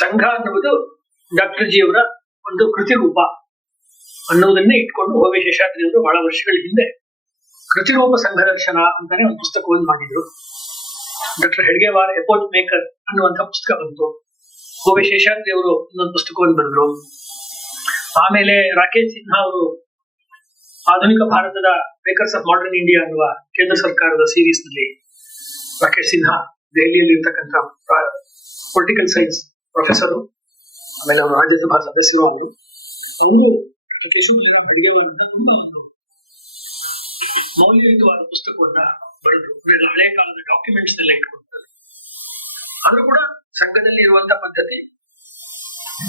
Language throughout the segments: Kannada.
ಸಂಘ ಅನ್ನುವುದು ಡಾಕ್ಟರ್ ಜಿ ಅವರ ಒಂದು ಕೃತಿ ರೂಪ ಅನ್ನುವುದನ್ನೇ ಇಟ್ಕೊಂಡು ಓ.ವಿ. ಶೇಷಾದ್ರಿಯವರು ಬಹಳ ವರ್ಷಗಳ ಹಿಂದೆ ಕೃತಿರೂಪ ಸಂಘ ದರ್ಶನ ಅಂತಾನೆ ಒಂದು ಪುಸ್ತಕವನ್ನು ಮಾಡಿದ್ರು. ಡಾಕ್ಟರ್ ಹೆಡ್ಗೇವಾರ್ ಎಪೋಚ್ ಮೇಕರ್ ಅನ್ನುವಂಥ ಪುಸ್ತಕ ಬಂತು. ಓ.ವಿ. ಶೇಷಾದ್ರಿ ಅವರು ಇನ್ನೊಂದು ಪುಸ್ತಕವನ್ನು ಬರೆದ್ರು. ಆಮೇಲೆ ರಾಕೇಶ್ ಸಿನ್ಹಾ ಅವರು ಆಧುನಿಕ ಭಾರತದ ಮೇಕರ್ಸ್ ಆಫ್ ಮಾಡರ್ನ್ ಇಂಡಿಯಾ ಅನ್ನುವ ಕೇಂದ್ರ ಸರ್ಕಾರದ ಸೀರೀಸ್ ನಲ್ಲಿ, ರಾಕೇಶ್ ಸಿನ್ಹಾ ದೆಹಲಿಯಲ್ಲಿ ಇರ್ತಕ್ಕಂಥ ಪೊಲಿಟಿಕಲ್ ಸೈನ್ಸ್ ಪ್ರೊಫೆಸರು, ಆಮೇಲೆ ಅವರು ರಾಜ್ಯಸಭಾ ಸದಸ್ಯರು. ಅವರು ಕೇಶವರಾವ್ ಹೆಡ್ಗೇವಾರ್ ತುಂಬಾ ಒಂದು ಮೌಲ್ಯಯುತವಾದ ಪುಸ್ತಕವನ್ನ ಬರೆದ್ರು. ಹಳೆ ಕಾಲದ ಡಾಕ್ಯುಮೆಂಟ್ಸ್ ನೆಲ್ಲ ಇಟ್ಕೊಳ್ತಾರೆ. ಅದು ಕೂಡ ಸಂಘದಲ್ಲಿ ಇರುವಂತಹ ಪದ್ಧತಿ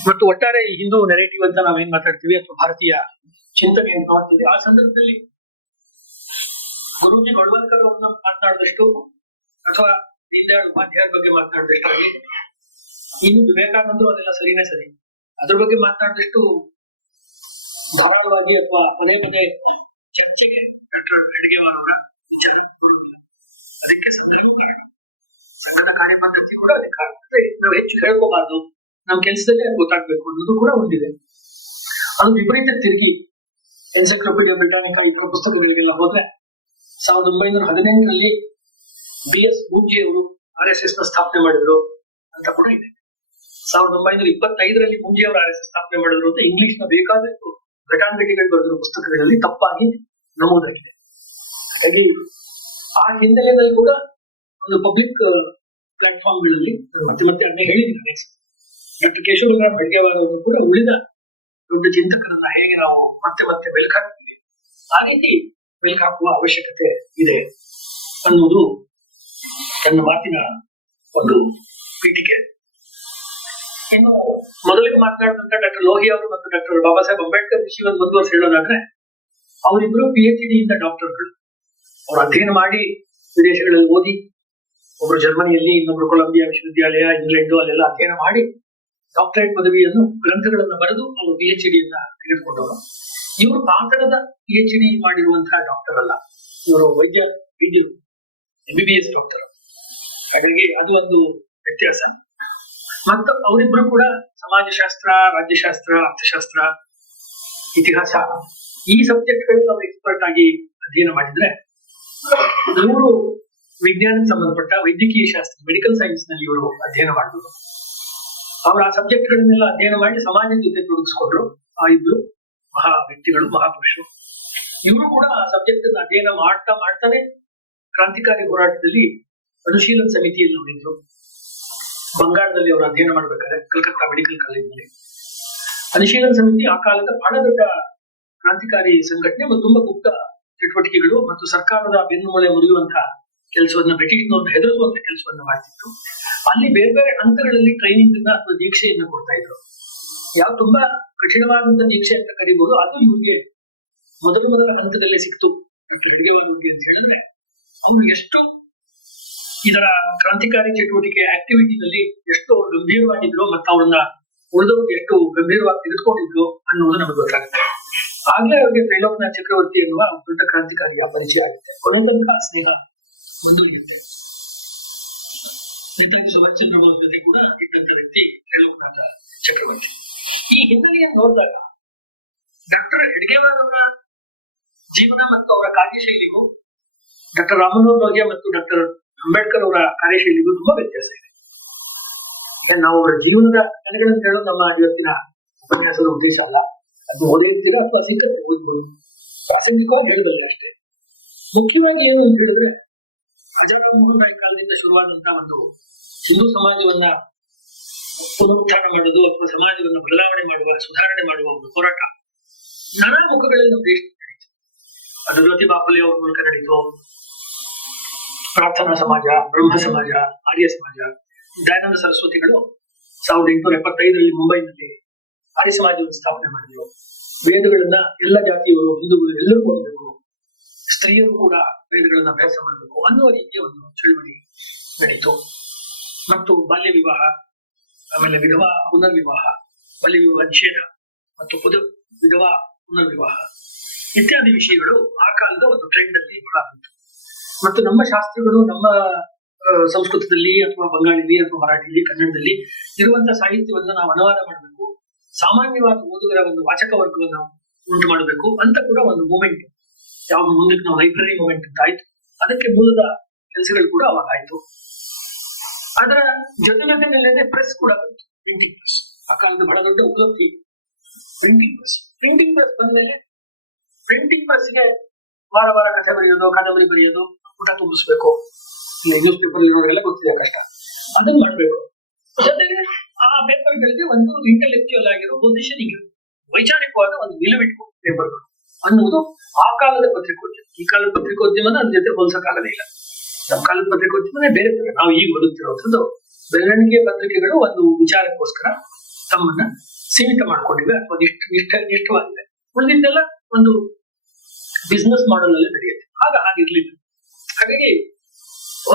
ಮತ್ತು ಒಟ್ಟಾರೆ ಈ ಹಿಂದೂ ನೆರೇಟಿವ್ ಅಂತ ನಾವೇನ್ ಮಾತಾಡ್ತೀವಿ ಅಥವಾ ಭಾರತೀಯ ಚಿಂತನೆ ಅಂತ ಮಾಡ್ತೀವಿ, ಆ ಸಂದರ್ಭದಲ್ಲಿ ಗುರೂಜಿ ಗೊಳ್ವಲ್ಕರ್ ಅವ್ರನ್ನ ಮಾತನಾಡಿದಷ್ಟು ಅಥವಾ ದೀನ್ ದಯಾಳ್ ಉಪಾಧ್ಯಾಯರ ಬಗ್ಗೆ ಮಾತನಾಡಿದಷ್ಟು, ಇನ್ನು ವಿವೇಕಾನಂದರು ಅದೆಲ್ಲ ಸರಿನೇ ಸರಿ, ಅದ್ರ ಬಗ್ಗೆ ಮಾತನಾಡಿದಷ್ಟು ಧಾರಾಳವಾಗಿ ಅಥವಾ ಪದೇ ಪದೇ ಚರ್ಚೆಗೆ ಡಾಕ್ಟರ್ ಹೆಡ್ಗೇವಾರ್ ಅವರ ವಿಚಾರ ಬರುವುದಿಲ್ಲ. ಅದಕ್ಕೆ ಸಂಘವೂ ಕಾರಣ, ಸಂಘದ ಕಾರ್ಯಪದ್ಧತಿ ಕೂಡ ಅದಕ್ಕೆ ಕಾರಣ. ನಾವು ಹೆಚ್ಚು ಹೇಳ್ಕೋಬಾರ್ದು, ನಮ್ ಕೆಲಸದಲ್ಲೇ ಗೊತ್ತಾಗ್ಬೇಕು ಅನ್ನೋದು ಕೂಡ ಒಂದಿದೆ. ಅದು ವಿಪರೀತ ತಿರುಗಿ ಎನ್ಸೈಕ್ಲೋಪೀಡಿಯಾ ಬ್ರಿಟಾನಿಕಾ ಇತರ ಪುಸ್ತಕಗಳಿಗೆಲ್ಲ ಹೋದ್ರೆ 1918ರಲ್ಲಿ BS ಮೂಂಜಿ ಅವರು RSS ನ ಸ್ಥಾಪನೆ ಮಾಡಿದ್ರು ಅಂತ ಕೂಡ ಇದೆ. 1925ರಲ್ಲಿ ಮೂಂಜಿ ಅವರು RSS ಸ್ಥಾಪನೆ ಮಾಡಿದ್ರು ಅಂತ ಇಂಗ್ಲಿಷ್ ನ ಬೇಕಾದಷ್ಟು ಘಟಾನುಘಟಿಗಳು ಬರೆದಿರೋ ಪುಸ್ತಕಗಳಲ್ಲಿ ತಪ್ಪಾಗಿ ನಮೂದಾಗಿದೆ. ಹಾಗಾಗಿ ಆ ಹಿನ್ನೆಲೆಯಲ್ಲಿ ಕೂಡ ಒಂದು ಪಬ್ಲಿಕ್ ಪ್ಲಾಟ್ಫಾರ್ಮ್ ಗಳಲ್ಲಿ ಮತ್ತೆ ಮತ್ತೆ ಅದನ್ನ ಹೇಳಿದ್ದೀನಿ. ಡಾಕ್ಟರ್ ಕೇಶವರಾವ್ ಹೆಡ್ಗೇವಾರ್ ಅವರು ಕೂಡ ಉಳಿದ ದೊಡ್ಡ ಚಿಂತಕರನ್ನ ಹೇಗೆ ನಾವು ಮತ್ತೆ ಮತ್ತೆ ಮೆಲುಕು ಹಾಕ್ತೀವಿ, ಆ ರೀತಿ ಮೆಲುಕು ಹಾಕುವ ಅವಶ್ಯಕತೆ ಇದೆ ಅನ್ನೋದು ನನ್ನ ಮಾತಿನ ಒಂದು ಪೀಠಿಕೆ. ಇನ್ನು ಮೊದಲಿಗೆ ಮಾತನಾಡಿದಂತ ಡಾಕ್ಟರ್ ಲೋಹಿ ಅವರು ಮತ್ತು ಡಾಕ್ಟರ್ ಬಾಬಾ ಸಾಹೇಬ್ ಅಂಬೇಡ್ಕರ್ ವಿಷಯವನ್ನು ಮುಂದುವರೆಸಿ ಹೇಳೋದಾದ್ರೆ, ಅವರಿಬ್ರು PhD ಇಂದ ಡಾಕ್ಟರ್ಗಳು. ಅವರು ಅಧ್ಯಯನ ಮಾಡಿ ವಿದೇಶಗಳಲ್ಲಿ ಓದಿ, ಒಬ್ರು ಜರ್ಮನಿಯಲ್ಲಿ, ಇನ್ನೊಬ್ರು ಕೊಲಂಬಿಯಾ ವಿಶ್ವವಿದ್ಯಾಲಯ ಇಂಗ್ಲೆಂಡ್ ಅಲ್ಲೆಲ್ಲ ಅಧ್ಯಯನ ಮಾಡಿ ಡಾಕ್ಟರೇಟ್ ಪದವಿಯನ್ನು ಗ್ರಂಥಗಳನ್ನ ಬರೆದು ಅವರು PhD ತೆಗೆದುಕೊಂಡವರು. ಇವರು ಪಾತಳದ PhD ಮಾಡಿರುವಂತಹ ಡಾಕ್ಟರ್ ಅಲ್ಲ, ಇವರು ವೈದ್ಯರು, MBBS ಡಾಕ್ಟರ್. ಹಾಗಾಗಿ ಅದು ಒಂದು ವ್ಯತ್ಯಾಸ. ಮತ್ತು ಅವರಿಬ್ರು ಕೂಡ ಸಮಾಜಶಾಸ್ತ್ರ, ರಾಜ್ಯಶಾಸ್ತ್ರ, ಅರ್ಥಶಾಸ್ತ್ರ, ಇತಿಹಾಸ ಈ ಸಬ್ಜೆಕ್ಟ್ಗಳಲ್ಲಿ ಅವರು ಎಕ್ಸ್ಪರ್ಟ್ ಆಗಿ ಅಧ್ಯಯನ ಮಾಡಿದ್ರೆ, ಇವರು ವಿಜ್ಞಾನಕ್ಕೆ ಸಂಬಂಧಪಟ್ಟ ವೈದ್ಯಕೀಯ ಶಾಸ್ತ್ರ, ಮೆಡಿಕಲ್ ಸೈನ್ಸ್ ನಲ್ಲಿ ಇವರು ಅಧ್ಯಯನ ಮಾಡಿದ್ರು. ಅವರು ಆ ಸಬ್ಜೆಕ್ಟ್ ಗಳನ್ನೆಲ್ಲ ಅಧ್ಯಯನ ಮಾಡಿ ಸಮಾಜದ ಜೊತೆ ತೊಡಗಿಸ್ಕೊಂಡ್ರು. ಆ ಇಬ್ರು ಮಹಾ ವ್ಯಕ್ತಿಗಳು, ಮಹಾಪುರುಷರು. ಇವರು ಕೂಡ ಆ ಸಬ್ಜೆಕ್ಟ್ ಅನ್ನು ಅಧ್ಯಯನ ಮಾಡ್ತಾನೆ ಕ್ರಾಂತಿಕಾರಿ ಹೋರಾಟದಲ್ಲಿ ಅನುಶೀಲನ ಸಮಿತಿಯಲ್ಲಿ ನೋಡಿದ್ರು. ಬಂಗಾಳದಲ್ಲಿ ಅವರು ಅಧ್ಯಯನ ಮಾಡ್ಬೇಕಾದ್ರೆ ಕಲ್ಕತ್ತಾ ಮೆಡಿಕಲ್ ಕಾಲೇಜಿನಲ್ಲಿ ಅನುಶೀಲನ ಸಮಿತಿ ಆ ಕಾಲದ ಬಹಳ ದೊಡ್ಡ ಕ್ರಾಂತಿಕಾರಿ ಸಂಘಟನೆ ಮತ್ತು ತುಂಬಾ ಗುಪ್ತ ಚಟುವಟಿಕೆಗಳು ಮತ್ತು ಸರ್ಕಾರದ ಬೆನ್ನುಮೂಳೆ ಮುರಿಯುವಂತಹ ಕೆಲಸವನ್ನ, ಬ್ರಿಟಿಷ್ನವ್ರನ್ನ ಹೆದರಿಸುವಂತ ಕೆಲಸವನ್ನ ಮಾಡ್ತಿತ್ತು. ಅಲ್ಲಿ ಬೇರೆ ಬೇರೆ ಹಂತಗಳಲ್ಲಿ ಟ್ರೈನಿಂಗ್ ಅನ್ನ ಅಥವಾ ದೀಕ್ಷೆಯನ್ನ ಕೊಡ್ತಾ ಇದ್ರು. ಯಾವ ತುಂಬಾ ಕಠಿಣವಾದಂತ ದೀಕ್ಷೆ ಅಂತ ಕರೀಬಹುದು, ಅದು ಇವ್ರಿಗೆ ಮೊದಲ ಹಂತದಲ್ಲೇ ಸಿಕ್ತು. ಡಾಕ್ಟರ್ ಹೆಡ್ಗೇವಾರ್ ಅವ್ರಿಗೆ ಅಂತ ಹೇಳಿದ್ರೆ, ಅವರು ಎಷ್ಟು ಇದರ ಕ್ರಾಂತಿಕಾರಿ ಚಟುವಟಿಕೆ ಆಕ್ಟಿವಿಟಿನಲ್ಲಿ ಎಷ್ಟು ಗಂಭೀರವಾಗಿದ್ರು ಮತ್ತು ಅವ್ರನ್ನ ಉಳಿದವ್ರಿಗೆ ಎಷ್ಟು ಗಂಭೀರವಾಗಿ ತೆಗೆದುಕೊಂಡಿದ್ರು ಅನ್ನೋದು ನಮಗೆ ಗೊತ್ತಾಗುತ್ತೆ. ಆಗ್ಲೇ ಅವ್ರಿಗೆ ತ್ರೈಲೋಕ್ಯನಾಥ ಚಕ್ರವರ್ತಿ ಎನ್ನುವ ದೊಡ್ಡ ಕ್ರಾಂತಿಕಾರಿಯ ಪರಿಚಯ ಆಗುತ್ತೆ. ಕೊನೆ ತನಕ ಸ್ನೇಹ ಮುಂದುವರಿಯುತ್ತೆ. ನೇತಾಜಿ ಸುಭಾಷ್ ಚಂದ್ರ ಬೋಸ್ ಜೊತೆ ಕೂಡ ಇದ್ದಂತ ವ್ಯಕ್ತಿ ತ್ರೈಲೋಕ್ಯನಾಥ ಚಕ್ರವರ್ತಿ. ಈ ಹಿನ್ನೆಲೆಯನ್ನು ನೋಡಿದಾಗ ಡಾಕ್ಟರ್ ಹೆಡ್ಗೇವಾರ್ ಅವರ ಜೀವನ ಮತ್ತು ಅವರ ಕಾರ್ಯಶೈಲಿಗೂ ಡಾಕ್ಟರ್ ರಾಮಮನೋಹರ್ ಲೋಹಿಯಾ ಮತ್ತು ಡಾಕ್ಟರ್ ಅಂಬೇಡ್ಕರ್ ಅವರ ಕಾರ್ಯಶೈಲಿಗೂ ತುಂಬಾ ವ್ಯತ್ಯಾಸ ಇದೆ. ನಾವು ಅವರ ಜೀವನದ ಕಥೆಗಳನ್ನು ಹೇಳೋದು ನಮ್ಮ ಇವತ್ತಿನ ಉಪನ್ಯಾಸದ ಉದ್ದೇಶ ಅಲ್ಲ. ಅದು ಓದೇ ಇರ್ತೀರಾ ಅಥವಾ ಸಿಕ್ಕತ್ತೆ ಓದ್ಬೋದು, ಪ್ರಾಸಂಗಿಕವಾಗಿ ಹೇಳಬಲ್ಲೆ ಅಷ್ಟೇ. ಮುಖ್ಯವಾಗಿ ಏನು ಅಂತ ಹೇಳಿದ್ರೆ, ರಾಜಾರಾಮ್ ಮೋಹನ್ ರಾಯ್ ಕಾಲದಿಂದ ಶುರುವಾದಂತಹ ಒಂದು ಹಿಂದೂ ಸಮಾಜವನ್ನ ಪುನರುತ್ಥಾನ ಮಾಡೋದು ಅಥವಾ ಸಮಾಜವನ್ನು ಬದಲಾವಣೆ ಮಾಡುವ, ಸುಧಾರಣೆ ಮಾಡುವ ಒಂದು ಹೋರಾಟ ನಾನಾ ಮುಖಗಳಲ್ಲಿ ನಮ್ಮ ದೇಶದಲ್ಲಿ ನಡೀತು. ಅದು ಜ್ಯೋತಿಬಾ ಫುಲೆ ಅವ್ರ ಮೂಲಕ ನಡೀತು. ಪ್ರಾರ್ಥನಾ ಸಮಾಜ, ಬ್ರಹ್ಮ ಸಮಾಜ, ಆರ್ಯ ಸಮಾಜ, ದಯಾನಂದ ಸರಸ್ವತಿಗಳು 1875ರಲ್ಲಿ ಮುಂಬೈನಲ್ಲಿ ಆರ್ಯ ಸಮಾಜವನ್ನು ಸ್ಥಾಪನೆ ಮಾಡಿದ್ರು. ವೇದಗಳನ್ನ ಎಲ್ಲ ಜಾತಿಯವರು, ಹಿಂದೂಗಳು ಎಲ್ಲರೂ ಓದಬೇಕು, ಸ್ತ್ರೀಯರು ಕೂಡ ವೇದಗಳನ್ನ ಅಭ್ಯಾಸ ಮಾಡಬೇಕು ಅನ್ನುವ ರೀತಿಯ ಒಂದು ಚಳುವಳಿ ನಡೀತು. ಮತ್ತು ಬಾಲ್ಯ ವಿವಾಹ, ಆಮೇಲೆ ವಿಧವಾ ಪುನರ್ವಿವಾಹ, ಬಾಲ್ಯ ವಿವಾಹ ನಿಷೇಧ ಮತ್ತು ವಿಧವಾ ಪುನರ್ವಿವಾಹ ಇತ್ಯಾದಿ ವಿಷಯಗಳು ಆ ಕಾಲದ ಒಂದು ಟ್ರೆಂಡ್ ಅಲ್ಲಿ ಬಹಳ ಬಂತು. ಮತ್ತು ನಮ್ಮ ಶಾಸ್ತ್ರಗಳು, ನಮ್ಮ ಸಂಸ್ಕೃತದಲ್ಲಿ ಅಥವಾ ಬಂಗಾಳಿಲಿ ಅಥವಾ ಮರಾಠಿಲಿ ಕನ್ನಡದಲ್ಲಿ ಇರುವಂತಹ ಸಾಹಿತ್ಯವನ್ನ ನಾವು ಅನುವಾದ ಮಾಡಬೇಕು, ಸಾಮಾನ್ಯವಾದ ಓದುಗರ ಒಂದು ವಾಚಕ ವರ್ಗವನ್ನು ಉಂಟು ಮಾಡಬೇಕು ಅಂತ ಕೂಡ ಒಂದು ಮೂಮೆಂಟ್ ಯಾವ್ದು ಮುಂದಕ್ಕೆ ನಾವು ಲೈಬ್ರರಿ ಮೂಮೆಂಟ್ ಅಂತ ಆಯ್ತು. ಅದಕ್ಕೆ ಮೂಲದ ಕೆಲಸಗಳು ಕೂಡ ಅವಾಗ ಆಯ್ತು. ಅದರ ಜೊತೆಗೆ ಪ್ರೆಸ್ ಕೂಡ ಬಂತು, ಪ್ರಿಂಟಿಂಗ್ ಪ್ರೆಸ್. ಆ ಕಾಲದ ಬಹಳ ದೊಡ್ಡ ಉಪಲಬ್ಧಿ ಪ್ರಿಂಟಿಂಗ್ ಪ್ರೆಸ್. ಪ್ರಿಂಟಿಂಗ್ ಪ್ರೆಸ್ ಬಂದ್ಮೇಲೆ ಪ್ರಿಂಟಿಂಗ್ ಪ್ರೆಸ್ಗೆ ವಾರ ವಾರ ಕಥೆ ಬರೆಯೋದು, ಕಾದಂಬರಿ ಬರೆಯೋದು, ಪುಟ ತುಂಬಿಸ್ಬೇಕು. ನ್ಯೂಸ್ ಪೇಪರ್ ಇರೋರೆಲ್ಲ ಗೊತ್ತಿದೆ ಕಷ್ಟ, ಅದನ್ನ ಮಾಡ್ಬೇಕು. ಜೊತೆಗೆ ಆ ಪೇಪರ್ಗಳಿಗೆ ಒಂದು ಇಂಟೆಲೆಕ್ಚುಯಲ್ ಆಗಿರೋ ಪೊಸಿಷನಿಂಗ್, ವೈಚಾರಿಕವಾದ ಒಂದು ನಿಲುವಿಟ್ಟು ಪೇಪರ್ಗಳು ಅನ್ನುವುದು ಆ ಕಾಲದ ಪತ್ರಿಕೋದ್ಯಮ. ಈ ಕಾಲದ ಪತ್ರಿಕೋದ್ಯಮನ ಅದ್ರ ಜೊತೆ ಹೋಲ್ಸಕ್ಕಾಗದೇ ಇಲ್ಲ. ನಮ್ಮ ಕಾಲದ ಪತ್ರಿಕೋದ್ಯಮನೇ ಬೇರೆ ಬೇರೆ. ನಾವು ಈಗ ಬದುಕ್ತಿರುವಂಥದ್ದು ಬೆಳವಣಿಗೆ ಪತ್ರಿಕೆಗಳು ಒಂದು ವಿಚಾರಕ್ಕೋಸ್ಕರ ತಮ್ಮನ್ನ ಸೀಮಿತ ಮಾಡ್ಕೊಂಡಿವೆ ಅಥವಾ ನಿಷ್ಠವಾಗಿದೆ. ಉಳಿದಿದ್ದೆಲ್ಲ ಒಂದು ಬಿಸ್ನೆಸ್ ಮಾಡೆಲ್ ಅಲ್ಲಿ ನಡೆಯುತ್ತೆ. ಆಗ ಹಾಗಿರ್ಲಿಲ್ಲ. ಹಾಗಾಗಿ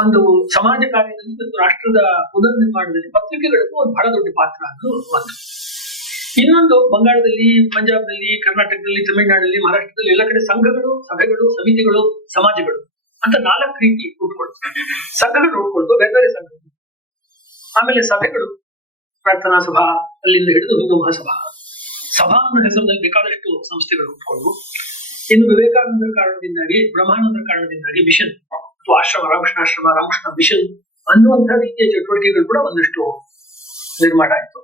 ಒಂದು ಸಮಾಜ ಕಾರ್ಯದಲ್ಲಿ ಮತ್ತು ರಾಷ್ಟ್ರದ ಪುನರ್ ನಿರ್ಮಾಣದಲ್ಲಿ ಪತ್ರಿಕೆಗಳಿಗೂ ಒಂದು ಬಹಳ ದೊಡ್ಡ ಪಾತ್ರ ಅನ್ನೋದು ಒಂದು. ಇನ್ನೊಂದು, ಬಂಗಾಳದಲ್ಲಿ, ಪಂಜಾಬ್ನಲ್ಲಿ, ಕರ್ನಾಟಕದಲ್ಲಿ, ತಮಿಳುನಾಡಲ್ಲಿ, ಮಹಾರಾಷ್ಟ್ರದಲ್ಲಿ ಎಲ್ಲ ಕಡೆ ಸಂಘಗಳು, ಸಭೆಗಳು, ಸಮಿತಿಗಳು, ಸಮಾಜಗಳು ಅಂತ 4 ರೀತಿ ಹುಟ್ಕೊಳ್ತು. ಸಂಘಗಳು ಹುಟ್ಕೊಳ್ತು, ಬೇರೆ ಬೇರೆ ಸಂಘಗಳು. ಆಮೇಲೆ ಸಭೆಗಳು, ಪ್ರಾರ್ಥನಾ ಸಭಾ ಅಲ್ಲಿಂದ ಹಿಡಿದು ಹಿಂದೂ ಮಹಾಸಭಾ, ಸಭಾ ಅನ್ನೋ ಹೆಸರಿನಲ್ಲಿ ಬೇಕಾದಷ್ಟು ಸಂಸ್ಥೆಗಳು ಹುಟ್ಕೊಂಡು, ಇನ್ನು ವಿವೇಕಾನಂದರ ಕಾರಣದಿಂದಾಗಿ, ಬ್ರಹ್ಮಾನಂದರ ಕಾರಣದಿಂದಾಗಿ ಮಿಷನ್ ಅಥವಾ ಆಶ್ರಮ, ರಾಮಕೃಷ್ಣಾಶ್ರಮ, ರಾಮಕೃಷ್ಣ ಮಿಷನ್ ಅನ್ನುವಂತಹ ರೀತಿಯ ಚಟುವಟಿಕೆಗಳು ಕೂಡ ಒಂದಷ್ಟು ನಿರ್ಮಾಣ ಆಯಿತು.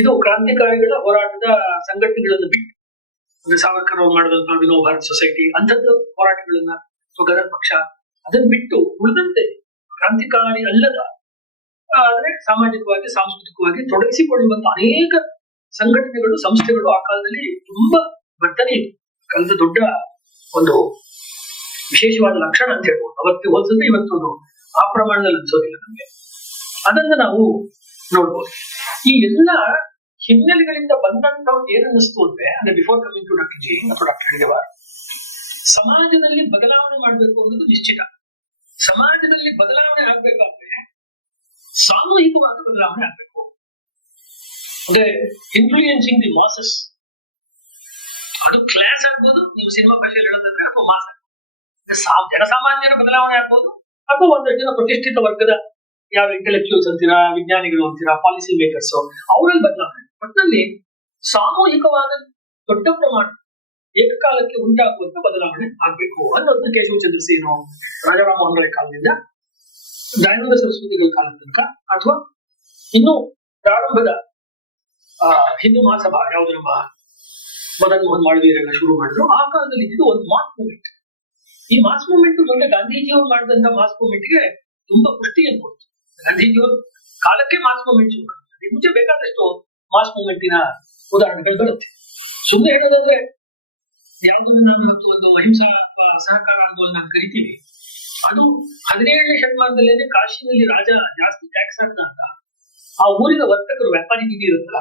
ಇದು ಕ್ರಾಂತಿಕಾರಿಗಳ ಹೋರಾಟದ ಸಂಘಟನೆಗಳನ್ನು ಬಿಟ್ಟು, ಸಾವರ್ಕರ್ ಅವರು ಮಾಡಿದಂತಹ ವಿನೋ ಭಾರತ್ ಸೊಸೈಟಿ ಅಂಥದ್ದು ಹೋರಾಟಗಳನ್ನ, ಸ್ವಗರ ಪಕ್ಷ, ಅದನ್ನ ಬಿಟ್ಟು ಉಳಿದಂತೆ ಕ್ರಾಂತಿಕಾರಿ ಅಲ್ಲದ ಆದ್ರೆ ಸಾಮಾಜಿಕವಾಗಿ, ಸಾಂಸ್ಕೃತಿಕವಾಗಿ ತೊಡಗಿಸಿಕೊಳ್ಳುವಂತ ಅನೇಕ ಸಂಘಟನೆಗಳು, ಸಂಸ್ಥೆಗಳು ಆ ಕಾಲದಲ್ಲಿ ತುಂಬಾ ವರ್ತನೆ ಇದೆ. ಕಾಲದ ದೊಡ್ಡ ಒಂದು ವಿಶೇಷವಾದ ಲಕ್ಷಣ ಅಂತ ಹೇಳ್ಬೋದು. ಅವತ್ತು ಹೋಲಿಸಿದ್ರೆ ಇವತ್ತೊಂದು ಆ ಪ್ರಮಾಣದಲ್ಲಿ ಅನ್ಸೋದಿಲ್ಲ ನಮ್ಗೆ. ಅದನ್ನ ನಾವು ನೋಡ್ಬೋದು. ಈ ಎಲ್ಲ ಹಿನ್ನೆಲೆಗಳಿಂದ ಬಂದಂತವ್ರು ಏನ್ ಅನ್ನಿಸ್ತು ಅಂದ್ರೆ before coming to doctor ji ಅಥವಾ ಡಾಕ್ಟರ್ ಹೆಡ್ಗೇವಾರ್, ಸಮಾಜದಲ್ಲಿ ಬದಲಾವಣೆ ಮಾಡ್ಬೇಕು ಅನ್ನೋದು ನಿಶ್ಚಿತ. ಸಮಾಜದಲ್ಲಿ ಬದಲಾವಣೆ ಆಗ್ಬೇಕಾದ್ರೆ ಸಾಮೂಹಿಕವಾದ ಬದಲಾವಣೆ ಆಗ್ಬೇಕು. ಅಂದ್ರೆ ಇನ್ಫ್ಲೂಯೆನ್ಸಿಂಗ್ ದಿ ಮಾಸಸ್. ಅದು ಕ್ಲಾಸ್ ಆಗ್ಬೋದು, ನೀವು ಸಿನಿಮಾ ಭಾಷೆಯಲ್ಲಿ ಹೇಳೋದಂದ್ರೆ, ಅಥವಾ ಮಾಸ್ ಜನಸಾಮಾನ್ಯರ ಬದಲಾವಣೆ ಆಗ್ಬೋದು, ಅಥವಾ ಒಂದಷ್ಟು ಜನ ಪ್ರತಿಷ್ಠಿತ ವರ್ಗದ ಯಾವ ಇಂಟೆಲೆಕ್ಚುಯಲ್ಸ್ ಅಂತೀರಾ, ವಿಜ್ಞಾನಿಗಳು ಅಂತೀರಾ, ಪಾಲಿಸಿ ಮೇಕರ್ಸ್, ಅವರಲ್ಲಿ ಬದಲಾವಣೆ. ಒಟ್ಟಿನಲ್ಲಿ ಸಾಮೂಹಿಕವಾದ ದೊಡ್ಡ ಪ್ರಮಾಣ ಏಕಕಾಲಕ್ಕೆ ಉಂಟಾಗುವಂತ ಬದಲಾವಣೆ ಆಗ್ಬೇಕು ಅನ್ನೋದನ್ನ ಕೇಶವಚಂದ್ರ ಸೇನು, ರಾಜಾರಾಮ್ ಮೋಹನ್ ರಾಯ್ ಕಾಲದಿಂದ ದಯಾನಂದ ಸರಸ್ವತಿಗಳ ಕಾಲದ ತನಕ, ಅಥವಾ ಇನ್ನು ಪ್ರಾರಂಭದ ಹಿಂದೂ ಮಹಾಸಭಾ ಯಾವ್ದು ನಮ್ಮ ಮದನ್ ಮೋಹನ್ ಮಾಳವೀಯರೆಲ್ಲ ಶುರು ಮಾಡಿದ್ರು, ಆ ಕಾಲದಲ್ಲಿ ಇದು ಒಂದು ಮಾಸ್ ಮೂವ್ಮೆಂಟ್. ಈ ಮಾಸ್ ಮೂವ್ಮೆಂಟ್ ಮುಂದೆ ಗಾಂಧೀಜಿಯವರು ಮಾಡಿದಂತ ಮಾಸ್ ಮೂವ್ಮೆಂಟ್ಗೆ ತುಂಬಾ ಪುಷ್ಟಿಯನ್ನು ಕೊಡ್ತು. ಗಾಂಧೀಜಿಯವರು ಕಾಲಕ್ಕೆ ಮಾಸ್ ಮೂವ್ಮೆಂಟ್ ಶುರು ಮಾಡಿದ್ರು. ಮುಂಚೆ ಬೇಕಾದಷ್ಟು ಮಾಸ್ ಮೂವ್ಮೆಂಟಿನ ಉದಾಹರಣೆಗಳು ಬರುತ್ತೆ. ಸುಮ್ಮನೆ ಹೇಳೋದಾದ್ರೆ, ಯಾವುದನ್ನು ನಾನು ಮತ್ತು ಒಂದು ಅಹಿಂಸಾ ಅಥವಾ ಸಹಕಾರ ಆಂದೋಲನ ಅಂತ ಕರಿತೀವಿ, ಅದು 17ನೇ ಶತಮಾನದಲ್ಲೇನೆ ಕಾಶಿನಲ್ಲಿ ರಾಜ ಜಾಸ್ತಿ ಟ್ಯಾಕ್ಸ್ ಅಂತ ಆ ಊರಿನ ವರ್ತಕರು, ವ್ಯಾಪಾರಿ ಬೀದಿ ಇರುತ್ತಲ್ಲ,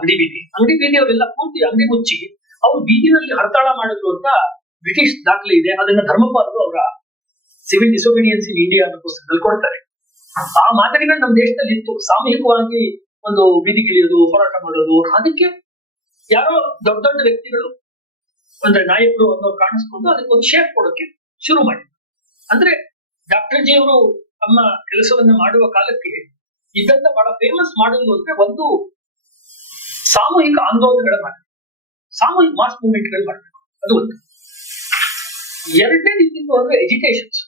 ಅಂಗಡಿ ಬೀದಿ ಅವರೆಲ್ಲ ಪೂರ್ತಿ ಅಂಗಡಿ ಮುಚ್ಚಿ ಅವ್ರು ಬೀದಿನಲ್ಲಿ ಹರತಾಳ ಮಾಡಿದ್ರು ಅಂತ ಬ್ರಿಟಿಷ್ ದಾಖಲೆ ಇದೆ. ಅದನ್ನ ಧರ್ಮಪಾಲರು ಅವರ ಸಿವಿಲ್ ಡಿಸೊಬಿಡಿಯನ್ಸ್ ಇನ್ ಇಂಡಿಯಾ ಅನ್ನೋ ಪುಸ್ತಕದಲ್ಲಿ ಕೊಡ್ತಾರೆ. ಆ ಮಾದರಿಗಳು ನಮ್ಮ ದೇಶದಲ್ಲಿ ಇತ್ತು. ಸಾಮೂಹಿಕವಾಗಿ ಒಂದು ಬೀದಿಗಿಳಿಯೋದು, ಹೋರಾಟ ಮಾಡೋದು. ಅದಕ್ಕೆ ಯಾರೋ ದೊಡ್ಡ ದೊಡ್ಡ ವ್ಯಕ್ತಿಗಳು ಅಂದ್ರೆ ನಾಯಕರು ಅನ್ನೋರು ಕಾಣಿಸ್ಕೊಂಡು ಅದಕ್ಕೊಂದು ಶೇಪ್ ಕೊಡೋಕೆ ಶುರು ಮಾಡಿದ್ರು. ಅಂದ್ರೆ ಡಾಕ್ಟರ್ ಜಿ ಅವರು ತಮ್ಮ ಕೆಲಸವನ್ನ ಮಾಡುವ ಕಾಲಕ್ಕೆ ಇದ್ದಂತ ಬಹಳ ಫೇಮಸ್ ಮಾಡಲ್ ಅಂದ್ರೆ ಒಂದು ಸಾಮೂಹಿಕ ಆಂದೋಲನಗಳ ಮಾಡಬೇಕು, ಸಾಮೂಹಿಕ ಮಾಸ್ ಮೂವ್ಮೆಂಟ್ಗಳು ಮಾಡಬೇಕು. ಅದು ಒಂದು. ಎರಡನೇ ರೀತಿಯಿಂದ ಅಂದ್ರೆ ಎಜುಕೇಶನ್ಸ್.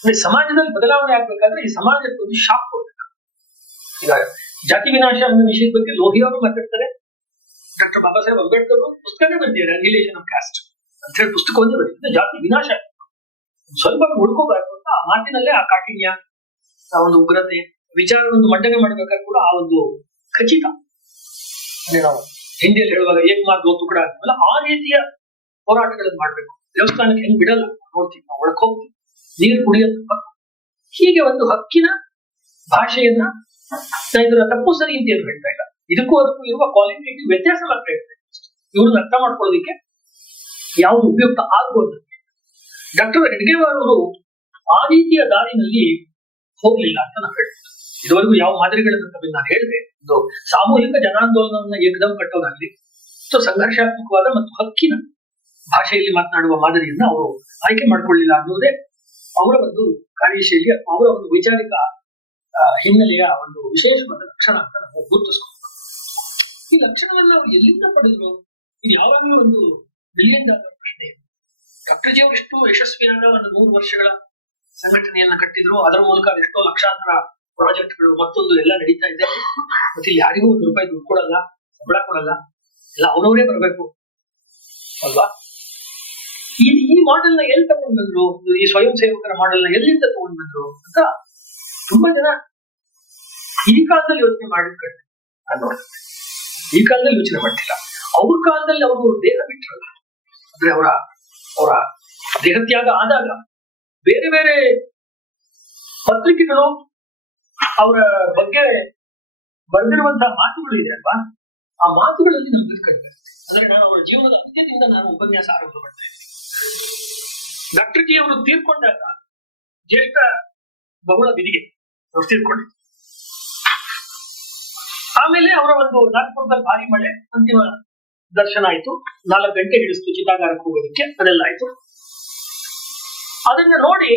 ಅಂದ್ರೆ ಸಮಾಜದಲ್ಲಿ ಬದಲಾವಣೆ ಆಗ್ಬೇಕಾದ್ರೆ ಈ ಸಮಾಜಕ್ಕೆ ಒಂದು ಶಾಕ್ ಕೊಡ್ಬೇಕು. ಈಗ ಜಾತಿ ವಿನಾಶ ಅನ್ನೋ ವಿಷಯದ ಬಗ್ಗೆ ಲೋಹಿ ಅವರು ಮಾತಾಡ್ತಾರೆ. ಡಾಕ್ಟರ್ ಬಾಬಾ ಸಾಹೇಬ್ ಅಂಬೇಡ್ಕರ್ ಪುಸ್ತಕನೇ ಬರ್ತಿದ್ದಾರೆ, ಅನಿಹಿಲೇಷನ್ ಆಫ್ ಕ್ಯಾಸ್ಟ್ ಅಂತ ಹೇಳಿ ಪುಸ್ತಕವನ್ನೇ ಬರೀತಾರೆ. ಜಾತಿ ವಿನಾಶ ಸ್ವಲ್ಪ ಉಳ್ಕೋಬಾರ್ದು ಅಂತ ಆ ಮಾತಿನಲ್ಲೇ ಆ ಕಾಠಿಣ್ಯ, ಆ ಒಂದು ಉಗ್ರತೆ, ವಿಚಾರವನ್ನು ಮಂಡನೆ ಮಾಡ್ಬೇಕಾದ್ರೆ ಕೂಡ ಆ ಒಂದು ಖಚಿತ, ಅಂದ್ರೆ ನಾವು ಹಿಂದಿಯಲ್ಲಿ ಹೇಳುವಾಗ ಏಕಮಾರ್ ದೋ ತುಕಡ ಅಂತಲ್ಲ, ಆ ರೀತಿಯ ಹೋರಾಟಗಳನ್ನು ಮಾಡ್ಬೇಕು. ದೇವಸ್ಥಾನಕ್ಕೆ ಹೆಂಗ್ ಬಿಡಲ್ಲ ನೋಡ್ತೀವಿ, ನಾವು ಒಳಕ್ ಹೋಗ್ತೀವಿ, ನೀರು ಕುಡಿಯೋದು ಹೀಗೆ ಒಂದು ಹಕ್ಕಿನ ಭಾಷೆಯನ್ನ ಇದರ ತಪ್ಪು ಸರಿ ಅಂತ ಏನು ಹೇಳ್ತಾ ಇಲ್ಲ. ಇದಕ್ಕೂ ಅದಕ್ಕೂ ಇರುವ ಕ್ವಾಲಿಟೇಟಿವ್ ವ್ಯತ್ಯಾಸ ಮಾತ್ರ ಹೇಳ್ತಾ ಇದೆ. ಇವ್ರನ್ನ ಅರ್ಥ ಮಾಡ್ಕೊಳ್ಳೋದಿಕ್ಕೆ ಯಾವುದು ಉಪಯುಕ್ತ ಆಗ್ಬೋದು. ಡಾಕ್ಟರ್ ಹೆಡ್ಗೇವಾರ್ ಅವರು ಆ ರೀತಿಯ ದಾರಿನಲ್ಲಿ ಹೋಗ್ಲಿಲ್ಲ ಅಂತ ನಾನು ಹೇಳ್ತೀನಿ. ಇದುವರೆಗೂ ಯಾವ ಮಾದರಿಗಳನ್ನು ತಮಗೆ ನಾನು ಹೇಳಿದೆ, ಒಂದು ಸಾಮೂಹಿಕ ಜನಾಂದೋಲನವನ್ನ ಏಕದಮ್ ಕಟ್ಟೋದಾಗ್ಲಿ, ಅಥವಾ ಸಂಘರ್ಷಾತ್ಮಕವಾದ ಮತ್ತು ಹಕ್ಕಿನ ಭಾಷೆಯಲ್ಲಿ ಮಾತನಾಡುವ ಮಾದರಿಯನ್ನ ಅವರು ಆಯ್ಕೆ ಮಾಡ್ಕೊಳ್ಳಿಲ್ಲ ಅನ್ನೋದೇ ಅವರ ಒಂದು ಕಾರ್ಯಶೈಲಿ, ಅವರ ಒಂದು ವೈಚಾರಿಕ ಹಿನ್ನೆಲೆಯ ಒಂದು ವಿಶೇಷವಾದ ಲಕ್ಷಣ ಅಂತ ನಾವು ಗುರುತಿಸ್ಬೇಕು. ಈ ಲಕ್ಷಣವನ್ನ ಅವರು ಎಲ್ಲಿಂದ ಪಡೆದ್ರು? ಇದು ಯಾವಾಗಲೂ ಒಂದು ಬಿಲಿಯನ್ ಡಾಲರ್ ಪ್ರಶ್ನೆ. ಡಾಕ್ಟರ್ ಜಿ ಅವರು ಎಷ್ಟು ಯಶಸ್ವಿಯಾದ ಒಂದು 100 ವರ್ಷಗಳ ಸಂಘಟನೆಯನ್ನ ಕಟ್ಟಿದ್ರು, ಅದರ ಮೂಲಕ ಎಷ್ಟೋ ಲಕ್ಷಾಂತರ ಪ್ರಾಜೆಕ್ಟ್ಗಳು ಮತ್ತೊಂದು ಎಲ್ಲ ನಡೀತಾ ಇದೆ. ಮತ್ತೆ ಇಲ್ಲಿ ಯಾರಿಗೂ ₹1 ದುಡ್ಡು ಕೊಡಲ್ಲ, ಸಂಬಳ ಕೊಡಲ್ಲ, ಎಲ್ಲ ಅವರವರೇ ಬರಬೇಕು ಅಲ್ವಾ? ಈ ಮಾಡೆಲ್ ನ ಎಲ್ಲಿ ತಗೊಂಡ್ ಬಂದ್ರು, ಈ ಸ್ವಯಂ ಸೇವಕರ ಮಾಡೆಲ್ ನ ಎಲ್ಲಿಂದ ತಗೊಂಡ್ ಬಂದ್ರು ಅಂತ ತುಂಬಾ ಜನ ಈ ಕಾಲದಲ್ಲಿ ಯೋಚನೆ ಮಾಡಿದ್ರೆ ಈ ಕಾಲದಲ್ಲಿ ಯೋಚನೆ ಮಾಡ್ತಿಲ್ಲ. ಅವ್ರ ಕಾಲದಲ್ಲಿ ಅವರು ದೇಹ ಬಿಟ್ರಲ್ಲ, ಅಂದ್ರೆ ಅವರ ದೇಹತ್ಯಾಗ ಆದಾಗ ಬೇರೆ ಬೇರೆ ಪತ್ರಿಕೆಗಳು ಅವರ ಬಗ್ಗೆ ಬರೆದಿರುವಂತಹ ಮಾತುಗಳು ಇದೆ ಅಲ್ವಾ? ಆ ಮಾತುಗಳಲ್ಲಿ ನಮ್ಗೆ ಕಡಿಮೆ. ಅಂದ್ರೆ ನಾನು ಅವರ ಜೀವನದ ಅಂತ್ಯದಿಂದ ನಾನು ಉಪನ್ಯಾಸ ಆರಂಭ ಮಾಡ್ತಾ ಇದ್ದೀನಿ. ಡಾಕ್ಟರ್ ಜಿ ಅವರು ತೀರ್ಕೊಂಡಾಗ ಜ್ಯೇಷ್ಠ ಬಹುಳ ವಿಧಿಗೆ ಅವ್ರು ತೀರ್ಕೊಂಡ್ರು. ಆಮೇಲೆ ಅವರ ಒಂದು ನಾಗ್ಪುರದಲ್ಲಿ ಭಾರಿ ಮಳೆ, ಅಂತಿಮ ದರ್ಶನ ಆಯ್ತು. 4 ಗಂಟೆ ಹಿಡಿಸ್ತು ಚಿತಾಗಾರಕ್ಕೆ ಹೋಗೋದಕ್ಕೆ, ಅದೆಲ್ಲ ಆಯ್ತು. ಅದನ್ನ ನೋಡಿ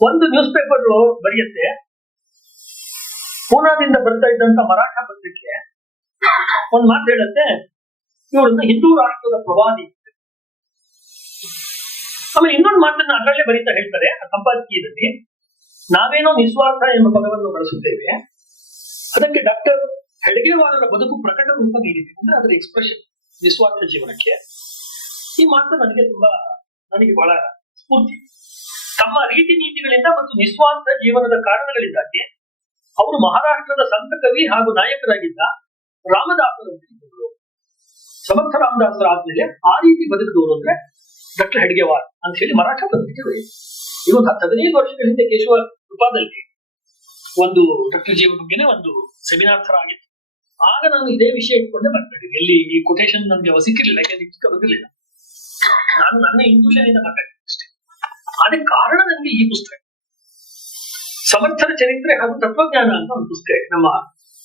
ಒಂದು ನ್ಯೂಸ್ ಪೇಪರ್ ಬರೆಯುತ್ತೆ, ಪೂನಾದಿಂದ ಬರ್ತಾ ಇದ್ದಂತ ಮರಾಠ ಪತ್ರಿಕೆ ಒಂದ್ ಮಾತು ಹೇಳುತ್ತೆ, ಇವರನ್ನ ಹಿಂದೂ ರಾಷ್ಟ್ರದ ಪ್ರವಾದಿ. ಆಮೇಲೆ ಇನ್ನೊಂದು ಮಾತನ್ನ ಅದರಲ್ಲೇ ಬರೀತಾ ಹೇಳ್ತಾರೆ ಆ ಸಂಪಾದಕೀಯದಲ್ಲಿ, ನಾವೇನೋ ನಿಸ್ವಾರ್ಥ ಎಂಬ ಪದವನ್ನು ಬಳಸುತ್ತೇವೆ, ಅದಕ್ಕೆ ಡಾಕ್ಟರ್ ಹೆಡ್ಗೇವಾರರ ಬದುಕು ಪ್ರಕಟ ರೂಪ ನೀಡಿದೆ. ಅಂದ್ರೆ ಅದರ ಎಕ್ಸ್ಪ್ರೆಷನ್ ನಿಸ್ವಾರ್ಥ ಜೀವನಕ್ಕೆ. ಈ ಮಾತು ನನಗೆ ಬಹಳ ಸ್ಫೂರ್ತಿ. ತಮ್ಮ ರೀತಿ ನೀತಿಗಳಿಂದ ಮತ್ತು ನಿಸ್ವಾರ್ಥ ಜೀವನದ ಕಾರಣಗಳಿಂದಾಗಿ ಅವರು ಮಹಾರಾಷ್ಟ್ರದ ಸಂತ ಕವಿ ಹಾಗೂ ನಾಯಕರಾಗಿದ್ದ ರಾಮದಾಸರಂತಿದ್ದರು. ಸಮರ್ಥ ರಾಮದಾಸರ ಆದ್ಮೇಲೆ ಆ ರೀತಿ ಬದುಕಿದವರು ಅಂದ್ರೆ ಡಾಕ್ಟರ್ ಹೆಡ್ಗೇವಾರ್ ಅಂತ ಹೇಳಿ ಮರಾಠ ಪತ್ರಿಕೆ ಬರೆಯಿತು. ಇದು 15 ವರ್ಷಗಳ ಹಿಂದೆ ಕೇಶವ ಕೃಪಾದಲ್ಲಿ ಒಂದು ಡಾಕ್ಟರ್ ಜಿ ಬಗ್ಗೆನೇ ಒಂದು ಸೆಮಿನಾರ್ ತರ ಆಗಿತ್ತು. ಆಗ ನಾನು ಇದೇ ವಿಷಯ ಇಟ್ಕೊಂಡೆ ಮಾತಾಡಿದೆ. ಎಲ್ಲಿ ಈ ಕೊಟೇಶನ್ ನಮ್ಗೆ ಸಿಕ್ಕಿರ್ಲಿಲ್ಲ, ಯಾಕೆಂದ್ರೆ ಪುಸ್ತಕ ಬಂದಿರಲಿಲ್ಲ. ನಾನು ನನ್ನ ಇಂಟ್ಯೂಷನ್ ಇಂದ ಮಾತಾಡಿದ್ದೆ ಅಷ್ಟೇ. ಅದಕ್ಕೆ ಕಾರಣ ನನಗೆ ಈ ಪುಸ್ತಕ, ಸಮರ್ಥರ ಚರಿತ್ರೆ ಹಾಗೂ ತತ್ವಜ್ಞಾನ ಅಂತ ಒಂದು ಪುಸ್ತಕ ನಮ್ಮ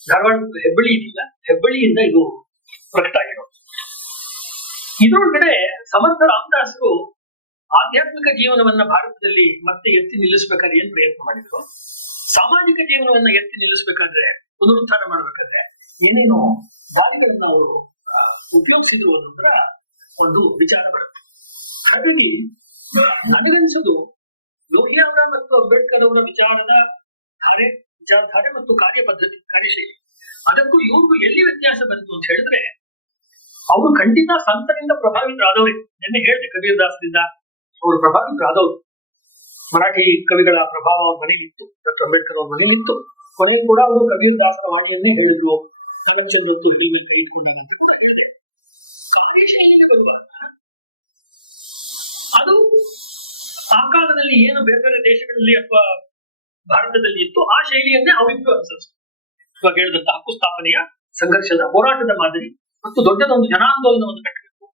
ಧಾರವಾಡ ಹೆಬ್ಬಳ್ಳಿ ಇದೆಯಲ್ಲ, ಹೆಬ್ಬಳ್ಳಿಯಿಂದ ಇದು ಪ್ರಕಟ ಆಗಿರೋದು. ಇದರೊಳಗಡೆ ಸಮರ್ಥ ರಾಮದಾಸರು ಆಧ್ಯಾತ್ಮಿಕ ಜೀವನವನ್ನ ಭಾರತದಲ್ಲಿ ಮತ್ತೆ ಎತ್ತಿ ನಿಲ್ಲಿಸಬೇಕಾದ್ರೆ ಏನ್ ಪ್ರಯತ್ನ ಮಾಡಿದ್ರು, ಸಾಮಾಜಿಕ ಜೀವನವನ್ನ ಎತ್ತಿ ನಿಲ್ಲಿಸಬೇಕಾದ್ರೆ, ಪುನರುತ್ಥಾನ ಮಾಡ್ಬೇಕಾದ್ರೆ ಏನೇನೋ ದಾರಿಗಳನ್ನ ಅವರು ಉಪಯೋಗಿಸಿದ್ರು ಅನ್ನೋದ್ರ ಒಂದು ವಿಚಾರ ಬರುತ್ತೆ. ಹಾಗಾಗಿ ನನಗನ್ಸೋದು ಲೋಹಿಯಾರ ಮತ್ತು ಅಂಬೇಡ್ಕರ್ ಅವರ ವಿಚಾರಧಾರೆ ಮತ್ತು ಕಾರ್ಯ ಪದ್ಧತಿ, ಕಾರ್ಯಶೈಲಿ, ಅದಕ್ಕೂ ಇವ್ರಿಗೂ ಎಲ್ಲಿ ವ್ಯತ್ಯಾಸ ಬಂತು ಅಂತ ಹೇಳಿದ್ರೆ, ಅವರು ಖಂಡಿತ ಸಂತರಿಂದ ಪ್ರಭಾವಿತರಾದವ್ರೆ. ನಿನ್ನೆ ಹೇಳಿದೆ, ಕಬೀರ್ ದಾಸರಿಂದ ಅವರು ಪ್ರಭಾವಿತರಾದವರು. ಮರಾಠಿ ಕವಿಗಳ ಪ್ರಭಾವ ಅವ್ರ ಮನೇಲಿತ್ತು, ಡಾಕ್ಟರ್ ಅಂಬೇಡ್ಕರ್ ಅವ್ರ ಮನೇಲಿತ್ತು. ಕೊನೆಗೂ ಕೂಡ ಅವರು ಕಬೀರ್ ದಾಸರ ವಾಣಿಯನ್ನೇ ಹೇಳಿದ್ರು, ಕನಕಚಂದ್ರತ್ತು ಹಿಡಿನ ಕೈ ಇಟ್ಕೊಂಡಾಗ ಅಂತ ಕೂಡ ಹೇಳಿದೆ. ಕಾರ್ಯಶೈಲಿನೇ ಬರುವಾಗ ಅದು ಆ ಕಾಲದಲ್ಲಿ ಏನು ಬೇರೆ ಬೇರೆ ದೇಶಗಳಲ್ಲಿ ಅಥವಾ ಭಾರತದಲ್ಲಿ ಇತ್ತು, ಆ ಶೈಲಿಯನ್ನೇ ಅವರಿಗೂ ಅನುಸರಿಸಿತು. ಇವಾಗ ಹೇಳಿದಂತ ಹಕ್ಕು ಸ್ಥಾಪನೆಯ ಸಂಘರ್ಷದ ಹೋರಾಟದ ಮಾದರಿ ಮತ್ತು ದೊಡ್ಡದೊಂದು ಜನಾಂದೋಲನವನ್ನು ಕಟ್ಟಬೇಕು,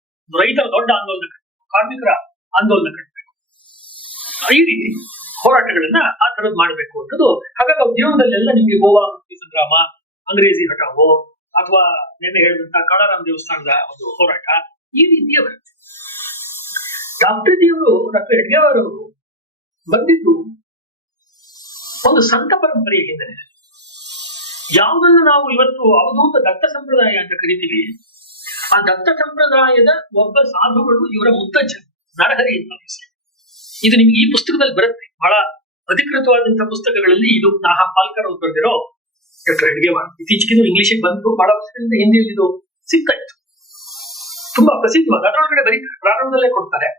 ರೈತರ ದೊಡ್ಡ ಆಂದೋಲನ ಕಟ್ಟಬೇಕು, ಕಾರ್ಮಿಕರ ಆಂದೋಲನ ಕಟ್ಟಬೇಕು, ಈ ರೀತಿ ಹೋರಾಟಗಳನ್ನ ಆ ತರದ್ ಮಾಡಬೇಕು ಅಂತದ್ದು. ಹಾಗಾಗಿ ಅವ್ರ ಜೀವನದಲ್ಲೆಲ್ಲ ನಿಮ್ಗೆ ಗೋವಾ ಮುಕ್ತಿ ಸಂಗ್ರಾಮ, ಅಂಗ್ರೇಜಿ ಹಠಾವೋ, ಅಥವಾ ನಿನ್ನೆ ಹೇಳಿದಂತ ಕಾಳಾರಾಮ್ ದೇವಸ್ಥಾನದ ಒಂದು ಹೋರಾಟ, ಈ ರೀತಿಯ ಬರುತ್ತೆ. ಡಾಕ್ಟರ್ ಹೆಡ್ಗೇವಾರ್ ಅವರು ಬಂದಿದ್ದು ಒಂದು ಸಂತ ಪರಂಪರೆಯ ಹಿನ್ನೆಲೆ. ಯಾವುದನ್ನು ನಾವು ಇವತ್ತು ಅವಧೂತ ದತ್ತ ಸಂಪ್ರದಾಯ ಅಂತ ಕರಿತೀವಿ, ಆ ದತ್ತ ಸಂಪ್ರದಾಯದ ಒಬ್ಬ ಸಾಧುಗಳು ಇವರ ಮುತ್ತಜ್ಜ ನರಹರಿ ಅಂತ. ಇದು ನಿಮ್ಗೆ ಈ ಪುಸ್ತಕದಲ್ಲಿ ಬರುತ್ತೆ. ಬಹಳ ಅಧಿಕೃತವಾದಂತಹ ಪುಸ್ತಕಗಳಲ್ಲಿ ಇದು ನಾಹಾ ಪಾಲ್ಕರ್ ಅವರು ಬರೆದಿರೋ ಡಾಕ್ಟರ್ ಹೆಡ್ಗೇವಾರ್. ಇತ್ತೀಚೆಗೆ ಇಂಗ್ಲಿಷಿಗೆ ಬಂತು, ಬಹಳ ವರ್ಷಗಳಿಂದ ಹಿಂದಿಯಲ್ಲಿ ಇದು ಸಿಗ್ತಾ ಇತ್ತು. ತುಂಬಾ ಪ್ರಸಿದ್ಧವಾದ, ಅದರೊಳಗಡೆ ಬರೀ ಪ್ರಾರಂಭದಲ್ಲೇ ಕೊಡ್ತಾರೆ.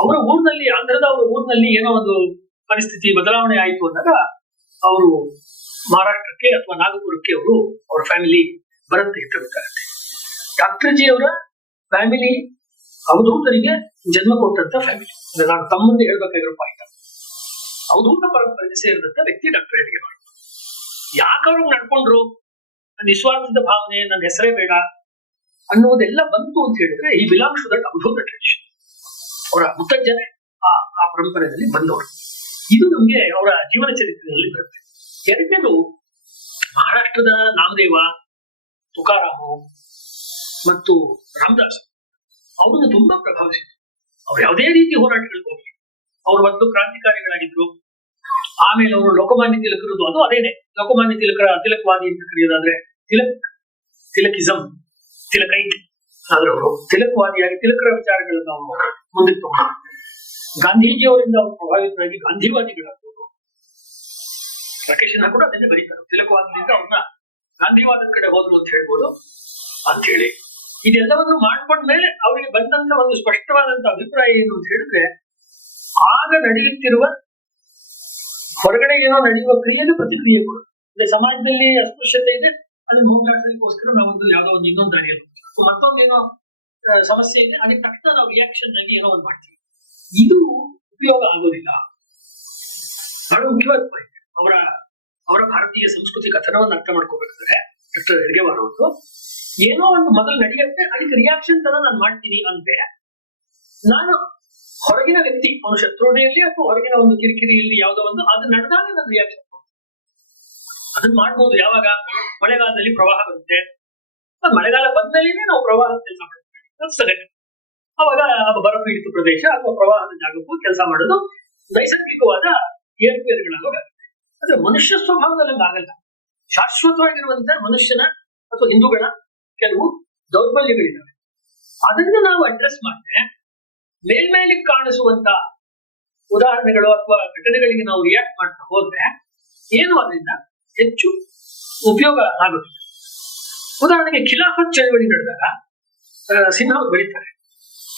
ಅವರ ಊರಿನಲ್ಲಿ, ಆಂಧ್ರದ ಅವರ ಊರಿನಲ್ಲಿ ಏನೋ ಒಂದು ಪರಿಸ್ಥಿತಿ ಬದಲಾವಣೆ ಆಯಿತು ಅಂದಾಗ ಅವರು ಮಹಾರಾಷ್ಟ್ರಕ್ಕೆ ಅಥವಾ ನಾಗಪುರಕ್ಕೆ ಅವರ ಫ್ಯಾಮಿಲಿ ಬರುತ್ತೆ ಅಂತ ಗೊತ್ತಾಗುತ್ತೆ. ಡಾಕ್ಟರ್ ಜಿ ಅವರ ಫ್ಯಾಮಿಲಿ ಅವಧೂತರಿಗೆ ಜನ್ಮ ಕೊಟ್ಟಂತ ಫ್ಯಾಮಿಲಿ. ಅಂದ್ರೆ ನಾನು ತಮ್ಮಂದೆ ಹೇಳ್ಬೇಕಾಗಿರೋ ಪಾಯಿಂಟ್, ಅವಧೂತ ಪರಂಪರೆಗೆ ಸೇರಿದಂತ ವ್ಯಕ್ತಿ ಡಾಕ್ಟರ್ ಹೆಡ್ಗೇವಾರ್. ಯಾಕವ್ರು ನಡ್ಕೊಂಡ್ರು, ನಿಸ್ವಾರ್ಥದ ಭಾವನೆ, ನನ್ನ ಹೆಸರೇ ಬೇಡ ಅನ್ನುವುದೆಲ್ಲ ಬಂತು ಅಂತ ಹೇಳಿದ್ರೆ, ಈ belongs to that Avadhuta tradition. ಅವರ ಮುತ್ತಜ್ಜನೆ ಆ ಪರಂಪರೆಯಲ್ಲಿ ಬಂದವರು. ಇದು ನಮ್ಗೆ ಅವರ ಜೀವನ ಚರಿತ್ರೆಯಲ್ಲಿ ಬರುತ್ತೆ. ಎರಡನೇದು, ಮಹಾರಾಷ್ಟ್ರದ ನಾಮದೇವ, ತುಕಾರಾಮು ಮತ್ತು ರಾಮದಾಸ್ ಅವ್ರನ್ನ ತುಂಬಾ ಪ್ರಭಾವಿಸಿದ್ರು. ಅವ್ರು ಯಾವುದೇ ರೀತಿ ಹೋರಾಟಗಳಿಗೆ ಹೋಗಿ ಅವರು ಒಂದು ಕ್ರಾಂತಿಕಾರಿಗಳಾಗಿದ್ರು. ಆಮೇಲೆ ಅವರು ಲೋಕಮಾನ್ಯ ತಿಲಕರದು, ಅದು ಅದೇನೆ, ಲೋಕಮಾನ್ಯ ತಿಲಕವಾದಿ ಅಂತ ಕರೆಯೋದಾದ್ರೆ ತಿಲಕಿಸಂ, ತಿಲಕೈಟ್ ಆದ್ರೆ ಅವರು ತಿಲಕವಾದಿಯಾಗಿ ತಿಲಕರ ವಿಚಾರಗಳನ್ನು ಅವರು ಮುಂದಕ್ಕೆ ತಗೊಂಡು ಗಾಂಧೀಜಿಯವರಿಂದ ಅವರು ಪ್ರಭಾವಿತರಾಗಿ ಗಾಂಧಿವಾದಿಗಳಾಗ್ಬೋದು. ರಾಕೇಶನ್ನ ಕೂಡ ಅದನ್ನೇ ಬರೀತಾರೆ, ತಿಲಕವಾದದಿಂದ ಅವ್ರನ್ನ ಗಾಂಧಿವಾದದ ಕಡೆ ಹೋದ್ರು ಅಂತ ಹೇಳ್ಬೋದು ಅಂತ ಹೇಳಿ. ಇದೆಲ್ಲವನ್ನು ಮಾಡ್ಕೊಂಡ್ಮೇಲೆ ಅವರಿಗೆ ಬಂದಂತ ಒಂದು ಸ್ಪಷ್ಟವಾದಂತ ಅಭಿಪ್ರಾಯ ಏನು ಅಂತ ಹೇಳಿದ್ರೆ, ಆಗ ನಡೆಯುತ್ತಿರುವ ಹೊರಗಡೆ ಏನೋ ನಡೆಯುವ ಕ್ರಿಯೆಗೆ ಪ್ರತಿಕ್ರಿಯೆಗಳು, ಅಂದ್ರೆ ಸಮಾಜದಲ್ಲಿ ಅಸ್ಪೃಶ್ಯತೆ ಇದೆ, ಅದನ್ನ ಹೋಗ್ಲಾಡ್ಸೋದಕ್ಕೋಸ್ಕರ ನಾವೊಂದು ಯಾವುದೋ ಒಂದು ಇನ್ನೊಂದು ದಾರಿಯಲ್ಲಿ ಮತ್ತೊಂದೇನೋ ಸಮಸ್ಯೆ ಇದೆ, ಅದಕ್ಕೆ ತಕ್ಷಣ ನಾವು ರಿಯಾಕ್ಷನ್ ಆಗಿ ಏನೋ ಒಂದು ಮಾಡ್ತೀವಿ. ಇದು ಉಪಯೋಗ ಆಗೋದಿಲ್ಲ. ಬಹಳ ಮುಖ್ಯವಾದ ಪಾಯಿಂಟ್. ಅವರ ಭಾರತೀಯ ಸಂಸ್ಕೃತಿ ಕಥನವನ್ನು ಅರ್ಥ ಮಾಡ್ಕೋಬೇಕಾದ್ರೆ ಡಾಕ್ಟರ್ ಹೆಡ್ಗೇವಾರ್ ಅವರು ಏನೋ ಒಂದು ಮೊದಲು ನಡೆಯುತ್ತೆ, ಅದಕ್ಕೆ ರಿಯಾಕ್ಷನ್ ತರ ನಾನು ಮಾಡ್ತೀನಿ ಅಂದ್ರೆ, ನಾನು ಹೊರಗಿನ ವ್ಯಕ್ತಿ ಅವನು ಶತ್ರುಡೆಯಲ್ಲಿ ಅಥವಾ ಹೊರಗಿನ ಒಂದು ಕಿರಿಕಿರಿಯಲ್ಲಿ ಯಾವುದೋ ಒಂದು ಅದು ನಡೆದಾಗ ನಾನು ರಿಯಾಕ್ಷನ್ ಅದನ್ನ ಮಾಡ್ಬೋದು. ಯಾವಾಗ ಮಳೆಗಾಲದಲ್ಲಿ ಪ್ರವಾಹ ಬರುತ್ತೆ, ಮಳೆಗಾಲ ಬಂದಮೇಲೆ ನಾವು ಪ್ರವಾಹ ಕೆಲಸ ಮಾಡ್ತೀವಿ, ಅವಾಗ ಬರಪೀಡಿತ ಪ್ರದೇಶ ಅಥವಾ ಪ್ರವಾಹದ ಜಾಗಕ್ಕೂ ಕೆಲಸ ಮಾಡೋದು ನೈಸರ್ಗಿಕವಾದ ಏರ್ಪೇರುಗಳಾಗುವಾಗ. ಆದ್ರೆ ಮನುಷ್ಯ ಸ್ವಭಾವದಲ್ಲಿ ಆಗಲ್ಲ. ಶಾಶ್ವತವಾಗಿರುವಂತ ಮನುಷ್ಯನ ಅಥವಾ ಹಿಂದೂಗಳ ಕೆಲವು ದೌರ್ಬಲ್ಯಗಳಿದ್ದಾವೆ. ಅದನ್ನು ನಾವು ಅಡ್ರೆಸ್ ಮಾಡಿದ್ರೆ ಮೇಲ್ಮೇಲೆ ಕಾಣಿಸುವಂತ ಉದಾಹರಣೆಗಳು ಅಥವಾ ಘಟನೆಗಳಿಗೆ ನಾವು ರಿಯಾಕ್ಟ್ ಮಾಡ್ತಾ ಹೋದ್ರೆ ಏನು ಅದರಿಂದ ಹೆಚ್ಚು ಉಪಯೋಗ ಆಗುತ್ತೆ. ಉದಾಹರಣೆಗೆ ಖಿಲಾಫತ್ ಚಳವಳಿ ನಡೆದಾಗ ಸಿನ್ಹಾ ಬರೀತಾರೆ,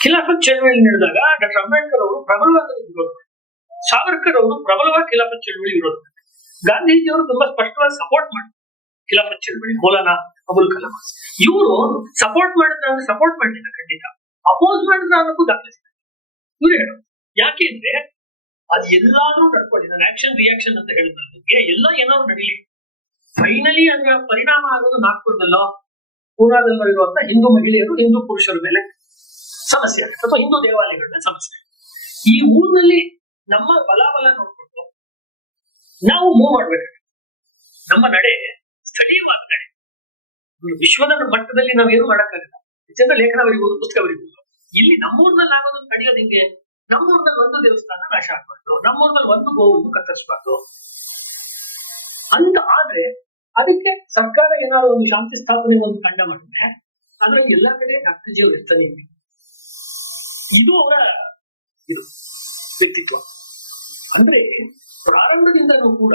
ಖಿಲಾಫತ್ ಚಳವಳಿ ನಡೆದಾಗ ಡಾಕ್ಟರ್ ಅಂಬೇಡ್ಕರ್ ಅವರು ಪ್ರಬಲವಾದ ವಿರೋಧ, ಸಾವರ್ಕರ್ ಅವರು ಪ್ರಬಲವಾಗಿ ಖಿಲಾಫತ್ ಚಳವಳಿ ವಿರೋಧ, ಗಾಂಧೀಜಿಯವರು ತುಂಬಾ ಸ್ಪಷ್ಟವಾಗಿ ಸಪೋರ್ಟ್ ಮಾಡಿ ಖಿಲಾಫತ್ ಚಳವಳಿ, ಮೌಲಾನಾ ಅಬುಲ್ ಕಲಾಂ ಇವರು ಸಪೋರ್ಟ್ ಮಾಡಿಲ್ಲ, ಖಂಡಿತ ಅಪೋಸ್ ಮಾಡಿದ್ರ ಅನ್ನೋಕ್ಕೂ ದಾಖಲಿಸಿದ್ದಾರೆ ಇವ್ರು ಹೇಳೋದು. ಯಾಕೆ ಅಂದ್ರೆ ಅದು ಎಲ್ಲಾದ್ರೂ ನಡ್ಕೊಳ್ಳಿ, ನಾನು ಆಕ್ಷನ್ ರಿಯಾಕ್ಷನ್ ಅಂತ ಹೇಳಿದ್ರೆ ಎಲ್ಲ ಏನಾದ್ರು ನಡೀಲಿ, ಫೈನಲಿ ಅದರ ಪರಿಣಾಮ ಆಗೋದು ನಾಗ್ಪುರದಲ್ಲೋ ಪೂನಾದಲ್ಲೋ ಇರುವಂತ ಹಿಂದೂ ಮಹಿಳೆಯರು ಹಿಂದೂ ಪುರುಷರ ಮೇಲೆ ಸಮಸ್ಯೆ ಆಗುತ್ತೆ, ಅಥವಾ ಹಿಂದೂ ದೇವಾಲಯಗಳ ಮೇಲೆ ಸಮಸ್ಯೆ. ಈ ಊರಿನಲ್ಲಿ ನಮ್ಮ ಬಲಾಬಲ ನೋಡ್ಕೊಂಡು ನಾವು ಮೂವ್ ಮಾಡ್ಬೇಕಾಗುತ್ತೆ. ನಮ್ಮ ನಡೆ ಸ್ಥಳೀಯವಾದ ನಡೆ, ವಿಶ್ವದ ಮಟ್ಟದಲ್ಲಿ ನಾವೇನು ಮಾಡಕ್ಕಾಗಲ್ಲ. ಹೆಚ್ಚಿನ ಲೇಖನ ಬರೀಬಹುದು, ಪುಸ್ತಕ ಬರೀಬಹುದು. ಇಲ್ಲಿ ನಮ್ಮೂರ್ನಲ್ಲಿ ಆಗೋದನ್ನು ತಡೆಯೋದು ಹಿಂಗೆ, ನಮ್ಮೂರ್ನಲ್ಲಿ ಒಂದು ದೇವಸ್ಥಾನ ನಾಶ ಆಗ್ಬಾರ್ದು, ನಮ್ಮೂರ್ನಲ್ಲಿ ಒಂದು ಗೋವನ್ನು ಕತ್ತರಿಸಬಾರ್ದು ಅಂತ ಆದ್ರೆ ಅದಕ್ಕೆ ಸರ್ಕಾರ ಏನಾದ್ರು ಒಂದು ಶಾಂತಿ ಸ್ಥಾಪನೆ ಒಂದು ತಂಡ ಮಾಡಿದ್ರೆ ಅದ್ರಲ್ಲಿ ಎಲ್ಲಾ ಕಡೆ ಡಾಕ್ಟರ್ ಜಿ ಅವರು ಇರ್ತಾನೆ. ಇದು ಅವರ ವ್ಯಕ್ತಿತ್ವ. ಅಂದ್ರೆ ಪ್ರಾರಂಭದಿಂದಲೂ ಕೂಡ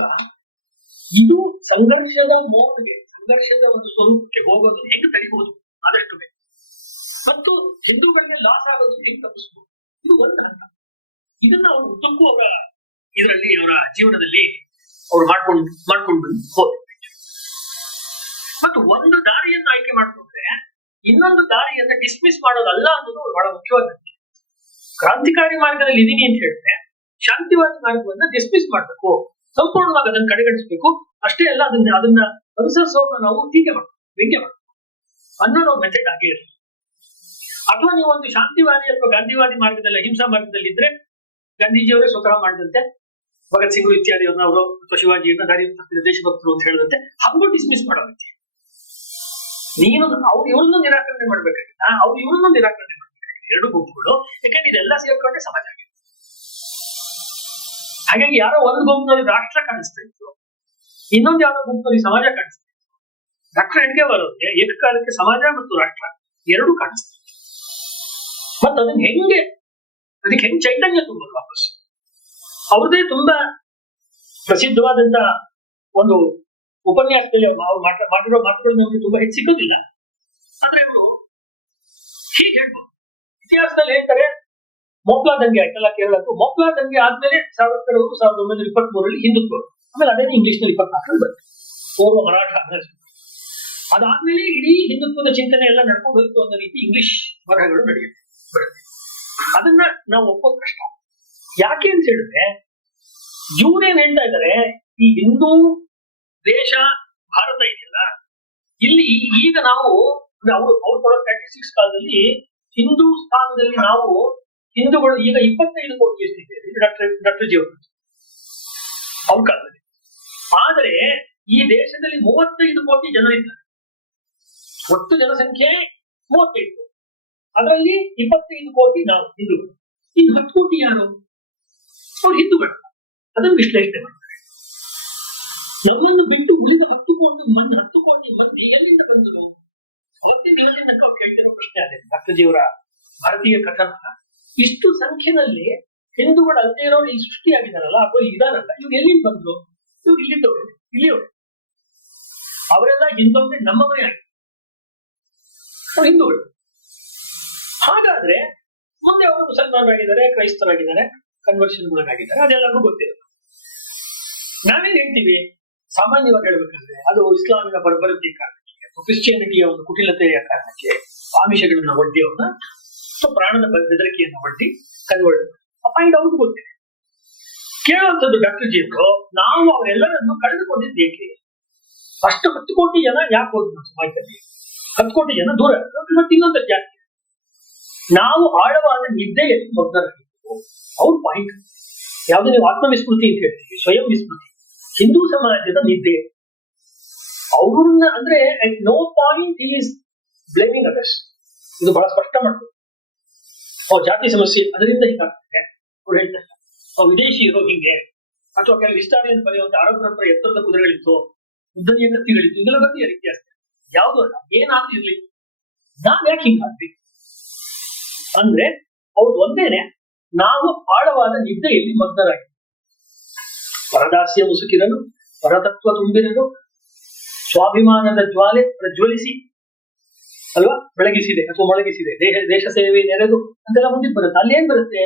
ಇದು ಸಂಘರ್ಷದ ಮೋಡ್ಗೆ, ಸಂಘರ್ಷದ ಒಂದು ಸ್ವರೂಪಕ್ಕೆ ಹೋಗೋದು ಹೆಂಗ್ ತಡಿಬಹುದು ಆದಷ್ಟು ಬೇಗ, ಮತ್ತು ಹಿಂದೂಗಳಿಗೆ ಲಾಸ್ ಆಗೋದು ಹೆಂಗ್ ತಪ್ಪಿಸಬಹುದು, ಇದು ಒಂದು ಹಂತ. ಇದನ್ನ ಅವರು ಉದ್ದಕ್ಕೂ ಅವರ ಇದರಲ್ಲಿ ಅವರ ಜೀವನದಲ್ಲಿ ಅವ್ರು ಮಾಡ್ಕೊಂಡು ಬಂದು ಹೋದ್ರು. ಮತ್ತು ಒಂದು ದಾರಿಯನ್ನು ಆಯ್ಕೆ ಮಾಡ್ಕೊಂಡ್ರೆ ಇನ್ನೊಂದು ದಾರಿಯನ್ನ ಡಿಸ್ಮಿಸ್ ಮಾಡೋದಲ್ಲ ಅನ್ನೋದು ಬಹಳ ಮುಖ್ಯವಾದ ವಿಷಯ. ಕ್ರಾಂತಿಕಾರಿ ಮಾರ್ಗದಲ್ಲಿ ಇದೀನಿ ಅಂತ ಹೇಳಿದ್ರೆ ಶಾಂತಿವಾದಿ ಮಾರ್ಗವನ್ನ ಡಿಸ್ಮಿಸ್ ಮಾಡ್ಬೇಕು, ಸಂಪೂರ್ಣವಾಗಿ ಅದನ್ನ ಕಡೆಗಣಿಸ್ಬೇಕು. ಅಷ್ಟೇ ಅಲ್ಲ, ಅದನ್ನ ಅನುಸರಿಸೋದನ್ನ ನಾವು ಟೀಕೆ ಮಾಡ್ಬೇಕು, ವ್ಯಂಗ್ಯ ಮಾಡ್ಬೇಕು ಅನ್ನೋ ಮೆಥಡ್ ಆಗೇ ಇರಲಿ. ಅಥವಾ ನೀವು ಒಂದು ಶಾಂತಿವಾದಿ ಅಥವಾ ಗಾಂಧಿವಾದಿ ಮಾರ್ಗದಲ್ಲಿ, ಅಹಿಂಸಾ ಮಾರ್ಗದಲ್ಲಿ ಇದ್ರೆ ಗಾಂಧೀಜಿಯವರೇ ಸ್ವತಃ ಮಾಡಿದಂತೆ ಭಗತ್ ಸಿಂಗ್ ಇತ್ಯಾದಿಯವ್ರನ್ನ ಅವರು ಅಥವಾ ಶಿವಾಜಿಯನ್ನ ದಾರಿ ತಪ್ಪಿದ ದೇಶಭಕ್ತರು ಅಂತ ಹೇಳಿದಂತೆ ಹಂಗೂ ಡಿಸ್ಮಿಸ್ ಮಾಡೋದಕ್ಕೆ ನೀನು ಅವ್ರು ಇವ್ರನ್ನ ನಿರಾಕರಣೆ ಮಾಡ್ಬೇಕಾಗಿಲ್ಲ, ಅವ್ರು ಇವ್ರನ್ನ ನಿರಾಕರಣೆ ಮಾಡ್ಬೇಕಾಗಿಲ್ಲ, ಎರಡು ಗುಂಪುಗಳು. ಯಾಕಂದ್ರೆ ಇದೆಲ್ಲ ಸೇರ್ಕೊಂಡೆ ಸಮಾಜ ಆಗಿದೆ. ಹಾಗಾಗಿ ಯಾರೋ ಒಂದು ಗುಂಪಿನಲ್ಲಿ ರಾಷ್ಟ್ರ ಕಾಣಿಸ್ತಾ ಇತ್ತು, ಇನ್ನೊಂದು ಯಾರೋ ಗುಂಪಿನಲ್ಲಿ ಸಮಾಜ ಕಾಣಿಸ್ತಾ ಇತ್ತು. ಡಾಕ್ಟರ್ ಹೆಡ್ಗೇವಾರ್ ಅವ್ರಿಗೆ ಏಕಕಾಲಕ್ಕೆ ಸಮಾಜ ಮತ್ತು ರಾಷ್ಟ್ರ ಎರಡು ಕಾಣಿಸ್ತಾ ಇತ್ತು. ಮತ್ತು ಅದಕ್ಕೆ ಹೆಂಗ್ ಚೈತನ್ಯ ತುಂಬೋದು ವಾಪಸ್. ಅವ್ರದೇ ತುಂಬಾ ಪ್ರಸಿದ್ಧವಾದಂತ ಒಂದು ಉಪನ್ಯಾಸದಲ್ಲಿ ಅವ್ರು ಮಾಡಿರೋ ಮಾತುಗಳು ನಮಗೆ ತುಂಬಾ ಹೆಚ್ಚು ಸಿಗೋದಿಲ್ಲ. ಆದ್ರೆ ಅವರು ಹೀಗೆ ಹೇಳ್ಬೋದು, ಇತಿಹಾಸದಲ್ಲಿ ಹೇಳ್ತಾರೆ, ಮೊಪ್ಲಾ ದಂಗೆ ಆಯ್ತಲ್ಲ ಕೇರಳಕ್ಕೂ, ಮೊಪ್ಲಾ ದಂಗೆ ಆದ್ಮೇಲೆ ಸಾವರ್ಕರ್ ಅವರು 1923 ಹಿಂದುತ್ವ, ಆಮೇಲೆ ಅದೇನೇ ಇಂಗ್ಲಿಷ್ ನಲ್ಲಿ 24 ಬಂತು, ಪೂರ್ವ ಮರಾಠ. ಅದಾದ್ಮೇಲೆ ಇಡೀ ಹಿಂದುತ್ವದ ಚಿಂತನೆ ಎಲ್ಲ ನಡ್ಕೊಂಡು ಹೋಯ್ತು ಅನ್ನೋ ರೀತಿ ಇಂಗ್ಲಿಷ್ ಬರಹಗಳು ನಡೆಯುತ್ತೆ. ಅದನ್ನ ನಾವು ಒಪ್ಪೋದು ಕಷ್ಟ. ಯಾಕೆ ಅಂತ ಹೇಳಿದ್ರೆ ಇವ್ರೇನ್ ಹೇಳ್ತಾ ಇದ್ದಾರೆ, ಈ ಹಿಂದೂ ದೇಶ ಭಾರತ ಇದೆಯಲ್ಲ, ಇಲ್ಲಿ ಈಗ ನಾವು ಅವ್ರು ಕೊಡೋ ಸ್ಟ್ಯಾಟಿಸ್ಟಿಕ್ಸ್ ಕಾಲದಲ್ಲಿ ಹಿಂದೂಸ್ತಾನದಲ್ಲಿ ನಾವು ಹಿಂದೂಗಳು ಈಗ 25 ಕೋಟಿ ಎಷ್ಟಿದ್ದೇವೆ ಡಾಕ್ಟರ್ ಜಿ ಅವರು ಅವ್ರ ಕಾಲದಲ್ಲಿ. ಆದರೆ ಈ ದೇಶದಲ್ಲಿ 35 ಕೋಟಿ ಜನರಿದ್ದಾರೆ. ಒಟ್ಟು ಜನಸಂಖ್ಯೆ 35 ಕೋಟಿ, ಅದರಲ್ಲಿ 25 ಕೋಟಿ ನಾವು ಹಿಂದೂಗಳು. ಇನ್ನು 10 ಕೋಟಿ ಯಾರು? ಅವ್ರು ಹಿಂದೂಗಳು ಅದನ್ನು ವಿಶ್ಲೇಷಣೆ ಮಾಡ್ತಾರೆ. ನಮ್ಮನ್ನು ಬಿಟ್ಟು ಉಳಿದ 10 ಕೋಟಿ ಮಂದಿ ಎಲ್ಲಿಂದ ಬಂದರು? ಅವತ್ತಿನ ದಿನದಿಂದ ನಾವು ಕೇಳ್ತಿರೋ ಪ್ರಶ್ನೆ ಅದೇ. ಡಾಕ್ಟರ್ಜಿಯವರ ಭಾರತೀಯ ಕಥನ, ಇಷ್ಟು ಸಂಖ್ಯೆನಲ್ಲಿ ಹಿಂದೂಗಳು ಅಲ್ಲದೆ ಇರೋರು ಈ ಸೃಷ್ಟಿಯಾಗಿದ್ದಾರಲ್ಲ ಅಥವಾ ಇದಾರಲ್ಲ, ಇವ್ರು ಎಲ್ಲಿಂದ ಬಂದ್ರು? ಇವ್ರು ಇಲ್ಲಿದ್ದವ್ರು, ಇಲ್ಲಿಯವರು. ಅವರೆಲ್ಲ ಹಿಂದೊಮ್ಮೆ ನಮ್ಮವರೇ ಆಗಿ ಅವ್ರು ಹಿಂದೂಗಳು. ಹಾಗಾದ್ರೆ ಮುಂದೆ ಅವರು ಮುಸಲ್ಮಾನರಾಗಿದ್ದಾರೆ, ಕ್ರೈಸ್ತರಾಗಿದ್ದಾರೆ, ಕನ್ವರ್ಷನ್ ಒಳಗಾಗಿದ್ದಾರೆ, ಅದೆಲ್ಲರಿಗೂ ಗೊತ್ತಿದೆ. ನಾವೇನ್ ಹೇಳ್ತೀವಿ ಸಾಮಾನ್ಯವಾಗಿ ಹೇಳ್ಬೇಕಂದ್ರೆ ಅದು ಇಸ್ಲಾಮಿನ ಬರ್ಬರತೆಯ ಕಾರಣಕ್ಕೆ ಅಥವಾ ಕ್ರಿಶ್ಚಿಯಾನಿಟಿಯ ಒಂದು ಕುಟಿಲತೆಯ ಕಾರಣಕ್ಕೆ ಆಮಿಷಗಳನ್ನ ಒಡ್ಡಿ ಅವ್ರನ್ನ ಅಥವಾ ಪ್ರಾಣದ ಬೆದರಿಕೆಯನ್ನು ಒಡ್ಡಿ ಕನ್ವರ್ಟ್ ಪಾಯಿಂಟ್ ಅವ್ರಿಗೂ ಗೊತ್ತಿದೆ. ಕೇಳುವಂಥದ್ದು ಡಾಕ್ಟರ್ ಜಿ ಅವರು, ನಾವು ಅವರೆಲ್ಲರನ್ನು ಕಳೆದುಕೊಂಡಿದ್ದು ಏಕೆ? ಅಷ್ಟು 10 ಕೋಟಿ ಜನ ಯಾಕೆ ಹೋದ್ರು ನಮ್ಮ ಸಮಾಜದಲ್ಲಿ? 10 ಕೋಟಿ ಜನ ದೂರ, ಮತ್ತೆ ಇನ್ನೊಂದು ಜಾಸ್ತಿ. ನಾವು ಆಳವಾದ ನಿದ್ದೆಯಲ್ಲಿ ಮಗ್ನರಾಗಿದ್ದು ಅವ್ರ ಪಾಯಿಂಟ್. ಯಾವ್ದು ನೀವು ಆತ್ಮವಿಸ್ಮೃತಿ ಅಂತ ಹೇಳ್ತೀವಿ, ಸ್ವಯಂ ವಿಸ್ಮೃತಿ. ಹಿಂದೂ ಸಮಾಜದ ನಿದ್ದೆ ಅವ್ರನ್ನ ಅಂದ್ರೆ at no point is blaming others. ಇದು ಬಹಳ ಸ್ಪಷ್ಟ ಮಾಡ್ತಾರೆ. ಜಾತಿ ಸಮಸ್ಯೆ ಅದರಿಂದ ಹೀಗಾಗ್ತದೆ ಅವ್ರು ಹೇಳ್ತಾರೆ. ವಿದೇಶಿಯರು ಹಿಂಗೆ, ಅಥವಾ ಕೆಲವು ಹಿಸ್ಟಾರಿಯನ್ ಬರೆಯುವಂತ ಆರೋಗ್ಯ ಎತ್ತರದ ಕುದುರೆಗಳಿತ್ತು, ಉದ್ದನೆಯ ಕತ್ತಿಗಳಿತ್ತು, ಇದೆಲ್ಲ ಬರ್ತೀಯ ಇತಿಹಾಸ. ಯಾವ್ದು ಅಲ್ಲ, ಏನಾದ್ರೂ ಇರ್ಲಿ, ನಾವ್ ಯಾಕೆ ಹಿಂಗಾಗ್ತೀವಿ ಅಂದ್ರೆ ಅವ್ರು ಒಂದೇನೆ, ನಾವು ಆಳವಾದ ನಿದ್ದೆಯಲ್ಲಿ ಮಗ್ನರಾಗಿ ಪರದಾಸ್ಯ ಮುಸುಕಿರಲು, ಪರತತ್ವ ತುಂಬಿರಲು, ಸ್ವಾಭಿಮಾನದ ಜ್ವಾಲೆ ಪ್ರಜ್ವಲಿಸಿ ಅಲ್ವಾ ಬೆಳಗಿಸಿದೆ ಅಥವಾ ಮೊಳಗಿಸಿದೆ, ದೇಶ ಸೇವೆ ನೆರೆದು ಅಂತೆಲ್ಲ ಮುಂದಿಗೆ ಬರುತ್ತೆ. ಅಲ್ಲೇನ್ ಬರುತ್ತೆ?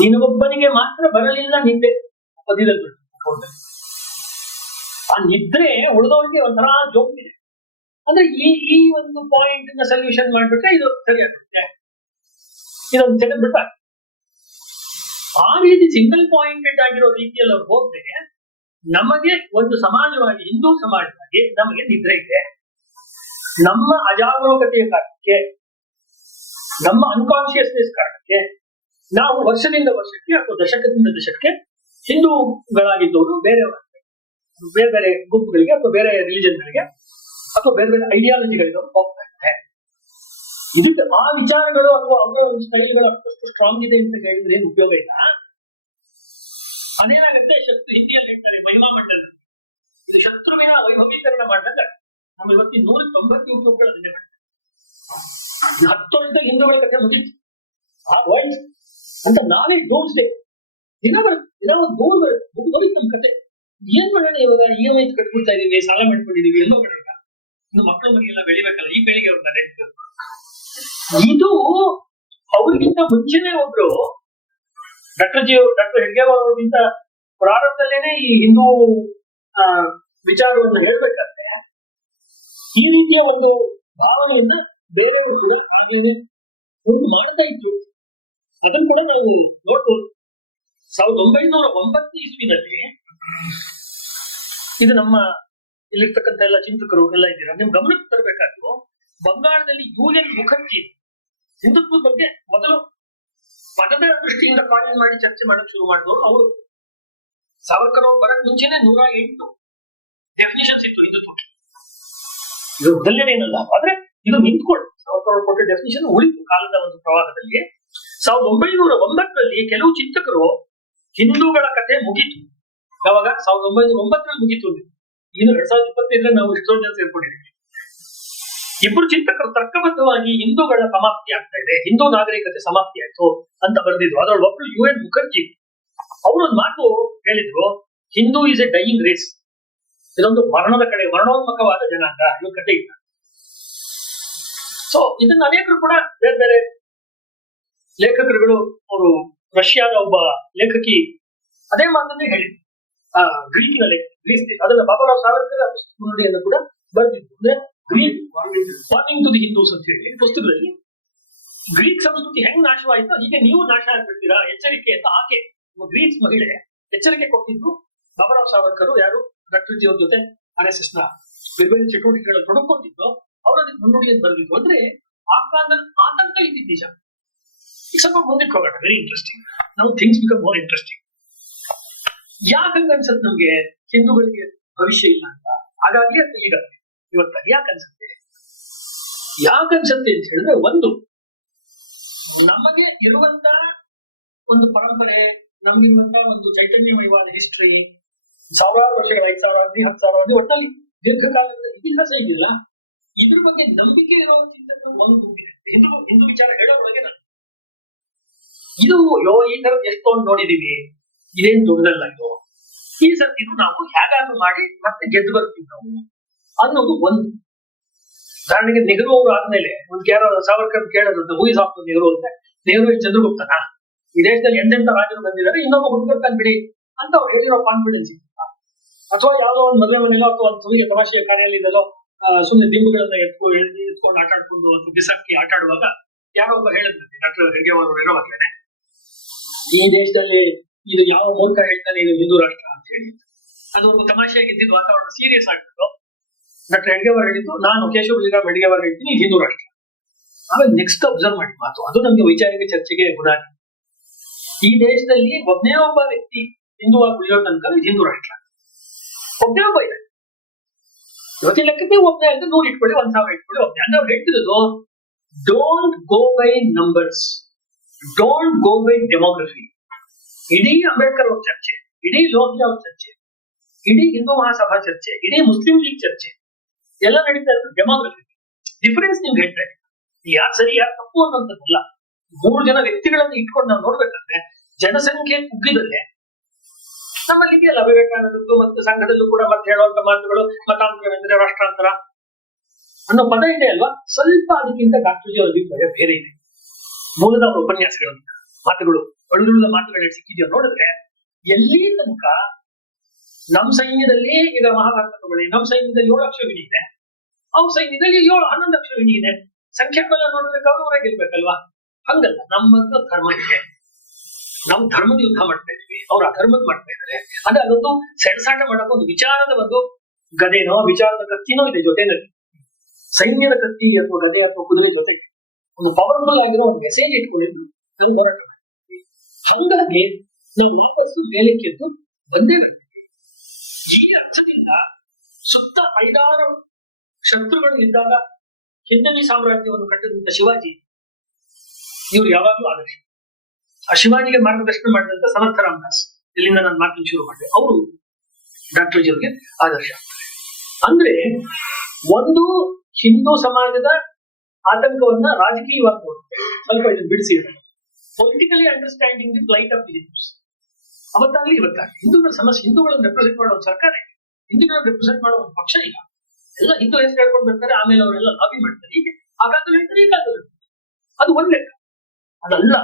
ನಿನಗೊಬ್ಬನಿಗೆ ಮಾತ್ರ ಬರಲಿಲ್ಲ ನಿದ್ದೆ, ಪದ್ಯದಲ್ಲಿ ಬರುತ್ತೆ. ಆ ನಿದ್ರೆ ಉಳಿದವರಿಗೆ ಒಂಥರ ಜೋಗಿದೆ. ಅಂದ್ರೆ ಈ ಒಂದು ಪಾಯಿಂಟ್ ನ ಸೊಲ್ಯೂಷನ್ ಮಾಡ್ಬಿಟ್ರೆ ಇದು ಸರಿಯಾಗುತ್ತೆ, ಇದೊಂದು ತೆಗೆದ್ಬಿಟ್ಟ. ಆ ರೀತಿ ಸಿಂಗಲ್ ಪಾಯಿಂಟೆಡ್ ಆಗಿರೋ ರೀತಿಯಲ್ಲಿ ಅವ್ರು ಹೋದ್ರೆ ನಮಗೆ ಒಂದು ಸಮಾಜವಾಗಿ, ಹಿಂದೂ ಸಮಾಜವಾಗಿ ನಮಗೆ ನಿದ್ರೆ ಇದೆ. ನಮ್ಮ ಅಜಾಗರೂಕತೆಯ ಕಾರಣಕ್ಕೆ, ನಮ್ಮ ಅನ್ಕಾನ್ಶಿಯಸ್ನೆಸ್ ಕಾರಣಕ್ಕೆ ನಾವು ವರ್ಷದಿಂದ ವರ್ಷಕ್ಕೆ ಅಥವಾ ದಶಕದಿಂದ ದಶಕಕ್ಕೆ ಹಿಂದೂಗಳಾಗಿದ್ದವರು ಬೇರೆ ಬೇರೆ ಗುಂಪುಗಳಿಗೆ ಅಥವಾ ಬೇರೆ ರಿಲಿಜನ್ಗಳಿಗೆ ಅಥವಾ ಬೇರೆ ಬೇರೆ ಐಡಿಯಾಲಜಿಗಳಿಗೆ ಹೋಗ್ತಾ ಇದ್ದಾರೆ. ಇದಕ್ಕೆ ಆ ವಿಚಾರಗಳು ಅಥವಾ ಅವರ ಒಂದು ಸ್ಟೈಲ್ಗಳು ಅಷ್ಟು ಸ್ಟ್ರಾಂಗ್ ಇದೆ ಅಂತ ಹೇಳಿದ್ರೆ ಏನು ಉಪಯೋಗ ಇಲ್ಲ. ಅದೇನಾಗತ್ತೆ, ಶತ್ರು ಹಿಂದಿಯಲ್ಲಿ ಹೇಳ್ತಾರೆ ಮಹಿಮಾ ಮಂಡಲ, ಇದು ಶತ್ರುವಿನ ವೈಭವೀಕರಣ ಮಾಡಿದಾಗ ನಮ್ಮ ಇವತ್ತಿನ 190 ಯೂಟ್ಯೂಬ್ಗಳು ಅದನ್ನೇ ಮಾಡ್ತಾರೆ. 10 ವರ್ಷದಲ್ಲಿ ಹಿಂದೂಗಳ ಕಥೆ ಮುಗಿತು ಆ ವರ್ಲ್ಡ್ ಅಂತ ನಾವೇ ಡೋಮ್ಸ್ಡೇ ದಿನ ಬರುತ್ತೆ, ದಿನ ಒಂದು 3 ಬರುತ್ತೆ, ಮುಗಿದೋಯ್ತು ನಮ್ಮ ಕತೆ. ಏನ್ ಮಾಡೋಣ ಇವಾಗ? EMI ಕಟ್ಬಿಡ್ತಾ ಇದೀವಿ, ಸಾಲ ಮಾಡ್ಕೊಂಡಿದೀವಿ, ಎಲ್ಲೋ ಮಾಡೋಣ. ಇನ್ನು ಮಕ್ಕಳು ಮರಿಯೆಲ್ಲ ಬೆಳಿಬೇಕಲ್ಲ, ಈ ಬೆಳಿಗ್ಗೆ ಅವ್ರನ್ನ ನಡೆಸಬೇಕು. ಇದು ಅವ್ರಿಗಿಂತ ಮುಂಚೆನೆ ಒಬ್ರು ಡಾಕ್ಟರ್ ಹೆಡ್ಗೇವಾರ್ ಅವ್ರಿಗಿಂತ ಪ್ರಾರಂಭದಲ್ಲೇನೆ ಈ ಹಿಂದೂ ವಿಚಾರವನ್ನು ಹೇಳ್ಬೇಕಾದ್ರೆ ಈ ರೀತಿಯ ಒಂದು ಭಾವನೆಯನ್ನು ಬೇರೆಯವರು ಕೂಡ ಒಂದು ಮಾಡ್ತಾ ಇತ್ತು. ಅದನ್ನು ಕೂಡ ನಾವು ನೋಡ್ಬೋದು. 1909 ಇಸ್ವಿನಲ್ಲಿ ಇದು ನಮ್ಮ ಇಲ್ಲಿರ್ತಕ್ಕಂಥ ಎಲ್ಲ ಚಿಂತಕರು ಎಲ್ಲ ಇದ್ದೀರಾ, ನಿಮ್ ಗಮನಕ್ಕೆ ತರಬೇಕಾದ್ರು, ಬಂಗಾಳದಲ್ಲಿ UN ಮುಖರ್ಜಿ ಹಿಂದುತ್ವದ ಬಗ್ಗೆ ಮೊದಲು ಪದದ ದೃಷ್ಟಿಯಿಂದ ಕಾಯಿನ್ ಮಾಡಿ ಚರ್ಚೆ ಮಾಡಕ್ ಶುರು ಮಾಡಿದವರು ಅವರು. ಸಾವರ್ಕರ್ ಅವ್ರು ಬರಕ್ ಮುಂಚೆನೆ 108 ಡೆಫಿನಿಷನ್ಸ್ ಇತ್ತು ಹಿಂದುತ್ವಕ್ಕೆ. ಇದು ಮೊದಲನೇನಲ್ಲ, ಆದ್ರೆ ಇದು ನಿಂತ್ಕೊಳ್ಳಿ. ಸಾವರ್ಕರ್ ಅವ್ರು ಕೊಟ್ಟ ಡೆಫಿನಿಷನ್ ಉಳಿತು ಕಾಲದ ಒಂದು ಪ್ರವಾಹದಲ್ಲಿ. 1909ರಲ್ಲಿ ಕೆಲವು ಚಿಂತಕರು ಹಿಂದೂಗಳ ಕಥೆ ಮುಗೀತು. ಯಾವಾಗ? 1909ರಲ್ಲಿ ಮುಗೀತು. ಇನ್ನು 2025 ನಾವು ಎಷ್ಟೋ ಜನ ಸೇರ್ಕೊಂಡಿದ್ದೀವಿ. ಇಬ್ಬರು ಚಿಂತಕರು ತರ್ಕಬದ್ಧವಾಗಿ ಹಿಂದೂಗಳ ಸಮಾಪ್ತಿ ಆಗ್ತಾ ಇದೆ, ಹಿಂದೂ ನಾಗರಿಕತೆ ಸಮಾಪ್ತಿ ಆಯ್ತು ಅಂತ ಬರೆದಿದ್ರು. ಅದ್ರೊಳಗೆ ಒಬ್ರು UN ಮುಖರ್ಜಿ ಅವರೊಂದು ಮಾತು ಹೇಳಿದ್ರು, Hindu is a dying race. ಇದೊಂದು ಮರಣದ ಕಡೆ, ಮರಣೋನ್ಮುಖವಾದ ಜನಾಂಗ, ಇವ್ರ ಕತೆ ಇಲ್ಲ. ಸೊ ಇದನ್ನ ಅನೇಕರು ಕೂಡ ಬೇರೆ ಬೇರೆ ಲೇಖಕರುಗಳು, ಅವರು ರಷ್ಯಾದ ಒಬ್ಬ ಲೇಖಕಿ ಅದೇ ಮಾತನ್ನೇ ಹೇಳಿದ್ರು. ಗ್ರೀಕಿನ ಗ್ರೀಸ್ ಅದನ್ನ ಬಾಬಾರಾವ್ ಸಾವರ್ಕರ್ ಮುನ್ನುಡಿಯನ್ನು ಕೂಡ ಬರೆದಿದ್ರು. ಅಂದ್ರೆ Greek warning to the Hindus ಅಂತ ಹೇಳಿ ಪುಸ್ತಕದಲ್ಲಿ ಗ್ರೀಕ್ ಸಂಸ್ಕೃತಿ ಹೆಂಗ್ ನಾಶವಾಯಿತೋ ಹೀಗೆ ನೀವು ನಾಶ ಆಗ್ಬಿಡ್ತೀರಾ, ಎಚ್ಚರಿಕೆ ಅಂತ ಆಕೆ ಗ್ರೀಕ್ ಮಹಿಳೆ ಎಚ್ಚರಿಕೆ ಕೊಟ್ಟಿದ್ದು. ಬಾಬಾರಾವ್ ಸಾವರ್ಕರ್ ಯಾರು ಡಾಕ್ಟರ್ ಜಿ ಅವ್ರ ಜೊತೆ RSS ನ ಬೇರೆ ಬೇರೆ ಚಟುವಟಿಕೆಗಳಲ್ಲಿ ತೊಡಕೊಂಡಿದ್ದು, ಅವರು ಅದಕ್ಕೆ ಮುನ್ನುಡಿಯನ್ನು ಬರೆದಿದ್ರು. ಅಂದ್ರೆ ಆ ಕಾಲದಲ್ಲಿ ಆತಂಕ ಇದ್ದಿದ್ದು ನಿಜ. ಈಗ ಸ್ವಲ್ಪ ಮುಂದಕ್ಕೆ ಹೋಗೋಣ. Very interesting. ನಾವು ಥಿಂಗ್ಸ್ ಬಿಕಮ್ ಮೋರ್ ಇಂಟ್ರೆಸ್ಟಿಂಗ್. ಯಾಕಂಗ ಅನ್ಸತ್ತೆ ನಮ್ಗೆ ಹಿಂದೂಗಳಿಗೆ ಭವಿಷ್ಯ ಇಲ್ಲ ಅಂತ? ಹಾಗಾಗಿ ಅದು ಈಗ ಇವತ್ತ ಯಾಕನ್ಸುತ್ತೆ ಅಂತ ಹೇಳಿದ್ರೆ, ಒಂದು ನಮಗೆ ಇರುವಂತ ಒಂದು ಪರಂಪರೆ, ನಮ್ಗಿರುವಂತಹ ಒಂದು ಚೈತನ್ಯಮಯವಾದ ಹಿಸ್ಟ್ರಿ, ಸಾವಿರಾರು ವರ್ಷಗಳ 5,000 ಅವಧಿ 10,000 ಅವಧಿ, ಒಟ್ಟಲ್ಲಿ ದೀರ್ಘಕಾಲದ ಇತಿಹಾಸ ಇದೆಯಲ್ಲ, ಇದ್ರ ಬಗ್ಗೆ ನಂಬಿಕೆ ಇರೋ ಚಿಂತನೆ ಒಂದು ಗುಂಪಿದೆ. ಹಿಂದೂ ವಿಚಾರ ಹೇಳೋರೊಳಗೆ ನಾನು ಇದು ಈ ತರದ್ ಎಷ್ಟೊಂದು ನೋಡಿದೀವಿ, ಇದೇನ್ ದೊಡ್ಡದಲ್ಲ ಇದು, ಈ ಸರ್ತಿನೂ ನಾವು ಹೇಗಾದ್ರೂ ಮಾಡಿ ಮತ್ತೆ ಗೆದ್ದು ಬರ್ತೀವಿ ನಾವು ಅನ್ನೋದು ಒಂದು. ಉದಾಹರಣೆಗೆ ನೆಹರು ಅವರು ಆದ್ಮೇಲೆ ಒಂದು ಯಾರೋ ಸಾವರ್ಕರ್ ಕೇಳೋದಂತ ಹೂ ಇಸ್ ಆಫ್ಟರ್ ನೆಹರು ಅಂತ, ನೆಹರು ಚಂದ್ರಗುಪ್ತನ ಈ ದೇಶದಲ್ಲಿ ಎಂತೆಂತ ರಾಜರು ಬಂದಿದ್ದಾರೆ, ಇನ್ನೊಬ್ಬ ಹುಡುಗರ್ತಾನೆ ಬಿಡಿ ಅಂತ ಅವ್ರು ಹೇಳಿರೋ ಕಾನ್ಫಿಡೆನ್ಸ್ ಇತ್ತು. ಅಥವಾ ಯಾವುದೋ ಒಂದು ಮದುವೆ ಮನೆಯಲ್ಲೋ ಅಥವಾ ಒಂದು ಸುವಿಗೆ ತಮಾಷೆಯ ಕಾರ್ಯಾಲಯದಲ್ಲೋ ಸುಮ್ಮನೆ ದಿಂಬುಗಳನ್ನ ಎತ್ಕೊಂಡು ಆಟ ಆಡ್ಕೊಂಡು ಅಥವಾ ಬಿಸಾಕಿ ಆಟ ಆಡುವಾಗ ಯಾರೋ ಒಬ್ಬ ಹೇಳಿದ್ರಂತೆ, ಡಾಕ್ಟರ್ ಹೆಡ್ಗೆ ಅವರು ಇರೋವಾಗ್ಲೇನೆ, ಈ ದೇಶದಲ್ಲಿ ಇದು ಯಾವ ಮೂರ್ಖ ಹೇಳ್ತಾನೆ ಇದು ಹಿಂದೂ ರಾಷ್ಟ್ರ ಅಂತ ಹೇಳಿ. ಅದು ಒಂದು ತಮಾಷೆಯಾಗಿದ್ದು ವಾತಾವರಣ ಸೀರಿಯಸ್ ಆಗ್ಬಿಟ್ಟು ಡಾಕ್ಟರ್ ಹೆಡ್ಗೆವರ್ ಹೇಳಿದ್ದು, ನಾನು ಕೇಶವ ಶ್ರೀರಾಮ್ ಹೆಡ್ಗೆವರ್ ಹೇಳ್ತೀನಿ ಇದು ಹಿಂದೂ ರಾಷ್ಟ್ರ. ಆಮೇಲೆ ನೆಕ್ಸ್ಟ್ ಅಬ್ಸರ್ವ್ ಮಾಡಿ ಮಾತು, ಅದು ನಮ್ಗೆ ವೈಚಾರಿಕ ಚರ್ಚೆಗೆ ಉದಾಹರಣೆ. ಈ ದೇಶದಲ್ಲಿ ಒಬ್ಬನೇ ಒಬ್ಬ ವ್ಯಕ್ತಿ ಹಿಂದೂವಾಗಿ ಉಳಿಯೋ ತನಕ ಇದು ಹಿಂದೂ ರಾಷ್ಟ್ರ. ಒಬ್ಬನೇ ಒಬ್ಬ ಇದೆ, ಇವತ್ತಿನ ಲೆಕ್ಕಕ್ಕೆ ಒಬ್ಬನೇ ಅಂತ 100 ಇಟ್ಕೊಳ್ಳಿ, 1,000 ಇಟ್ಕೊಳ್ಳಿ, ಒಬ್ಬನೇ ಅಂದ್ರೆ ಅವ್ರು ಹೇಳ್ತಿರೋದು, don't go by numbers, don't go by demography. ಇಡೀ ಅಂಬೇಡ್ಕರ್ ಅವ್ರ ಚರ್ಚೆ, ಇಡೀ ಲೋಹಿಯಾ ಅವ್ರ ಚರ್ಚೆ, ಇಡೀ ಹಿಂದೂ ಮಹಾಸಭಾ ಚರ್ಚೆ, ಇಡೀ ಮುಸ್ಲಿಂ ಲೀಗ್ ಚರ್ಚೆ ಎಲ್ಲ ನಡೀತಾ ಇರೋದು ಡೆಮೋಗ್ರಫಿ. ಡಿಫರೆನ್ಸ್ ನಿಮ್ಗೆ ಹೇಳ್ತಾ ಇದ್ದೀನಿ, ಯಾರು ಸರಿ ಯಾರು ತಪ್ಪು ಅನ್ನೋಂಥದ್ದಲ್ಲ. 3 ಜನ ವ್ಯಕ್ತಿಗಳನ್ನು ಇಟ್ಕೊಂಡು ನಾವು ನೋಡ್ಬೇಕಂದ್ರೆ ಜನಸಂಖ್ಯೆ ಕುಗ್ಗಿದರೆ ನಮ್ಮಲ್ಲಿ ಇದೆಯಲ್ಲ ವಿವೇಕಾನಂದದ್ದು ಮತ್ತು ಸಂಘದಲ್ಲೂ ಕೂಡ ಮತ್ತೆ ಹೇಳುವಂತ ಮಾತುಗಳು, ಮತಾಂತರವೆಂದ್ರೆ ರಾಷ್ಟ್ರಾಂತರ ಅನ್ನೋ ಪದ ಇದೆ ಅಲ್ವಾ, ಸ್ವಲ್ಪ ಅದಕ್ಕಿಂತ ಡಾಕ್ಟರ್ ಜಿ ಅವ್ರ ಅಭಿಪ್ರಾಯ ಬೇರೆ ಇದೆ. ಮೂಲದ ಅವರ ಉಪನ್ಯಾಸಗಳ ಮಾತುಗಳು, ಒಳ್ಳುಳ್ಳ ಮಾತುಗಳು ಸಿಕ್ಕಿದೆಯೋ ನೋಡಿದ್ರೆ, ಎಲ್ಲಿ ತನಕ ನಮ್ಮ ಸೈನ್ಯದಲ್ಲಿ ಈಗ ಮಹಾಭಾರತ ತಗೊಳ್ಳಿ, ನಮ್ಮ ಸೈನ್ಯದಲ್ಲಿ 7 ಅಕ್ಷೋಹಿಣಿ ಇದೆ, ಅವ್ರ ಸೈನ್ಯದಲ್ಲಿ 11 ಅಕ್ಷೋಹಿಣಿ ಇದೆ. ಸಂಖ್ಯಾಬಲ ನೋಡಿದ್ರೆ ಅವ್ರವರಾಗಿ ಇರ್ಬೇಕಲ್ವಾ? ಹಂಗಲ್ಲ, ನಮ್ಮಂತ ಧರ್ಮ ಇದೆ, ನಾವು ಧರ್ಮದ ಯುದ್ಧ ಮಾಡ್ತಾ ಇದ್ವಿ, ಅವ್ರು ಅಧರ್ಮದ ಮಾಡ್ತಾ ಇದ್ದಾರೆ. ಅಂದ್ರೆ ಅದೊಂದು ಸೆಣಸಾಟ ಮಾಡಕ್ಕೆ ಒಂದು ವಿಚಾರದ ಒಂದು ಗದೆನೋ ವಿಚಾರದ ಕತ್ತಿನೋ ಇದೆ ಜೊತೆನಲ್ಲಿ. ಸೈನ್ಯದ ಕತ್ತಿ ಅಥವಾ ಗದೆ ಅಥವಾ ಕುದುರೆ ಜೊತೆಗೆ ಒಂದು ಪವರ್ಫುಲ್ ಆಗಿರೋ ಒಂದು ಮೆಸೇಜ್ ಇಟ್ಕೊಂಡಿದ್ದು ನಾವು ಹೋರಾಟ ಮಾಡ್ತೀವಿ. ಹಂಗಾಗಿ ನಾವು ವಾಪಸ್ಸು ಮೇಲಕ್ಕೆದ್ದು ಬಂದೇ ಬರ್ತೀವಿ. ಈ ಅರ್ಥದಿಂದ ಸುತ್ತ 5-6 ಶತ್ರುಗಳು ಇದ್ದಾಗ ಹಿಂದವಿ ಸಾಮ್ರಾಜ್ಯವನ್ನು ಕಟ್ಟಿದಂತ ಶಿವಾಜಿ ಇವ್ರು ಯಾವಾಗ್ಲೂ ಆದರ್ಶ. ಆ ಶಿವಾಜಿಗೆ ಮಾರ್ಗದರ್ಶನ ಮಾಡಿದಂತ ಸಮರ್ಥ ರಾಮದಾಸ್, ಇಲ್ಲಿಂದ ನಾನು ಮಾತನ್ನು ಶುರು ಮಾಡಿದೆ, ಅವರು ಡಾಕ್ಟರ್ ಜಿ ಅವ್ರಿಗೆ ಆದರ್ಶ ಆಗ್ತಾರೆ. ಅಂದ್ರೆ ಒಂದು ಹಿಂದೂ ಸಮಾಜದ ಆತಂಕವನ್ನ ರಾಜಕೀಯವಾಗಿ ನೋಡುತ್ತೆ. ಸ್ವಲ್ಪ ಇದನ್ನು ಬಿಡಿಸಿ, politically understanding the flight of the Hindus. ಅವತ್ತಾಗ್ಲಿ ಇವತ್ತಾಗ್ಲಿ ಹಿಂದೂಗಳ ಸಮಸ್ಯೆ, ಹಿಂದೂಗಳನ್ನು ರೆಪ್ರೆಸೆಂಟ್ ಮಾಡೋ ಒಂದು ಸರ್ಕಾರ ಇದೆ, ಹಿಂದೂಗಳನ್ನು ರೆಪ್ರೆಸೆಂಟ್ ಮಾಡೋ ಒಂದು ಪಕ್ಷ ಇಲ್ಲ. ಎಲ್ಲ ಹಿಂದೂ ಹೆಸರು ಹೇಳ್ಕೊಂಡು ಬರ್ತಾರೆ, ಆಮೇಲೆ ಅವರೆಲ್ಲ ಲಾಬಿ ಮಾಡ್ತಾರೆ. ಹೀಗೆ ಆಗಾಗಲೇ ಹೇಳ್ತಾರೆ, ಈಗಾಗಲೇ ಅದು ಒಂದ್ ಲೆಕ್ಕ. ಅದಲ್ಲ,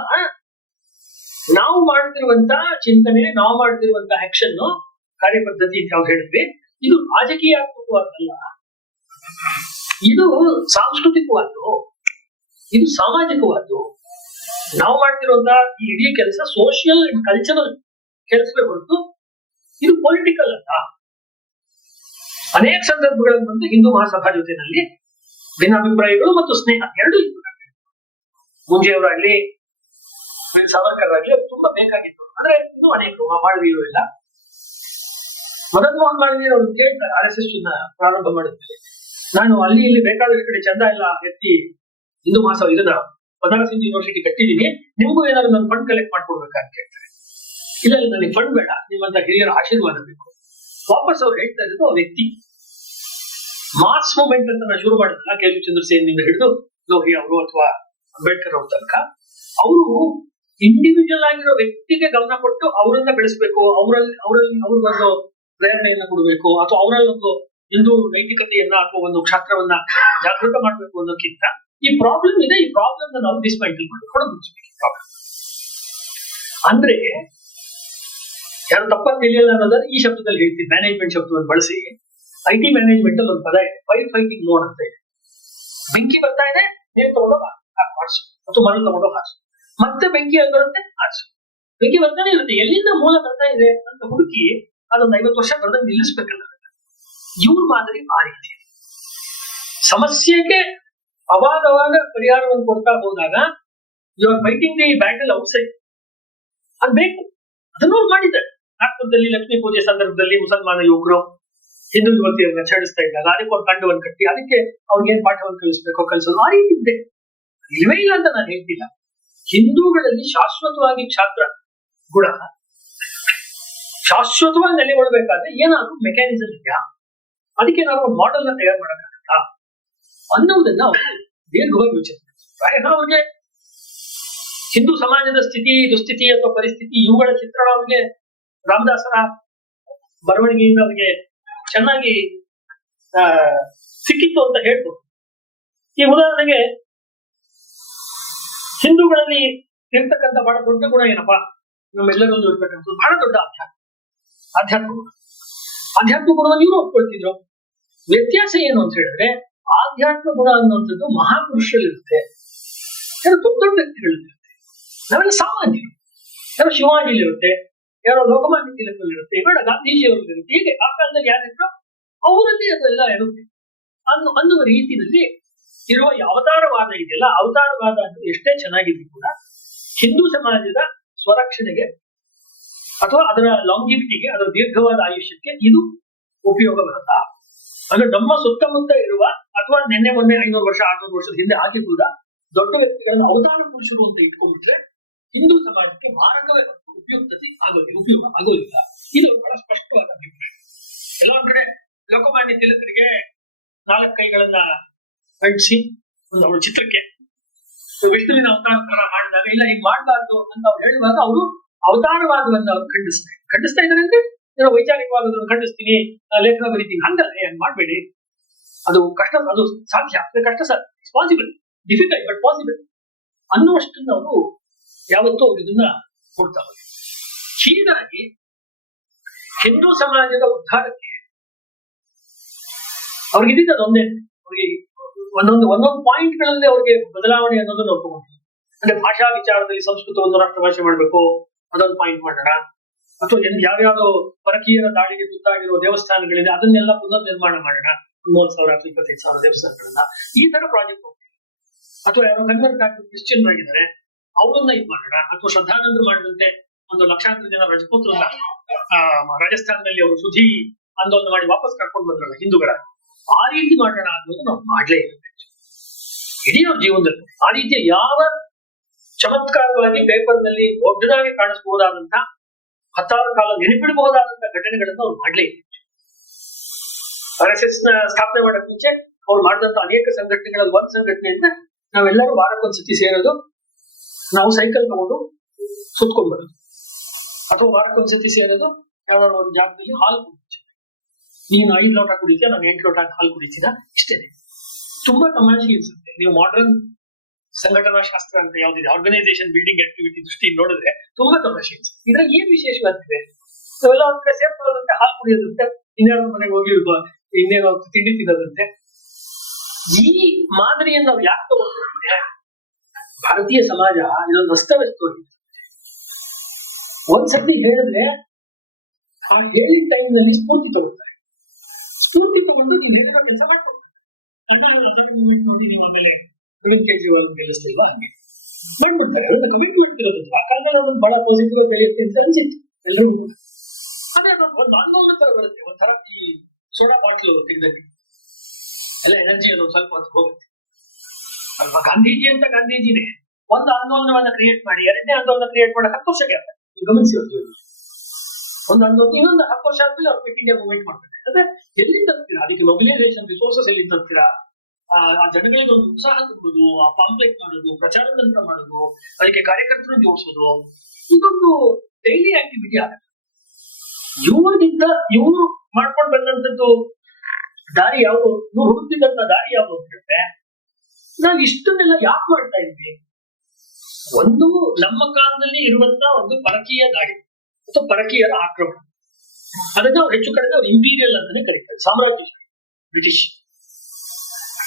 ನಾವು ಮಾಡ್ತಿರುವಂತ ಚಿಂತನೆ, ನಾವು ಮಾಡ್ತಿರುವಂತ ಆಕ್ಷನ್, ಕಾರ್ಯಪದ್ಧತಿ ಅಂತ ನಾವು ಹೇಳಿದ್ವಿ, ಇದು ರಾಜಕೀಯಾತ್ಮಕವಾದಲ್ಲ, ಇದು ಸಾಂಸ್ಕೃತಿಕವಾದ್ದು, ಇದು ಸಾಮಾಜಿಕವಾದ್ದು. ನಾವು ಮಾಡ್ತಿರುವಂತ ಈ ಇಡೀ ಕೆಲಸ ಸೋಷಿಯಲ್ ಅಂಡ್ ಕಲ್ಚರಲ್ ಕೆಲಸವೇ ಹೊರತು ಇದು ಪೊಲಿಟಿಕಲ್ ಅಲ್ಲ. ಅನೇಕ ಸಂದರ್ಭಗಳಲ್ಲಿ ಬಂದು ಹಿಂದೂ ಮಹಾಸಭಾ ಜೊತೆನಲ್ಲಿ ಭಿನ್ನಾಭಿಪ್ರಾಯಗಳು ಮತ್ತು ಸ್ನೇಹ ಎರಡೂ ಇತ್ತು. ಮುಂಜೆಯವರಾಗ್ಲಿ ಸಾವರ್ಕರ್ ಆಗ್ಲಿ ತುಂಬಾ ಬೇಕಾಗಿತ್ತು. ಅಂದ್ರೆ ಇನ್ನೂ ಅನೇಕರು ಮಾಳವೀಯರು ಇಲ್ಲ. ಮದನ್ ಮೋಹನ್ ಮಾಳವೀಯರು ಅವ್ರು ಕೇಳ್ತಾರೆ, RSS ಪ್ರಾರಂಭ ಮಾಡಿದ್ಮೇಲೆ, ನಾನು ಅಲ್ಲಿ ಇಲ್ಲಿ ಬೇಕಾದಷ್ಟು ಕಡೆ ಚಂದ ಎಲ್ಲ ಎತ್ತಿ ಹಿಂದೂ ಮಹಾಸಭಾ ಇದನ್ನ ಬನಾರಸ್ ಹಿಂದೂ ಯೂನಿವರ್ಸಿಟಿ ಕಟ್ಟಿದೀನಿ, ನಿಮ್ಗೂ ಏನಾದ್ರು ನಾನು ಫಂಡ್ ಕಲೆಕ್ಟ್ ಮಾಡ್ಕೊಡ್ಬೇಕಂತ ಕೇಳ್ತಾರೆ. ಇಲ್ಲ ಇಲ್ಲ, ನನಗೆ ಫಂಡ್ ಬೇಡ, ನಿಮ್ಮಂತ ಹಿರಿಯರ ಆಶೀರ್ವಾದ ಬೇಕು. ವಾಪಸ್ ಅವ್ರು ಹೇಳ್ತಾ ಇರೋದು ಆ ವ್ಯಕ್ತಿ ಮಾಸ್ ಮೂವ್ಮೆಂಟ್ ಅಂತ ನಾನು ಶುರು ಮಾಡಿದ್ನಲ್ಲ, ಕೇಶವ ಚಂದ್ರ ಸೇನ್ನಿಂದ ಹಿಡಿದು ಲೋಹಿಯಾ ಅವರು ಅಥವಾ ಅಂಬೇಡ್ಕರ್ ಅವ್ರ ತನಕ, ಅವರು ಇಂಡಿವಿಜುವಲ್ ಆಗಿರೋ ವ್ಯಕ್ತಿಗೆ ಗಮನ ಕೊಟ್ಟು ಅವರನ್ನ ಬೆಳೆಸಬೇಕು, ಅವ್ರಿಗೊಂದು ಪ್ರೇರಣೆಯನ್ನ ಕೊಡಬೇಕು, ಅಥವಾ ಅವರಲ್ಲಿ ಒಂದು ಹಿಂದೂ ನೈತಿಕತೆಯನ್ನ ಅಥವಾ ಒಂದು ಕ್ಷಾತ್ರವನ್ನ ಜಾಗೃತ ಮಾಡ್ಬೇಕು ಅನ್ನೋಕ್ಕಿಂತ ಈ ಪ್ರಾಬ್ಲಮ್ ಇದೆ, ಈ ಪ್ರಾಬ್ಲಮ್ ನಾವು ಡಿಸ್ಮೈಂಟಲ್ ಮಾಡಬೇಕು. ಪ್ರಾಬ್ಲಮ್ ಅಂದ್ರೆ ಯಾರು ತಪ್ಪಾಗಿ ತಿಳಿಯಲ್ಲ ಅನ್ನೋದಾದ್ರೆ ಈ ಶಬ್ದದಲ್ಲಿ ಹೇಳ್ತೀನಿ, ಮ್ಯಾನೇಜ್ಮೆಂಟ್ ಶಬ್ದವನ್ನು ಬಳಸಿ. IT ಮ್ಯಾನೇಜ್ಮೆಂಟ್ ಅಲ್ಲಿ ಒಂದು ಪದ ಇದೆ, ಫೈರ್ ಫೈಟಿಂಗ್ ಮೋಡ್ ಅಂತ ಇದೆ. ಬೆಂಕಿ ಬರ್ತಾ ಇದೆ, ನೀರು ತಗೊಂಡು ಹಾರಿಸು ಅಥವಾ ಮರಳು ತಗೊಂಡು ಹಾರಿಸು, ಮತ್ತೆ ಬೆಂಕಿ ಅಲ್ಲಿ ಬರುತ್ತೆ, ಹಾರಿಸು. ಬೆಂಕಿ ಬರ್ತಾನೆ ಇರುತ್ತೆ, ಎಲ್ಲಿಂದ ಮೂಲ ಬರ್ತಾ ಇದೆ ಅಂತ ಹುಡುಕಿ ಅದೊಂದು 50 ವರ್ಷ ಬರೆದಂಗೆ ನಿಲ್ಲಿಸ್ಬೇಕಲ್ಲ. ಇವ್ರ ಮಾದರಿ ಆ ರೀತಿ ಸಮಸ್ಯೆಗೆ ಅವಾಗವಾಗ ಪರಿಹಾರವನ್ನು ಕೊಡ್ತಾ ಹೋದಾಗ you are fighting the battle outside. ಅದ್ ಬೇಕು, ಅದನ್ನು ಮಾಡಿದ್ದಾರೆ. ನಾಗ್ಪುರದಲ್ಲಿ ಲಕ್ಷ್ಮೀ ಪೂಜೆ ಸಂದರ್ಭದಲ್ಲಿ ಮುಸಲ್ಮಾನ ಯುವಕರು ಹಿಂದೂ ಯುವತಿಯರನ್ನ ಛೇಡಿಸ್ತಾ ಇದ್ದಾಗ ಅದಕ್ಕೆ ಒಂದು ತಂಡವನ್ನು ಕಟ್ಟಿ ಅದಕ್ಕೆ ಅವ್ರಿಗೇನ್ ಪಾಠವನ್ನು ಕಲಿಸ್ಬೇಕೋ ಕಲಿಸೋದು ಆ ರೀತಿ ಇದೆ. ಇಲ್ವೇ ಇಲ್ಲ ಅಂತ ನಾನು ಹೇಳ್ತಿಲ್ಲ. ಹಿಂದೂಗಳಲ್ಲಿ ಶಾಶ್ವತವಾಗಿ ಕ್ಷಾತ್ರ ಗುಣ ಶಾಶ್ವತವಾಗಿ ನೆಲೆಗೊಳ್ಬೇಕಾದ್ರೆ ಏನಾದ್ರೂ ಮೆಕ್ಯಾನಿಸಮ್ ಇದೆಯಾ, ಅದಕ್ಕೆ ನಾವು ಒಂದು ಮಾಡೆಲ್ ನ ತಯಾರು ಮಾಡಕ್ಕಾಗತ್ತಾ ಅನ್ನೋದನ್ನ ಅವರು ದೀರ್ಘವಾಗಿ ಯೋಚನೆ. ಪ್ರಾಯಃ ಅವ್ರಿಗೆ ಹಿಂದೂ ಸಮಾಜದ ಸ್ಥಿತಿ, ದುಸ್ಥಿತಿ ಅಥವಾ ಪರಿಸ್ಥಿತಿ ಇವುಗಳ ಚಿತ್ರಣ ಅವ್ರಿಗೆ ರಾಮದಾಸರ ಬರವಣಿಗೆಯಿಂದ ಅವ್ರಿಗೆ ಚೆನ್ನಾಗಿ ಸಿಕ್ಕಿತ್ತು ಅಂತ ಹೇಳ್ಬೋದು. ಈ ಉದಾಹರಣೆಗೆ ಹಿಂದೂಗಳಲ್ಲಿ ಇರ್ತಕ್ಕಂಥ ಬಹಳ ದೊಡ್ಡ ಗುಣ ಏನಪ್ಪಾ, ನಮ್ಮೆಲ್ಲರಲ್ಲೂ ಇರ್ತಕ್ಕಂಥದ್ದು ಬಹಳ ದೊಡ್ಡ ಆಧ್ಯಾತ್ಮ ಗುಣ. ಆಧ್ಯಾತ್ಮ ಗುಣವನ್ನು ಇವರು ಒಪ್ಕೊಳ್ತಿದ್ರು. ವ್ಯತ್ಯಾಸ ಏನು ಅಂತ ಹೇಳಿದ್ರೆ, ಆಧ್ಯಾತ್ಮ ಗುಣ ಅನ್ನುವಂಥದ್ದು ಮಹಾಪುರುಷರಲ್ಲಿರುತ್ತೆ, ಯಾರು ದೊಡ್ಡ ದೊಡ್ಡ ವ್ಯಕ್ತಿಗಳಿರುತ್ತೆ, ನಾವೆಲ್ಲ ಸಾಮಾನ್ಯರು. ಯಾರೋ ಶಿವಾಜಿಲಿರುತ್ತೆ, ಯಾರೋ ಲೋಕಮಾನ್ಯ ತಿಲಕದಲ್ಲಿರುತ್ತೆ, ಬೇಡ ಗಾಂಧೀಜಿಯವರಲ್ಲಿರುತ್ತೆ. ಹೀಗೆ ಆ ಕಾಲದಲ್ಲಿ ಯಾರಿದ್ರು ಅವರಲ್ಲಿ ಅದೆಲ್ಲ ಇರುತ್ತೆ ಅನ್ನುವ ರೀತಿಯಲ್ಲಿ ಇರುವ ಈ ಅವತಾರವಾದ ಇದೆಯಲ್ಲ, ಅವತಾರವಾದ ಅಂದ್ರೆ ಎಷ್ಟೇ ಚೆನ್ನಾಗಿದ್ರು ಕೂಡ ಹಿಂದೂ ಸಮಾಜದ ಸ್ವರಕ್ಷಣೆಗೆ ಅಥವಾ ಅದರ ಲಾಂಗಿವಿಟಿಗೆ, ಅದರ ದೀರ್ಘವಾದ ಆಯುಷ್ಯಕ್ಕೆ ಇದು ಉಪಯೋಗ ಬರುತ್ತಾ. ಅಂದ್ರೆ ನಮ್ಮ ಸುತ್ತಮುತ್ತ ಇರುವ ಅಥವಾ ನಿನ್ನೆ ಮೊನ್ನೆ 500 ವರ್ಷ 600 ವರ್ಷದ ಹಿಂದೆ ಆಗಿದ್ದ ದೊಡ್ಡ ವ್ಯಕ್ತಿಗಳನ್ನು ಅವತಾರ ಪುರುಷರು ಅಂತ ಇಟ್ಕೊಂಡ್ಬಿಟ್ರೆ ಹಿಂದೂ ಸಮಾಜಕ್ಕೆ ಮಾರಕವೇ ಉಪಯುಕ್ತತೆ ಉಪಯೋಗ ಆಗೋದಿಲ್ಲ. ಇದು ಬಹಳ ಸ್ಪಷ್ಟವಾದ ಅಭಿಪ್ರಾಯ. ಕೆಲವೊಂದ್ ಕಡೆ ಲೋಕಮಾನ್ಯ ತಿಲಕರಿಗೆ 4 ಕೈಗಳನ್ನ ಅಂಟಿಸಿ ಒಂದು ಅವರ ಚಿತ್ರಕ್ಕೆ ವಿಷ್ಣುವಿನ ಅವತಾರ ಮಾಡಿದಾಗ ಇಲ್ಲ ಹೀಗೆ ಮಾಡಬಾರ್ದು ಅಂತ ಅವ್ರು ಹೇಳುವಾಗ ಅವರು ಅವತಾರವಾದವನ್ನು ಅವ್ರು ಖಂಡಿಸ್ತಾ ಇದ್ದಾರೆ. ಅಂದ್ರೆ ಏನೋ ವೈಚಾರಿಕವಾದನ್ನು ಖಂಡಿಸ್ತೀನಿ, ಲೇಖನ ಬರೀತೀನಿ, ಹಂಗಲ್ಲ, ಹಂಗ್ ಮಾಡ್ಬೇಡಿ, ಅದು ಕಷ್ಟ, ಅದು ಸಾಧ್ಯ, ಕಷ್ಟ sir, possible, difficult but possible ಅನ್ನುವಷ್ಟನ್ನು ಅವರು ಯಾವತ್ತೂ ಅವ್ರು ಇದನ್ನ ಕೊಡ್ತಾ ಹೋಗಿ. ಹೀಗಾಗಿ ಹಿಂದೂ ಸಮಾಜದ ಉದ್ಧಾರಕ್ಕೆ ಅವ್ರಿಗಿದ್ದ ಒಂದೇ, ಅವ್ರಿಗೆ ಒಂದೊಂದು ಪಾಯಿಂಟ್ ಗಳಲ್ಲಿ ಅವ್ರಿಗೆ ಬದಲಾವಣೆ ಅನ್ನೋದು ನಾವು ತಗೊಂಡಿದ್ದೀವಿ. ಅಂದ್ರೆ ಭಾಷಾ ವಿಚಾರದಲ್ಲಿ ಸಂಸ್ಕೃತವನ್ನು ರಾಷ್ಟ್ರ ಭಾಷೆ ಮಾಡ್ಬೇಕು, ಅದೊಂದು ಪಾಯಿಂಟ್ ಮಾಡೋಣ. ಅಥವಾ ಯಾವ್ಯಾವ್ದೋ ಪರಕೀಯರ ದಾಳಿಗೆ ತುತ್ತಾಗಿರೋ ದೇವಸ್ಥಾನಗಳಿದೆ, ಅದನ್ನೆಲ್ಲ ಪುನರ್ ನಿರ್ಮಾಣ ಮಾಡೋಣ, 30,000 ಅಥವಾ 25,000 ದೇವಸ್ಥಾನಗಳನ್ನ, ಈ ತರ ಪ್ರಾಜೆಕ್ಟ್ ಹೋಗ್ತೀವಿ. ಅಥವಾ ಯಾರೋ ಕನ್ವರ್ಟ್ ಆಗಿ ಕ್ರಿಶ್ಚಿಯನ್ ಆಗಿದ್ದಾರೆ, ಅವರನ್ನ ಇದು ಮಾಡೋಣ. ಅಥವಾ ಶ್ರದ್ಧಾನಂದರು ಮಾಡಿದಂತೆ ಒಂದು ಲಕ್ಷಾಂತರ ಜನ ರಜಪೂತ್ರನ್ನ ರಾಜಸ್ಥಾನದಲ್ಲಿ ಅವರು ಸುಧಿ ಆಂದೋಲನ ಮಾಡಿ ವಾಪಸ್ ಕರ್ಕೊಂಡು ಬಂದ್ರಲ್ಲ ಹಿಂದೂಗಳ, ಆ ರೀತಿ ಮಾಡೋಣ ಅನ್ನೋದು ನಾವು ಮಾಡ್ಲೇ ಇರುತ್ತೆ ಇಡೀ ಅವ್ರ ಜೀವನದಲ್ಲಿ. ಆ ರೀತಿಯ ಯಾವ ಚಮತ್ಕಾರವಾಗಿ ಪೇಪರ್ ನಲ್ಲಿ ದೊಡ್ಡದಾಗಿ ಕಾಣಿಸಬಹುದಾದಂತ, ಹತ್ತಾರು ಕಾಲ ನೆನಪಿಡಬಹುದಾದಂತ ಘಟನೆಗಳನ್ನು ಅವ್ರು ಮಾಡ್ಲೇ ಇಲ್ಲ. RSS ಸ್ಥಾಪನೆ ಮಾಡಕ್ ಮುಂಚೆ ಅವ್ರು ಮಾಡಿದಂತ ಅನೇಕ ಸಂಘಟನೆಗಳಲ್ಲಿ ಒಂದು ಸಂಘಟನೆಯಿಂದ ನಾವೆಲ್ಲರೂ ವಾರಕ್ಕೊಂದ್ಸತಿ ಸೇರೋದು, ನಾವು ಸೈಕಲ್ ತಗೊಂಡು ಸುತ್ಕೊಂಡ್ಬರೋದು, ಅಥವಾ ವಾರಕ್ಕೊಂದ್ಸತಿ ಸೇರೋದು ಯಾವ ಒಂದು ಜಾಗದಲ್ಲಿ ಹಾಲು ಕುಡಿತೀವಿ. ನೀನು 5 ಲೋಟ ಕುಡಿತೀಯ, ನಾನು 8 ಲೋಟ ಹಾಲು ಕುಡಿತೀನ, ಇಷ್ಟೇನೆ. ತುಂಬಾ ತಮಾಷೆ ಅನ್ಸುತ್ತೆ. ನೀವು ಮಾಡರ್ನ್ ಸಂಘಟನಾ ಶಾಸ್ತ್ರ ಅಂತ ಯಾವ್ದಿದೆ, ಆರ್ಗನೈಸೇಷನ್ ಬಿಲ್ಡಿಂಗ್ ಆಕ್ಟಿವಿಟಿ ದೃಷ್ಟಿಯಿಂದ ನೋಡಿದ್ರೆ ತುಂಬಾ ತಮಾಷೆ ಅನ್ಸುತ್ತೆ. ಇದ್ರಲ್ಲಿ ಏನ್ ವಿಶೇಷವಾಗ್ತಿದೆ? ನಾವೆಲ್ಲ ಒಂದ್ ಕಡೆ ಸೇರ್ಕೊಳ್ಳೋದಂತೆ, ಹಾಲು ಕುಡಿಯೋದಂತೆ, ಇನ್ನೇನೋ ಮನೆಗೆ ಹೋಗಿ ಇನ್ನೇನೋ ತಿಂಡಿ ತಿನ್ನೋದಂತೆ. ಈ ಮಾದರಿಯನ್ನು ನಾವು ಯಾಕೆ ತಗೊಂಡ್ರೆ, ಭಾರತೀಯ ಸಮಾಜ ಇದೊಂದು ಅಸ್ತವ್ಯಸ್ತವಾಗಿದೆ. ಒಂದ್ಸತಿ ಹೇಳಿದ್ರೆ ಆ ಹೇಳಿದ ಟೈಮ್ನಲ್ಲಿ ಸ್ಫೂರ್ತಿ ತಗೊಳ್ತಾರೆ. ಸ್ಫೂರ್ತಿ ತಗೊಂಡು ನೀವು ಹೇಳಿರೋ ಕೆಲಸ ಮಾಡ್ಕೊಡ್ತಾರೆ. ನೋಡಿ ನೀವು ಆಮೇಲೆ KJವಾಳ ಗೆಲ್ಲಿಸ್ತಿಲ್ವಾ, ಹಾಗೆ ಮಾಡ್ಬಿಡ್ತಾರೆ. ಅದೊಂದು ಕಮಿಟ್ಮೆಂಟ್ ಇರೋದು. ಆ ಕಾಲದಲ್ಲಿ ಅದೊಂದು ಬಹಳ ಪಾಸಿಟಿವ್ ಆಗಿ ಬೆಳೆಯುತ್ತೆ ಅಂತ ಅನ್ಸಿತ್ತು ಎಲ್ಲರಿಗೂ. ಅದೇ ಒಂದು ಆಂದೋಲನ ತರ ಬರುತ್ತೆ, ಒಂಥರ ಈ ಸೋಡಾ ಬಾಟ್ಲು ತೆಗೆದಲ್ಲಿ ಎಲ್ಲ ಎನರ್ಜಿ ಅನ್ನೋದು ಸ್ವಲ್ಪ ಹೊತ್ತು ಹೋಗುತ್ತೆ ಅಲ್ವಾ. ಗಾಂಧೀಜಿ ಅಂತ ಗಾಂಧೀಜಿನೇ ಒಂದು ಆಂದೋಲನವನ್ನ ಕ್ರಿಯೇಟ್ ಮಾಡಿ, ಎರಡನೇ ಆಂದೋಲನ ಕ್ರಿಯೇಟ್ ಮಾಡಕ್ಕೆ 10 ವರ್ಷ ಗ್ಯಾಪ್. ಗಮನಿಸಿ, ಒಂದು ಆಂದೋಲನ ಇನ್ನೊಂದು 10 ವರ್ಷ ಆದ್ಮೇಲೆ ಅವ್ರು ಕ್ವಿಟ್ ಇಂಡಿಯಾ ಮೂವ್ಮೆಂಟ್ ಮಾಡ್ತಾರೆ. ಅಂದ್ರೆ ಎಲ್ಲಿಂದ ತರ್ತೀರಾ ಅದಕ್ಕೆ ಮೊಬಿಲೈಸೇಷನ್ ರಿಸೋರ್ಸಸ್ ಎಲ್ಲಿಂದ ತರ್ತೀರಾ? ಆ ಜನಗಳಿಗೆ ಒಂದು ಉತ್ಸಾಹ ತುಂಬುದು, ಆ ಪಾಂಪ್ಲೆಟ್ ಮಾಡೋದು, ಪ್ರಚಾರ ತಂತ್ರ ಮಾಡೋದು, ಅದಕ್ಕೆ ಕಾರ್ಯಕರ್ತರನ್ನು ಜೋಡಿಸೋದು, ಇದೊಂದು ಡೈಲಿ ಆಕ್ಟಿವಿಟಿ ಆಗುತ್ತೆ. ಇವ್ರಿಗಿಂತ ಇವ್ರು ಮಾಡ್ಕೊಂಡು ಬಂದಂತದ್ದು ದಾರಿ ಯಾವುದು, ಇವ್ರು ಹುಡುಕ್ತಿದ್ದಂತ ದಾರಿ ಯಾವುದು ಅಂತ ಹೇಳಿದ್ರೆ, ನಾವ್ ಇಷ್ಟನ್ನೆಲ್ಲ ಯಾಕೆ ಮಾಡ್ತಾ ಇದ್ವಿ? ಒಂದು ನಮ್ಮ ಕಾಲದಲ್ಲಿ ಇರುವಂತ ಒಂದು ಪರಕೀಯ ದಾಳಿ ಅಥವಾ ಪರಕೀಯರ ಆಕ್ರಮಣ, ಅದನ್ನ ಅವ್ರು ಹೆಚ್ಚು ಕಡಿಮೆ ಅವ್ರು ಇಂಪೀರಿಯಲ್ ಅಂತಾನೆ ಕರೀತಾರೆ, ಸಾಮ್ರಾಜ್ಯಶಾಹಿ ಬ್ರಿಟಿಷ್.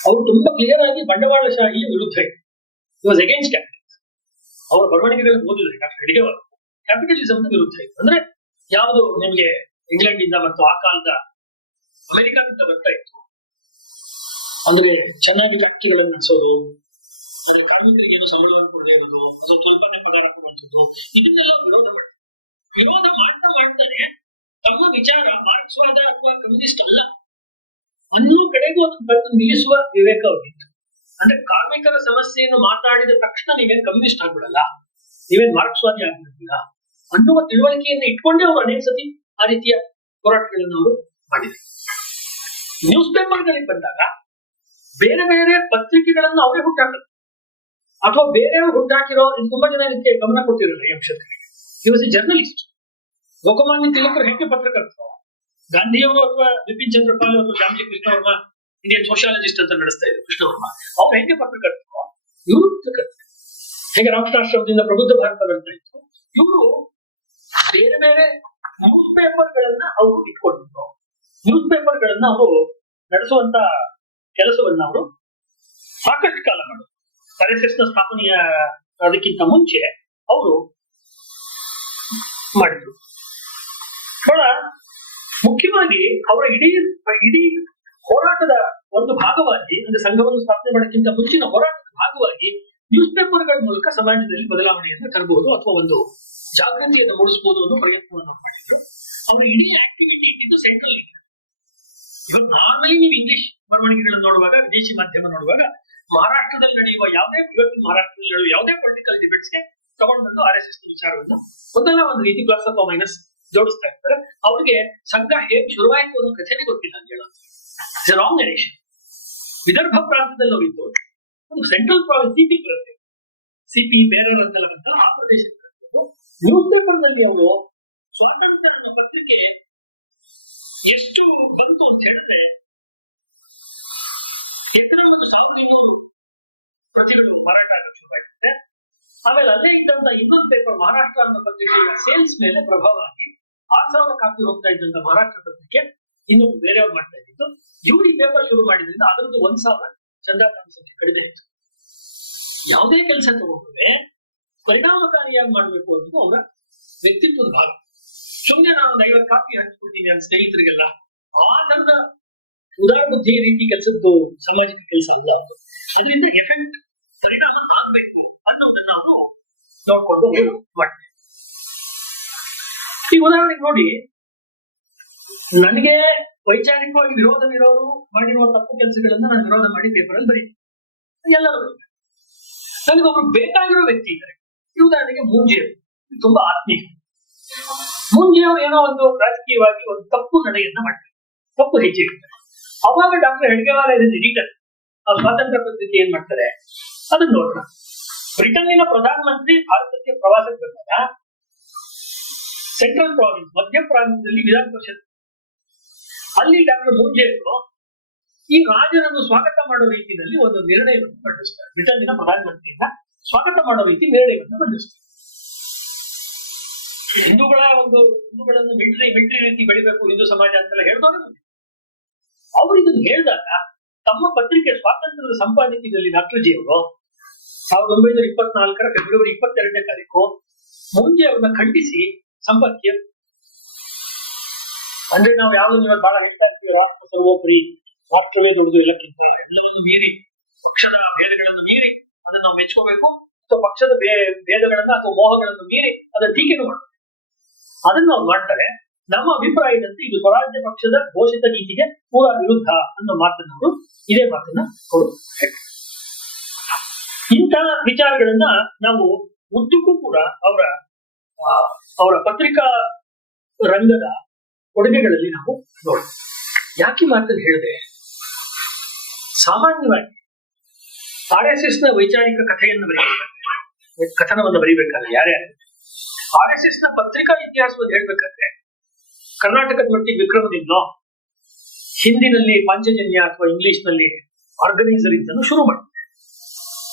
ಅವರು ತುಂಬಾ ಕ್ಲಿಯರ್ ಆಗಿ ಬಂಡವಾಳಶಾಹಿಯ ವಿರುದ್ಧ ವಾಸ್ ಅಗೇನ್ಸ್ಟ್ ಕ್ಯಾಪಿಟಲಿಸಂ. ಅವರ ಬರವಣಿಗೆಗಳನ್ನು ಓದಿದ್ರೆ ಡಾಕ್ಟರ್ ಹೆಡ್ಗೇವಾರ್ ಕ್ಯಾಪಿಟಲಿಸಂ ವಿರುದ್ಧ ಇತ್ತು. ಅಂದ್ರೆ ಯಾವುದು ನಿಮ್ಗೆ ಇಂಗ್ಲೆಂಡ್ ಇಂದ ಮತ್ತು ಆ ಕಾಲದ ಅಮೆರಿಕಾದಿಂದ ಬರ್ತಾ ಇತ್ತು, ಅಂದ್ರೆ ಚೆನ್ನಾಗಿ ಫ್ಯಾಕ್ಟರಿಗಳನ್ನು ನಡೆಸೋದು, ಅಂದ್ರೆ ಕಾರ್ಮಿಕರಿಗೆ ಏನು ಸಂಬಳವನ್ನು ಕೊಡದೇ ಇರೋದು, ಅಥವಾ ಸ್ವಲ್ಪನೇ ಪಗಾರ ಕೊಡುವಂಥದ್ದು, ಇದನ್ನೆಲ್ಲ ವಿರೋಧ ಮಾಡ್ತಾರೆ. ವಿರೋಧ ಮಾಡ್ತಾನೆ ತಮ್ಮ ವಿಚಾರ ಮಾರ್ಕ್ಸ್ವಾದ ಅಥವಾ ಕಮ್ಯುನಿಸ್ಟ್ ಅಲ್ಲ ಅನ್ನೋ ಕಡೆಗೂ ಅದನ್ನು ಬಂದು ನಿಲ್ಲಿಸುವ ವಿವೇಕ ಅವರಿತ್ತು. ಅಂದ್ರೆ ಕಾರ್ಮಿಕರ ಸಮಸ್ಯೆಯನ್ನು ಮಾತಾಡಿದ ತಕ್ಷಣ ನೀವೇನ್ ಕಮ್ಯುನಿಸ್ಟ್ ಆಗ್ಬಿಡಲ್ಲ, ನೀವೇನ್ ಮಾರ್ಕ್ಸ್ವಾದಿ ಆಗ್ಬಿಡ್ತೀರಾ ಅನ್ನುವ ತಿಳುವಳಿಕೆಯನ್ನು ಇಟ್ಕೊಂಡೇ ಅವರು ಅನೇಕ ಸತಿ ಆ ರೀತಿಯ ಹೋರಾಟಗಳನ್ನು ಅವರು ಮಾಡಿದರು. ನ್ಯೂಸ್ ಪೇಪರ್ಗಳಿಗೆ ಬಂದಾಗ ಬೇರೆ ಬೇರೆ ಪತ್ರಿಕೆಗಳನ್ನು ಅವರೇ ಹುಟ್ಟಾಕರು ಅಥವಾ ಬೇರೆಯವರು ಹುಟ್ಟಾಕಿರೋ ತುಂಬಾ ಜನ ಇದಕ್ಕೆ ಗಮನ ಕೊಟ್ಟಿರಲಿಲ್ಲ ಈ ಅಂಶಕ್ಕೆ. He was a journalist. Lokmanya ತಿಲಕರು ಹೇಗೆ ಪತ್ರಕರ್ತರು, ಗಾಂಧಿಯವರು ಅಥವಾ ಬಿಪಿನ್ ಚಂದ್ರಪಾಲ್ ಅಥವಾ ಶಾಮಜಿ ಕೃಷ್ಣ ವರ್ಮ ಇಂಡಿಯನ್ ಸೋಷಿಯಾಲಜಿಸ್ಟ್ ಅಂತ ನಡೆಸ್ತಾ ಇದ್ರು ಕೃಷ್ಣ ವರ್ಮ, ಅವ್ರು ಹೆಂಗೆ ಪತ್ರಕರ್ತರು, ಇವರು ಪತ್ರಕರ್ತರು. ಹೇಗೆ ರಾಮಕೃಷ್ಣಾಶ್ರಮದಿಂದ ಪ್ರಬುದ್ಧ ಭಾರತ ಬರ್ತಾ ಇತ್ತು, ಇವರು ಬೇರೆ ಬೇರೆ ನ್ಯೂಸ್ ಪೇಪರ್ಗಳನ್ನ ಅವರು ಇಟ್ಕೊಂಡಿದ್ರು. ನ್ಯೂಸ್ ಪೇಪರ್ಗಳನ್ನ ಅವರು ನಡೆಸುವಂತ ಕೆಲಸವನ್ನ ಅವರು ಸಾಕಷ್ಟು ಕಾಲ ಮಾಡಿದ್ರು. RSS ನ ಸ್ಥಾಪನೆಯ ಅದಕ್ಕಿಂತ ಮುಂಚೆ ಅವರು ಮಾಡಿದ್ರು. ಬಹಳ ಮುಖ್ಯವಾಗಿ ಅವರ ಇಡೀ ಹೋರಾಟದ ಒಂದು ಭಾಗವಾಗಿ, ಅಂದ್ರೆ ಸಂಘವನ್ನು ಸ್ಥಾಪನೆ ಮಾಡೋಕ್ಕಿಂತ ಮುಂಚಿನ ಹೋರಾಟದ ಭಾಗವಾಗಿ ನ್ಯೂಸ್ ಪೇಪರ್ಗಳ ಮೂಲಕ ಸಮಾಜದಲ್ಲಿ ಬದಲಾವಣೆಯನ್ನು ತರಬಹುದು ಅಥವಾ ಒಂದು ಜಾಗೃತಿಯನ್ನು ಮೂಡಿಸಬಹುದು ಅನ್ನೋ ಪ್ರಯತ್ನವನ್ನು ಮಾಡಿದ್ರು. ಅವರ ಇಡೀ ಆಕ್ಟಿವಿಟಿ ಇಟ್ಟಿದ್ದು ಸೆಂಟ್ರಲ್ ಇಂಡಿಯಾ. ಇವಾಗ ನಾರ್ಮಲಿ ನೀವು ಇಂಗ್ಲಿಷ್ ಬರವಣಿಗೆಗಳನ್ನು ನೋಡುವಾಗ, ವಿದೇಶಿ ಮಾಧ್ಯಮ ನೋಡುವಾಗ, ಮಹಾರಾಷ್ಟ್ರದಲ್ಲಿ ನಡೆಯುವ ಯಾವುದೇ ಪೊಲಿಟಿಕಲ್ ಡಿಬೇಟ್ಸ್ಗೆ ತಗೊಂಡು ಬಂದು RSS ವಿಚಾರವನ್ನು ಒಂದಲ್ಲ ಒಂದು ರೀತಿ ಪ್ಲಸ್ ಅಥವಾ ಮೈನಸ್ ಜೋಡಿಸ್ತಾ ಇರ್ತಾರೆ. ಅವ್ರಿಗೆ ಸಂಘ ಹೇಗೆ ಶುರುವಾಯಿತು ಅನ್ನೋ ಕಥೆನೇ ಗೊತ್ತಿಲ್ಲ ಅಂತ ಹೇಳೋದು. It's wrong narration. ವಿದರ್ಭ ಪ್ರಾಂತದಲ್ಲಿ ಅವರು ಇದ್ದು ಒಂದು ಸೆಂಟ್ರಲ್ ಪ್ರಾವಿನ್ಸ್ ಸಿಪಿ ಬರುತ್ತೆ, ಸಿಪಿ ಬೇರೆಯವರಂತೆಲ್ಲ ಆ ಪ್ರದೇಶಕ್ಕೆ ನ್ಯೂಸ್ ಪೇಪರ್ ನಲ್ಲಿ ಅವರು ಸ್ವಾತಂತ್ರ್ಯ ಅನ್ನೋ ಪತ್ರಿಕೆ ಎಷ್ಟು ಬಂತು ಅಂತ ಹೇಳಿದ್ರೆ 1,000 ಪ್ರತಿಗಳು ಮಾರಾಟ ಆಗಕ್ಕೆ ಶುರುವಾಗುತ್ತೆ. ಆಮೇಲೆ ಅಲ್ಲೇ ಇದ್ದಂತ ಇನ್ನೊಂದು ಪೇಪರ್ ಮಹಾರಾಷ್ಟ್ರ ಅನ್ನೋ ಪತ್ರಿಕೆಯ ಸೇಲ್ಸ್ ಮೇಲೆ ಪ್ರಭಾವ ಆಗಿ 6,000 ಕಾಪಿ ಹೋಗ್ತಾ ಇದ್ದಂತ ಮಹಾರಾಷ್ಟ್ರ ಪತ್ರಿಕೆ ಇನ್ನೊಂದು ಬೇರೆಯವ್ರು ಮಾಡ್ತಾ ಇದ್ದು, ಇವ್ರು ಈ ಪೇಪರ್ ಶುರು ಮಾಡಿದ್ರಿಂದ ಅದರದ್ದು 1,000 ಚಂದಾದಾರ ಸಂಖ್ಯೆ ಕಡಿಮೆ ಆಯ್ತು. ಯಾವುದೇ ಕೆಲಸ ತಗೊಂಡ್ರೆ ಪರಿಣಾಮಕಾರಿಯಾಗಿ ಮಾಡ್ಬೇಕು ಅನ್ನೋದು ಅವರ ವ್ಯಕ್ತಿತ್ವದ ಭಾಗ. ಸುಮ್ಮನೆ ನಾನು 50 ಕಾಪಿ ಹಂಚ್ಕೊಡ್ತೀನಿ ನನ್ನ ಸ್ನೇಹಿತರಿಗೆಲ್ಲ, ಆ ತರದ ಉದಾರ ಬುದ್ಧಿ ರೀತಿ ಕೆಲಸದ್ದು ಸಾಮಾಜಿಕ ಕೆಲಸ ಅಲ್ಲ ಅದು. ಅದರಿಂದ ಎಫೆಕ್ಟ್ ಪರಿಣಾಮ ಆಗ್ಬೇಕು ಅನ್ನೋದನ್ನ ನಾವು ನೋಡ್ಕೊಂಡು ಮಾಡ್ತೀವಿ. ಈ ಉದಾಹರಣೆಗೆ ನೋಡಿ, ನನಗೆ ವೈಚಾರಿಕವಾಗಿ ವಿರೋಧವಿರೋರು ಮಾಡಿರುವ ತಪ್ಪು ಕೆಲಸಗಳನ್ನ ನಾನು ವಿರೋಧ ಮಾಡಿ ಪೇಪರ್ ಅಲ್ಲಿ ಬರೀತೀನಿ, ಎಲ್ಲರೂ ಬರೀತಾರೆ. ನನಗೊಬ್ರು ಬೇಕಾಗಿರೋ ವ್ಯಕ್ತಿ ಇದ್ದಾರೆ. ಈ ಉದಾಹರಣೆಗೆ ಮೂಂಜಿಯವರು ತುಂಬಾ ಆತ್ಮೀಯ. ಮೂಂಜಿಯವರು ಏನೋ ಒಂದು ರಾಜಕೀಯವಾಗಿ ಒಂದು ತಪ್ಪು ನಡೆಯನ್ನ ಮಾಡ್ತಾರೆ, ತಪ್ಪು ಹೆಜ್ಜೆ ಇಡ್ತಾರೆ. ಅವಾಗ ಡಾಕ್ಟರ್ ಹೆಡ್ಗೇವಾರ್ ಎಡಿಟರ್ ಆ ಸ್ವಾತಂತ್ರ್ಯ ಪತ್ರಿಕೆ ಏನ್ ಮಾಡ್ತಾರೆ ಅದನ್ನ ನೋಡೋಣ. ಬ್ರಿಟನ್ನಿನ ಪ್ರಧಾನಮಂತ್ರಿ ಭಾರತಕ್ಕೆ ಪ್ರವಾಸಕ್ಕೆ ಬಂದಾಗ ಸೆಂಟ್ರಲ್ ಪ್ರಾವಿನ್ಸ್, ಮಧ್ಯ ಪ್ರಾಂತ್ಯದಲ್ಲಿ ವಿಧಾನ ಪರಿಷತ್, ಅಲ್ಲಿ ಡಾಕ್ಟರ್ ಮೂಂಜಿಯವರು ಈ ರಾಜನನ್ನು ಸ್ವಾಗತ ಮಾಡೋ ರೀತಿಯಲ್ಲಿ ಒಂದು ನಿರ್ಣಯವನ್ನು ಮಂಡಿಸ್ತಾರೆ. ಬ್ರಿಟನ್ನಿನ ಪ್ರಧಾನಮಂತ್ರಿಯನ್ನ ಸ್ವಾಗತ ಮಾಡೋ ರೀತಿ ನಿರ್ಣಯವನ್ನು ಮಂಡಿಸ್ತಾರೆ. ಹಿಂದೂಗಳನ್ನು ಮಿಲಿಟರಿ ರೀತಿ ಬೆಳಿಬೇಕು ಹಿಂದೂ ಸಮಾಜ ಅಂತೆಲ್ಲ ಹೇಳಿದವರು. ಅವರು ಇದನ್ನು ಹೇಳಿದಾಗ ತಮ್ಮ ಪತ್ರಿಕೆ ಸ್ವಾತಂತ್ರ್ಯದ ಸಂಪಾದಕೀಯದಲ್ಲಿ ಡಾಕ್ಟರ್ ಜಿ ಅವರು 1924 ಫೆಬ್ರವರಿ 22ನೇ ತಾರೀಕು ಮೂಂಜೆ ಅವ್ರನ್ನ ಖಂಡಿಸಿ ಸಂಪಾದಕೀಯ, ಅಂದ್ರೆ ನಾವು ಯಾವಾಗ ಬಹಳ ಹೇಳ್ತಾ ಇರ್ತೀವಿ, ರಾಷ್ಟ್ರ ಸರ್ವೋಪರಿ, ರಾಷ್ಟ್ರವೇ ದೊಡ್ಡದು, ಎಲ್ಲಕ್ಕಿಂತ ಎಲ್ಲವನ್ನು ಮೀರಿ, ಪಕ್ಷದ ಭೇದಗಳನ್ನು ಮೀರಿ ಅದನ್ನು ನಾವು ಮೆಚ್ಕೋಬೇಕು, ಅಥವಾ ಪಕ್ಷದ ಭೇದಗಳನ್ನ ಅಥವಾ ಮೋಹಗಳನ್ನು ಮೀರಿ ಅದನ್ನ ಟೀಕೆನೂ ಮಾಡ್ತಾರೆ. ಅದನ್ನು ಅವ್ರು ಮಾಡ್ತಾರೆ. ನಮ್ಮ ಅಭಿಪ್ರಾಯದಂತೆ ಇದು ಸ್ವರಾಜ್ಯ ಪಕ್ಷದ ಘೋಷಿತ ನೀತಿಗೆ ಪೂರ ವಿರುದ್ಧ ಅನ್ನೋ ಮಾತನ್ನು ಇದೇ ಮಾತನ್ನ ಅವರು ಹೇಳ್ತಾರೆ. ಇಂಥ ವಿಚಾರಗಳನ್ನ ನಾವು ಉದ್ದಕ್ಕೂ ಕೂಡ ಅವರ ಪತ್ರಿಕಾ ರಂಗದ ಕೊಡುಗೆಗಳಲ್ಲಿ ನಾವು ನೋಡ್ತೀವಿ. ಯಾಕೆ ಮಾತನ್ನು ಹೇಳಿದೆ? ಸಾಮಾನ್ಯವಾಗಿ RSS ನ ವೈಚಾರಿಕ ಕಥೆಯನ್ನು ಕಥನವನ್ನು ಬರೀಬೇಕಾದ್ರೆ ಯಾರೇ RSS ನ ಪತ್ರಿಕಾ ಇತಿಹಾಸವನ್ನು ಹೇಳ್ಬೇಕಾದ್ರೆ ಕರ್ನಾಟಕದ ಮಟ್ಟಿಗೆ ವಿಕ್ರಮದಿಂದಲೋ ಹಿಂದಿನಲ್ಲಿ ಪಾಂಚಜನ್ಯ ಅಥವಾ ಇಂಗ್ಲಿಷ್ ನಲ್ಲಿ ಆರ್ಗನೈಸರ್ ಇಂದಲೂ ಶುರು ಮಾಡುತ್ತೆ.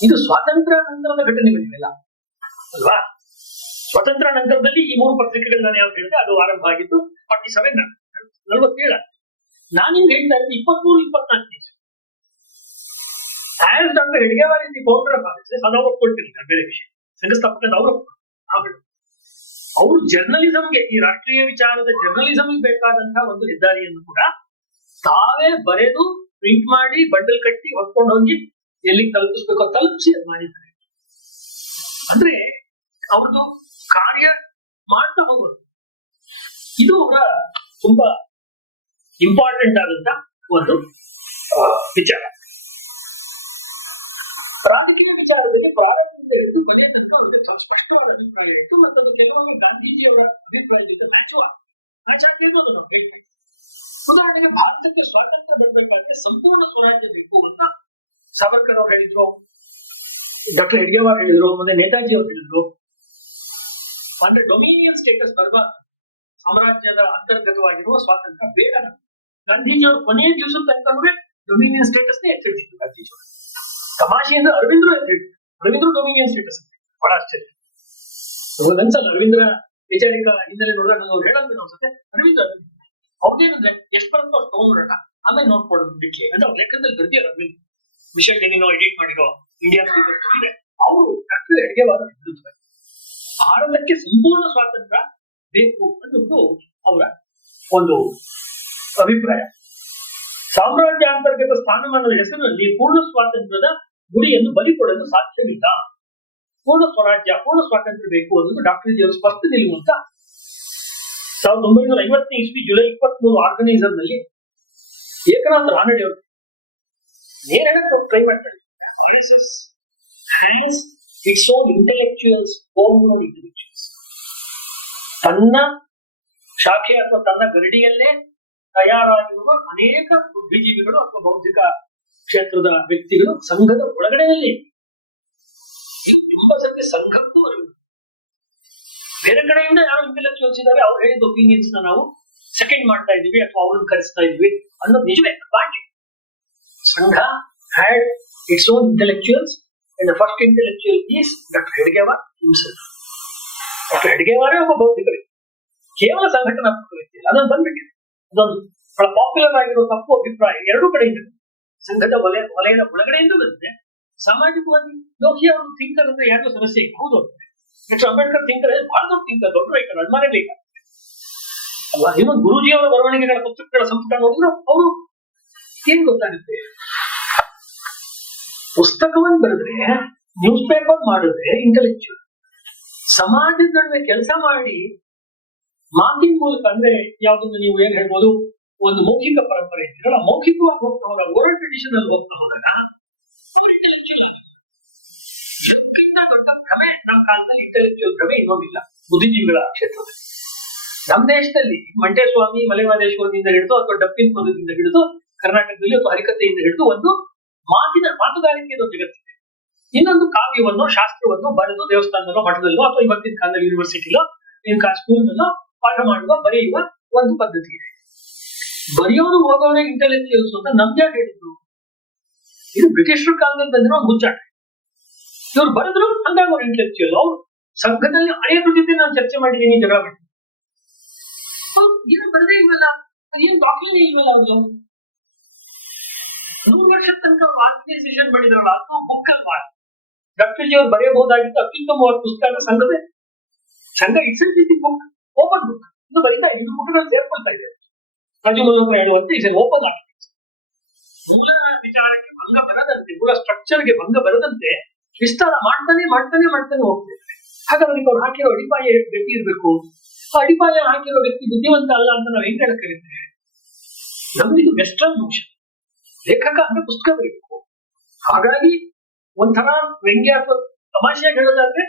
ಇದು ಸ್ವಾತಂತ್ರ್ಯ ನಂತರದ ಘಟನೆಗಳಿವೆಲ್ಲ ಅಲ್ವಾ? ಸ್ವಾತಂತ್ರ್ಯ ನಂತರದಲ್ಲಿ ಈ 3 ಪತ್ರಿಕೆಗಳು ನಾನು ಯಾವ್ದು ಹೇಳಿದೆ ಅದು ಆರಂಭ ಆಗಿದ್ದು 47 ನಾನಿಂದ ಹೇಳ್ತಾ ಇರೋದು 23-24 as doctor Hedgewar is the founder of RSS. ಅದು ಅವ್ರು ಕೊಟ್ಟಿರ್ತಾರೆ, ಬೇರೆ ವಿಷಯ. ಸಂಘಸ್ಥಾಪಕರು ಅವರು ಜರ್ನಲಿಸಂಗೆ, ಈ ರಾಷ್ಟ್ರೀಯ ವಿಚಾರದ ಜರ್ನಲಿಸಂಗೆ ಬೇಕಾದಂತಹ ಒಂದು ಹೆದ್ದಾರಿಯನ್ನು ಕೂಡ ತಾವೇ ಬರೆದು ಪ್ರಿಂಟ್ ಮಾಡಿ ಬಂಡಲ್ ಕಟ್ಟಿ ಹೊತ್ಕೊಂಡು ಹೋಗಿ ಎಲ್ಲಿಗೆ ತಲುಪಿಸ್ಬೇಕೋ ತಲುಪಿಸಿ ಅದು ಮಾಡಿದ್ದಾರೆ. ಅಂದ್ರೆ ಅವ್ರದ್ದು ಕಾರ್ಯ ಮಾಡ್ತಾ ಹೋಗೋದು. ಇದು ಅವರ ತುಂಬಾ ಇಂಪಾರ್ಟೆಂಟ್ ಆದಂತ ಒಂದು ವಿಚಾರ. ರಾಜಕೀಯ ವಿಚಾರದಲ್ಲಿ ಪ್ರಾರಂಭದಿಂದ ಹಿಡಿದು ಕೊನೆಯ ತನಕ ಅವರಿಗೆ ಸ್ಪಷ್ಟವಾದ ಅಭಿಪ್ರಾಯ ಇತ್ತು, ಮತ್ತು ಅದು ಕೆಲವೊಮ್ಮೆ ಗಾಂಧೀಜಿಯವರ ಅಭಿಪ್ರಾಯದಿಂದ ಮ್ಯಾಚು ಸಾಧ್ಯ ಅನ್ನೋದು ನಾವು ಹೇಳ್ತೀವಿ. ಉದಾಹರಣೆಗೆ ಭಾರತಕ್ಕೆ ಸ್ವಾತಂತ್ರ್ಯ ಬರಬೇಕಾದ್ರೆ ಸಂಪೂರ್ಣ ಸ್ವರಾಜ್ಯ ಬೇಕು ಅಂತ ಸಾವರ್ಕರ್ ಅವರು ಹೇಳಿದ್ರು, ಡಾಕ್ಟರ್ ಹೆಡ್ಗೇವಾರ್ ಹೇಳಿದ್ರು, ಮತ್ತೆ ನೇತಾಜಿ ಅವರು ಹೇಳಿದ್ರು. ಅಂದ್ರೆ ಡೊಮಿನಿಯನ್ ಸ್ಟೇಟಸ್ ಬರಬಾರ್ದು, ಸಾಮ್ರಾಜ್ಯದ ಅಂತರ್ಗತವಾಗಿರುವ ಸ್ವಾತಂತ್ರ್ಯ ಬೇಡ. ಗಾಂಧೀಜಿಯವರು ಕೊನೆಯ ದಿವಸದ ತನಕ ಡೊಮಿನಿಯನ್ ಸ್ಟೇಟಸ್ ನೇ ಎತ್ತಿಡ್ತಿದ್ರು ಗಾಂಧೀಜಿಯವರು. ತಮಾಷೆಯಿಂದ ಅರವಿಂದ್ರು ಎತ್ತಿಡ್ತಿದ್ರು, ಅರವಿಂದ್ರು ಡೊಮಿನಿಯನ್ ಸ್ಟೇಟಸ್ ಬಹಳ ಆಶ್ಚರ್ಯ. ನನ್ಸಲ್ಲ ಅರವಿಂದ್ರ ವೈಚಾರಿಕ ಹಿನ್ನೆಲೆ ನೋಡಿದ್ರೆ ನಾವು ಹೇಳೋದು ಅನ್ಸುತ್ತೆ. ಅರವಿಂದ್ರ ಅವ್ರದೇನಂದ್ರೆ ಎಷ್ಟು ಬರುತ್ತೋ ಅಷ್ಟು ತಗೊಂಡ್ಬಿಡೋಣ, ಆಮೇಲೆ ನೋಡ್ಕೊಳ್ಳೋದು ಬಿಟ್ಟಿ ಅಂತ ಅವ್ರ ಲೆಕ್ಕದಲ್ಲಿ ಬರ್ತೀರ. ಅರವಿಂದ್ ಮಿಷನ್ ಡೆನಿನೋ ಎಡಿಟ್ ಮಾಡಿರೋ ಇಂಡಿಯಾ ಇದೆ. ಅವರು ಡಾಕ್ಟರ್ ಹೆಡ್ಗೇವಾರ್ ಹೇಳಿದ್ರು ಭಾರತಕ್ಕೆ ಸಂಪೂರ್ಣ ಸ್ವಾತಂತ್ರ್ಯ ಬೇಕು ಅನ್ನೋದು ಅವರ ಒಂದು ಅಭಿಪ್ರಾಯ. ಸಾಮ್ರಾಜ್ಯಾಂತರ್ಗತ ಸ್ಥಾನಮಾನದ ಹೆಸರಿನಲ್ಲಿ ಪೂರ್ಣ ಸ್ವಾತಂತ್ರ್ಯದ ಗುರಿಯನ್ನು ಬಲಿ ಕೊಡಲು ಸಾಧ್ಯವಿಲ್ಲ. ಪೂರ್ಣ ಸ್ವರಾಜ್ಯ, ಪೂರ್ಣ ಸ್ವಾತಂತ್ರ್ಯ ಬೇಕು ಅನ್ನೋದು ಡಾಕ್ಟರ್ ಜಿ ಅವರು ಸ್ಪಷ್ಟ ನಿಲುವು ಅಂತ 1950ನೇ ಇಸ್ವಿ ಜುಲೈ 23 ಆರ್ಗನೈಸರ್ ನಲ್ಲಿ ಏಕನಾಥ್ ರಾನಡೆ ಅವರು ನೇರ ಹೇಳಕ್ಕೆ ಟ್ರೈ ಮಾಡ್ತಾರೆ. RSS has its own intellectuals, home intellectuals. ತನ್ನ ಶಾಖೆ ಅಥವಾ ತನ್ನ ಗರಡಿಯಲ್ಲೇ ತಯಾರಾಗಿರುವ ಅನೇಕ ಬುದ್ಧಿಜೀವಿಗಳು ಅಥವಾ ಬೌದ್ಧಿಕ ಕ್ಷೇತ್ರದ ವ್ಯಕ್ತಿಗಳು ಸಂಘದ ಒಳಗಡೆಯಲ್ಲಿ. ತುಂಬಾ ಸತ್ಯ ಸಂಘಕ್ಕೂ ಅರಿವು. ಬೇರೆ ಕಡೆಯಿಂದ ಯಾರು ಇಂಟೆಲೆಕ್ಚುಯಲ್ಸ್ ಇದ್ದಾರೆ, ಅವ್ರು ಹೇಳಿದ ಒಪಿನಿಯನ್ಸ್ ನಾವು ಸೆಕೆಂಡ್ ಮಾಡ್ತಾ ಇದೀವಿ ಅಥವಾ ಅವ್ರನ್ನ ಕರೆಸ್ತಾ ಇದೀವಿ ಅನ್ನೋದು ನಿಜವೇ. Sangh had its own intellectuals and the first intellectual is doctor Hedgewar himself. Doctor ಹೆಡ್ಗೇವಾರೇ ಒಬ್ಬ ಬೌದ್ಧಿಕ ವ್ಯಕ್ತಿ, ಕೇವಲ ಸಂಘಟನಾತ್ಮಕ ವ್ಯಕ್ತಿ. ಅದನ್ನು ಬಂದ್ಬಿಟ್ಟಿದೆ. ಅದೊಂದು ಬಹಳ ಪಾಪ್ಯುಲರ್ ಆಗಿರೋ ತಪ್ಪು ಅಭಿಪ್ರಾಯ ಎರಡೂ ಕಡೆಯಿಂದ, ಸಂಘದ ವಲಯದ ಒಳಗಡೆಯಿಂದ ಬಂದಿದೆ. ಸಾಮಾಜಿಕವಾಗಿ ಲೋಕಿ ಅವರು ಥಿಂಕರ್ ಅಂದ್ರೆ ಯಾರಿಗೂ ಸಮಸ್ಯೆ ಇಲ್ಲ. ಹೌದು, ಡಾಕ್ಟರ್ ಅಂಬೇಡ್ಕರ್ ಥಿಂಕರ್ ಬಹಳ ದೊಡ್ಡ ಥಿಂಕರ್, ದೊಡ್ಡ ರೈಟರ್, ಅಲ್ಮಾರೇ ಬೇಕಾ ಅಲ್ವಾ. ಇನ್ನೊಂದು ಗುರೂಜಿ ಅವರ ಬರವಣಿಗೆಗಳ ಪುಸ್ತಕಗಳ ಸಂಪುಟ ನೋಡಿದ್ರು ಅವರು ಏನ್ ಗೊತ್ತಾಗುತ್ತೆ, ಪುಸ್ತಕವನ್ನು ಬರೆದ್ರೆ, ನ್ಯೂಸ್ ಪೇಪರ್ ಮಾಡಿದ್ರೆ ಇಂಟೆಲೆಕ್ಚುಯಲ್, ಸಮಾಜದ ನಡುವೆ ಕೆಲಸ ಮಾಡಿ ಮಾತಿನ ಮೂಲಕ, ಅಂದ್ರೆ ಯಾವ್ದೊಂದು ನೀವು ಏನ್ ಹೇಳ್ಬೋದು, ಒಂದು ಮೌಖಿಕ ಪರಂಪರೆ ಇದೆಯಲ್ಲ, ಮೌಖಿಕವಾಗಿ ಹೋಗ್ತವರ ಓರಲ್ ಟ್ರೆಡಿಷನ್ ಅಲ್ಲಿ ಹೋಗ್ತವಾಗ ದೊಡ್ಡ ಭ್ರಮೆ ನಮ್ಮ ಕಾಲದಲ್ಲಿ ಇಂಟೆಲೆಕ್ಚುಯಲ್ ಭ್ರಮೆ ಇನ್ನೊಂದಿಲ್ಲ ಬುದ್ಧಿಜೀವಿಗಳ ಕ್ಷೇತ್ರದಲ್ಲಿ. ನಮ್ಮ ದೇಶದಲ್ಲಿ ಮಂಟೇಸ್ವಾಮಿ, ಮಲೆಮಹದೇಶ್ವರದಿಂದ ಹಿಡಿದು ಅಥವಾ ಡಪ್ಪಿನ ಪದದಿಂದ ಹಿಡಿದು ಕರ್ನಾಟಕದಲ್ಲಿ ಅಥವಾ ಹರಿಕತೆಯಿಂದ ಹಿಡಿದು ಒಂದು ಮಾತುಗಾರಿಕೆ ಜಗತ್ತಿದೆ. ಇನ್ನೊಂದು ಕಾವ್ಯವನ್ನು, ಶಾಸ್ತ್ರವನ್ನು ಬರೆದು ದೇವಸ್ಥಾನದಲ್ಲೋ ಮಠದಲ್ಲೋ ಅಥವಾ ಇವತ್ತಿನ ಕಾಲದಲ್ಲಿ ಯೂನಿವರ್ಸಿಟಿಲೋ ಸ್ಕೂಲ್ನಲ್ಲೋ ಪಾಠ ಮಾಡುವ, ಬರೆಯುವ ಒಂದು ಪದ್ಧತಿ ಇದೆ. ಬರೆಯೋರು ಓದೋರೇ ಇಂಟೆಲೆಕ್ಚುಯಲ್ಸ್ ಅಂತ ನಮ್ಗೆ ಹೇಳಿದ್ರು. ಇದು ಬ್ರಿಟಿಷರ ಕಾಲದಲ್ಲಿ ಬಂದಿರೋ ಒಂದು ಹುಚ್ಚಾಟ. ಇವ್ರು ಬರೆದ್ರು ಹಂಗಾಗಿ ಅವ್ರು ಇಂಟೆಲೆಕ್ಚುಯಲ್. ಅವ್ರು ಸಂಘದಲ್ಲಿ ಅನೇಕರ ಜೊತೆ ನಾನು ಚರ್ಚೆ ಮಾಡಿದ್ದೀನಿ, ಜಗಳ ಮಾಡಿದ್ದೀನಿ. ಏನು ಬರದೇ ಇಲ್ವಲ್ಲ, ಏನ್ ದಾಖಲೆ ಇಲ್ವಲ್ಲ. ಅವ್ರು 100 ವರ್ಷದ ತನಕ ಆರ್ಗನೈಸೇಷನ್ ಮಾಡಿದ್ರಲ್ಲ, ಅದು ಬುಕ್ ಅಲ್ವಾ. ಡಾಕ್ಟರ್ ಜಿ ಅವ್ರು ಬರೆಯಬಹುದಾಗಿತ್ತು ಅತ್ಯುತ್ತಮವಾದ ಪುಸ್ತಕ ಸಂಘದ ಸಂಘ ಇಟ್ಸ್ ಬುಕ್, ಓಪನ್ ಬುಕ್. ಇದು ಬರೀತಾ ಇದು ಪುಟಗಳು ಸೇರ್ಕೊಳ್ತಾ ಇದೆ. ರಾಜು ಮಲ್ಲೋತ್ರ ಹೇಳುವಂತೆ ಇಸ್ ಓಪನ್ ಆರ್ಟಿಕಲ್ಸ್. ಮೂಲ ವಿಚಾರಕ್ಕೆ ಭಂಗ ಬರದಂತೆ, ಮೂಲ ಸ್ಟ್ರಕ್ಚರ್ಗೆ ಭಂಗ ಬರದಂತೆ ವಿಸ್ತಾರ ಮಾಡ್ತಾನೆ ಹೋಗ್ತೇವೆ. ಹಾಗಾದ್ರೆ ಅವ್ರು ಹಾಕಿರೋ ಅಡಿಪಾಯ ಗಟ್ಟಿ ಇರ್ಬೇಕು. ಆ ಅಡಿಪಾಯ ಹಾಕಿರೋ ವ್ಯಕ್ತಿ ಬುದ್ಧಿವಂತ ಅಲ್ಲ ಅಂತ ನಾವು ಹೆಂಗ್ ಹೇಳಕ್ಕಾಗುತ್ತೆ? ನಮ್ದಿದು ವೆಸ್ಟರ್ನ್ ಮೋಷನ್. ಲೇಖಕ ಅಂದ್ರೆ ಪುಸ್ತಕ ಬರೀಬೇಕು. ಹಾಗಾಗಿ ಒಂಥರ ವ್ಯಂಗ್ಯ ಅಥವಾ ತಮಾಷೆಯಾಗಿ ಹೇಳೋದಾದ್ರೆ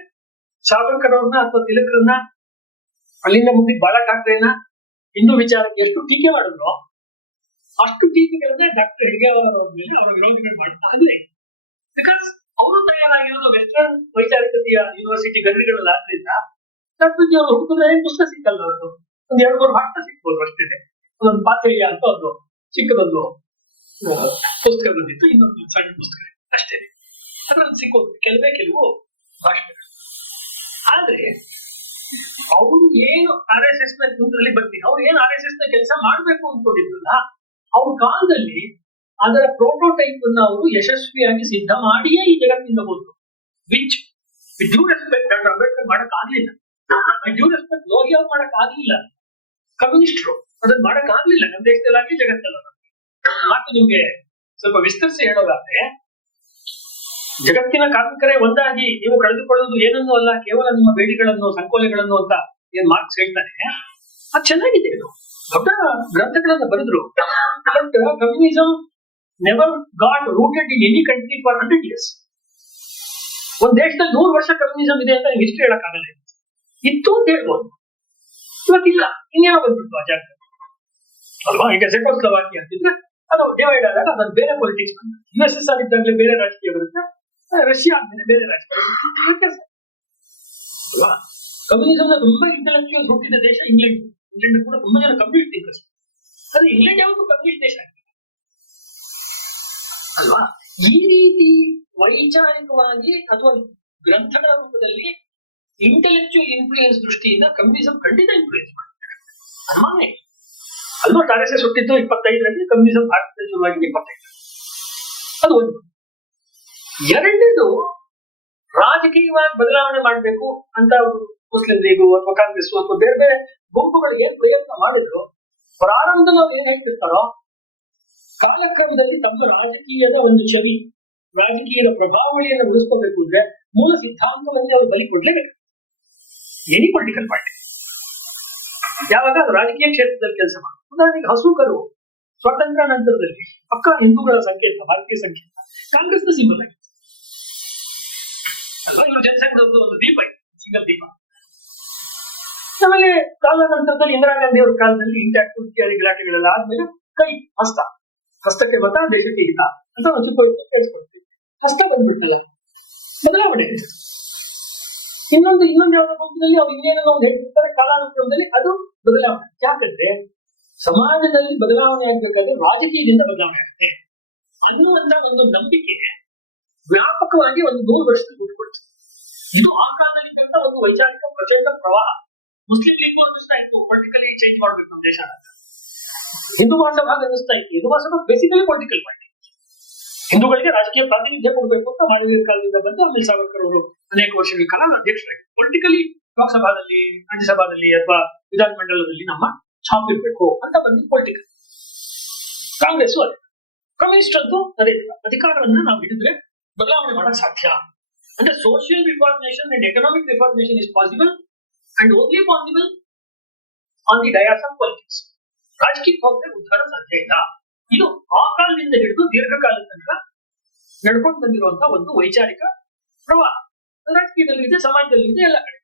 ಸಾವರ್ಕರ್ ಅವ್ರನ್ನ ಅಥವಾ ತಿಲಕರನ್ನ ಅಲ್ಲಿಂದ ಮುಂದಕ್ಕೆ ಬಾಲಠಾಕ್ರೆನ ಹಿಂದೂ ವಿಚಾರಕ್ಕೆ ಎಷ್ಟು ಟೀಕೆ ಮಾಡಿದ್ರು, ಅಷ್ಟು ಟೀಕೆಗಳನ್ನೇ ಡಾಕ್ಟರ್ ಹೆಡ್ಗೇವಾರ್ ಅವ್ರ ಮೇಲೆ ಅವರ ವಿರೋಧಿಗಳು ಮಾಡ್ತಾಗಲೇ. ಬಿಕಾಸ್ ಅವರು ತಯಾರಾಗಿರೋದು ವೆಸ್ಟರ್ನ್ ವೈಚಾರಿಕತೆಯ ಯೂನಿವರ್ಸಿಟಿ ಗರ್ವಿಗಳಲ್ಲಾದ್ರಿಂದ ಡಾಕ್ಟರ್ ಜಿ ಅವರು ಹುಡುಕಿದ್ರೆ ಪುಸ್ತಕ ಸಿಕ್ಕಲ್ಲ. ಅವ್ರದ್ದು ಒಂದ್ 2-3 ಭಾಷೆ ಸಿಗ್ಬೋದು ಅಷ್ಟೇ. ಒಂದೊಂದು ಪಾತ್ರೆಯ ಅಂತ ಒಂದು ಚಿಕ್ಕದೊಂದು ಪುಸ್ತಕ ಬಂದಿತ್ತು, ಇನ್ನೊಂದು ಸಣ್ಣ ಪುಸ್ತಕ ಅಷ್ಟೇ. ಅದ್ರಲ್ಲಿ ಸಿಕ್ಕೋದು ಕೆಲವು ಭಾಷೆಗಳು. ಆದ್ರೆ ಅವರು ಏನು RSS ನ ಕೂತ್ರಲ್ಲಿ ಬರ್ತೀನಿ, ಅವ್ರು ಏನ್ RSS ನ ಕೆಲಸ ಮಾಡ್ಬೇಕು ಅನ್ಕೊಂಡಿದ್ರಲ್ಲ, ಅವ್ರ ಕಾಲದಲ್ಲಿ ಅದರ ಪ್ರೋಟೋಟೈಪ್ ಅನ್ನ ಅವರು ಯಶಸ್ವಿಯಾಗಿ ಸಿದ್ಧ ಮಾಡಿಯೇ ಈ ಜಗತ್ತಿಂದ ಹೋದ್ರು. Which with due respect doctor Ambedkar ಮಾಡಕ್ ಆಗ್ಲಿಲ್ಲ, ವಿತ್ ಡ್ಯೂ ರೆಸ್ಪೆಕ್ಟ್ ಲೋಹಿ ಅವ್ರು ಮಾಡಕ್ ಆಗ್ಲಿಲ್ಲ, ಕಮ್ಯುನಿಸ್ಟ್ರು ಅದನ್ನ ಮಾಡಕ್ ಆಗ್ಲಿಲ್ಲ ನಮ್ಮ ದೇಶದಲ್ಲಾಗ್ಲಿ ಜಗತ್ತಲ್ಲ. ಮಾತು ನಿಮ್ಗೆ ಸ್ವಲ್ಪ ವಿಸ್ತರಿಸಿ ಹೇಳೋದಾದ್ರೆ, ಜಗತ್ತಿನ ಕಾರ್ಮಿಕರೇ ಒಂದಾಗಿ ನೀವು ಕಳೆದುಕೊಳ್ಳುವುದು ಏನನ್ನೂ ಅಲ್ಲ, ಕೇವಲ ನಿಮ್ಮ ಬೇಡಿಗಳನ್ನು, ಸಂಕೋಲೆಗಳನ್ನು ಅಂತ ಏನ್ ಮಾರ್ಕ್ಸ್ ಹೇಳ್ತಾನೆ. ಅದು ಚೆನ್ನಾಗಿದೆ, ಇದು ದೊಡ್ಡ ಗ್ರಂಥಗಳನ್ನ ಬರೆದ್ರು. But communism never got rooted in any country for 100 years. ಒಂದ್ ದೇಶದಲ್ಲಿ 100 ವರ್ಷ ಕಮ್ಯುನಿಸಂ ಇದೆ ಅಂತ ಹಿಸ್ಟ್ರಿ ಹೇಳಕ್ಕಾಗಲ್ಲ. ಇತ್ತು ಅಂತ ಹೇಳ್ಬೋದು. ಇವತ್ತಿಲ್ಲ, ಇನ್ನೇನೋ ಬಂದ್ಬಿಟ್ಟು ಆ ಜಾಗ ಅಲ್ವಾ. ಈಗ ಚೆಕೋಸ್ಲೋವಾಕಿ ಅಂತಿದ್ರೆ ಅದು ಡಿವೈಡ್ ಆದಾಗ ಅದನ್ನು ಬೇರೆ ಪೊಲಿಟಿಕ್ಸ್ ಬಂತು. USSR ಇದ್ದಾಗಲೇ ಬೇರೆ ರಾಜಕೀಯ ಬರುತ್ತೆ, ರಷ್ಯಾ ಆದ್ಮೇಲೆ ಬೇರೆ ರಾಜಕೀಯ ಅಲ್ವಾ. ಕಮ್ಯುನಿಸಮ್ ತುಂಬಾ ಇಂಟೆಲೆಕ್ಚುಯಲ್ ಹುಟ್ಟಿದ ದೇಶ ಇಂಗ್ಲೆಂಡ್. ಇಂಗ್ಲೆಂಡ್ ಕೂಡ ತುಂಬಾ ಜನ ಕಮ್ಯುನಿಸ್ಟ್ ಥಿಂಕರ್ಸ್. ಆದ್ರೆ ಇಂಗ್ಲೆಂಡ್ ಯಾವತ್ತೂ ಕಮ್ಯುನಿಸ್ಟ್ ದೇಶ ಅಲ್ವಾ. ಈ ರೀತಿ ವೈಚಾರಿಕವಾಗಿ ಅಥವಾ ಗ್ರಂಥಗಳ ರೂಪದಲ್ಲಿ ಇಂಟೆಲೆಕ್ಚುಯಲ್ ಇನ್ಫ್ಲೂಯೆನ್ಸ್ ದೃಷ್ಟಿಯಿಂದ ಕಮ್ಯುನಿಸಂ ಖಂಡಿತ ಇನ್ಫ್ಲೂಯೆನ್ಸ್ ಮಾಡ್ತಾರೆ, ಅನುಮಾನ ಇಲ್ಲ. ಆಲ್ಮೋಸ್ಟ್ RSS ಹುಟ್ಟಿದ್ದು 25ರಲ್ಲಿ, ಕಮ್ಯುನಿಸಂ ಭಾರತದಲ್ಲಿ ಶುರುವಾಗಿ 25. ಅದು ಒಂದು. ಎರಡನೇದು, ರಾಜಕೀಯವಾಗಿ ಬದಲಾವಣೆ ಮಾಡಬೇಕು ಅಂತ ಮುಸ್ಲಿಂ ಲೀಗು ಅಥವಾ ಕಾಂಗ್ರೆಸ್ ಅಥವಾ ಬೇರೆ ಬೇರೆ ಗುಂಪುಗಳು ಏನ್ ಪ್ರಯತ್ನ ಮಾಡಿದ್ರು, ಪ್ರಾರಂಭದಲ್ಲಿ ಅವ್ರು ಏನ್ ಹೇಳ್ತಿರ್ತಾರೋ ಕಾಲಕ್ರಮದಲ್ಲಿ ತಮ್ಮ ರಾಜಕೀಯದ ಒಂದು ಛವಿ, ರಾಜಕೀಯದ ಪ್ರಭಾವಳಿಯನ್ನು ಉಳಿಸ್ಕೋಬೇಕು ಅಂದ್ರೆ ಮೂಲ ಸಿದ್ಧಾಂತವನ್ನೇ ಅವರು ಬಲಿ ಕೊಡ್ಲೇಬೇಕು. ಎನಿ ಪೊಲಿಟಿಕಲ್ ಪಾರ್ಟಿ ಯಾವಾಗ ಅದು ರಾಜಕೀಯ ಕ್ಷೇತ್ರದಲ್ಲಿ ಕೆಲಸ ಮಾಡಿ, ಉದಾಹರಣೆಗೆ ಹಸೂಕರು ಸ್ವಾತಂತ್ರ್ಯ ನಂತರದಲ್ಲಿ ಪಕ್ಕ ಹಿಂದೂಗಳ ಸಂಕೇತ, ಭಾರತೀಯ ಸಂಕೇತ, ಕಾಂಗ್ರೆಸ್ನ ಸಿಂಬಲ್ ಆಗಿದೆ ಅಲ್ವಾ. ಇವರು ಜನಸಂಘದ ಒಂದು ದೀಪ ಇದೆ, ಸಿಂಗಲ್ ದೀಪ. ಆಮೇಲೆ ಕಾಲ ನಂತರದಲ್ಲಿ ಇಂದಿರಾ ಗಾಂಧಿ ಅವರ ಕಾಲದಲ್ಲಿ ಇಂಟ್ಯಾಕ್ಟ್ ಇತ್ಯಾದಿ ಗಲಾಟೆಗಳೆಲ್ಲ ಆದ್ಮೇಲೆ ಕೈ ಹಸ್ತಕ್ಕೆ ಮತ ದೇಶಕ್ಕೆ ಹಿತ ಅಂತ ಒಂದು ಕಳಿಸ್ಕೊಡ್ತೀವಿ. ಹಸ್ತ ಬಂದ್ಬಿಟ್ಟಿಲ್ಲ, ಬದಲಾವಣೆ. ಇನ್ನೊಂದು ಯಾವುದೋ ಗುಂಪಿನಲ್ಲಿ ಅವ್ರು ಇನ್ನೇನೋ ಒಂದು ಹೇಳ್ತಿರ್ತಾರೆ, ಕಾಲಾನುಕ್ರಮದಲ್ಲಿ ಅದು ಬದಲಾವಣೆ. ಯಾಕಂದ್ರೆ ಸಮಾಜದಲ್ಲಿ ಬದಲಾವಣೆ ಆಗ್ಬೇಕಾದ್ರೆ ರಾಜಕೀಯದಿಂದ ಬದಲಾವಣೆ ಆಗುತ್ತೆ ಅನ್ನುವಂತ ಒಂದು ನಂಬಿಕೆ ವ್ಯಾಪಕವಾಗಿ ಒಂದು 100 ವರ್ಷದಲ್ಲಿ ಹುಟ್ಟುಕೊಡ್ತದೆ. ಇದು ಆ ಕಾಲದಲ್ಲಿದ್ದಂತ ಒಂದು ವೈಚಾರಿಕ ಪ್ರಚಂಡ ಪ್ರವಾಹ. ಮುಸ್ಲಿಂ ಲೀಗ್ ಅನ್ನಿಸ್ತಾ ಇತ್ತು ಪೊಲಿಟಿಕಲಿ ಚೇಂಜ್ ಮಾಡ್ಬೇಕು ನಮ್ಮ ದೇಶ. ಹಿಂದೂ ಮಹಾಸಭಾಗ ಅನ್ನಿಸ್ತಾ ಇತ್ತು. Hindu Mahasabha basically political party, ಹಿಂದೂಗಳಿಗೆ ರಾಜಕೀಯ ಪ್ರಾತಿನಿಧ್ಯ ಕೊಡಬೇಕು ಅಂತ ಮಾಳವೀಯ ಕಾಲದಿಂದ ಬಂದು ಆಮೇಲೆ ಸಾವರ್ಕರ್ ಅವರು ಅನೇಕ ವರ್ಷಗಳ ಕಾಲ ಅಧ್ಯಕ್ಷರಾಗಿ ಪೊಲಿಟಿಕಲಿ ಲೋಕಸಭಾದಲ್ಲಿ, ರಾಜ್ಯಸಭಾದಲ್ಲಿ ಅಥವಾ ವಿಧಾನಮಂಡಲದಲ್ಲಿ ನಮ್ಮ ಛಾಪ್ ಇರ್ಬೇಕು ಅಂತ ಬಂದು ಪೊಲಿಟಿಕಲ್. ಕಾಂಗ್ರೆಸ್ ಅದೇ, ಕಮ್ಯುನಿಸ್ಟ್ ಅಂತೂ ಅದೇ ಅಧಿಕಾರವನ್ನ ನಾವು ಹಿಡಿದ್ರೆ ಬದಲಾವಣೆ ಮಾಡಕ್ ಸಾಧ್ಯ. ಅಂದ್ರೆ social reformation and economic reformation is possible and only possible on the Dias of politics. ರಾಜಕೀಯಕ್ಕೆ ಹೋದ್ರೆ ಉದ್ಧಾರ ಸಾಧ್ಯ ಇಲ್ಲ. ಇದು ಆ ಕಾಲದಿಂದ ಹಿಡಿದು ದೀರ್ಘಕಾಲದ ತನಕ ನಡ್ಕೊಂಡು ಬಂದಿರುವಂತಹ ಒಂದು ವೈಚಾರಿಕ ಪ್ರವಾಹ. ರಾಜಕೀಯದಲ್ಲಿ ಇದೆ, ಸಮಾಜದಲ್ಲಿ ಇದೆ, ಎಲ್ಲ ಕಡೆ.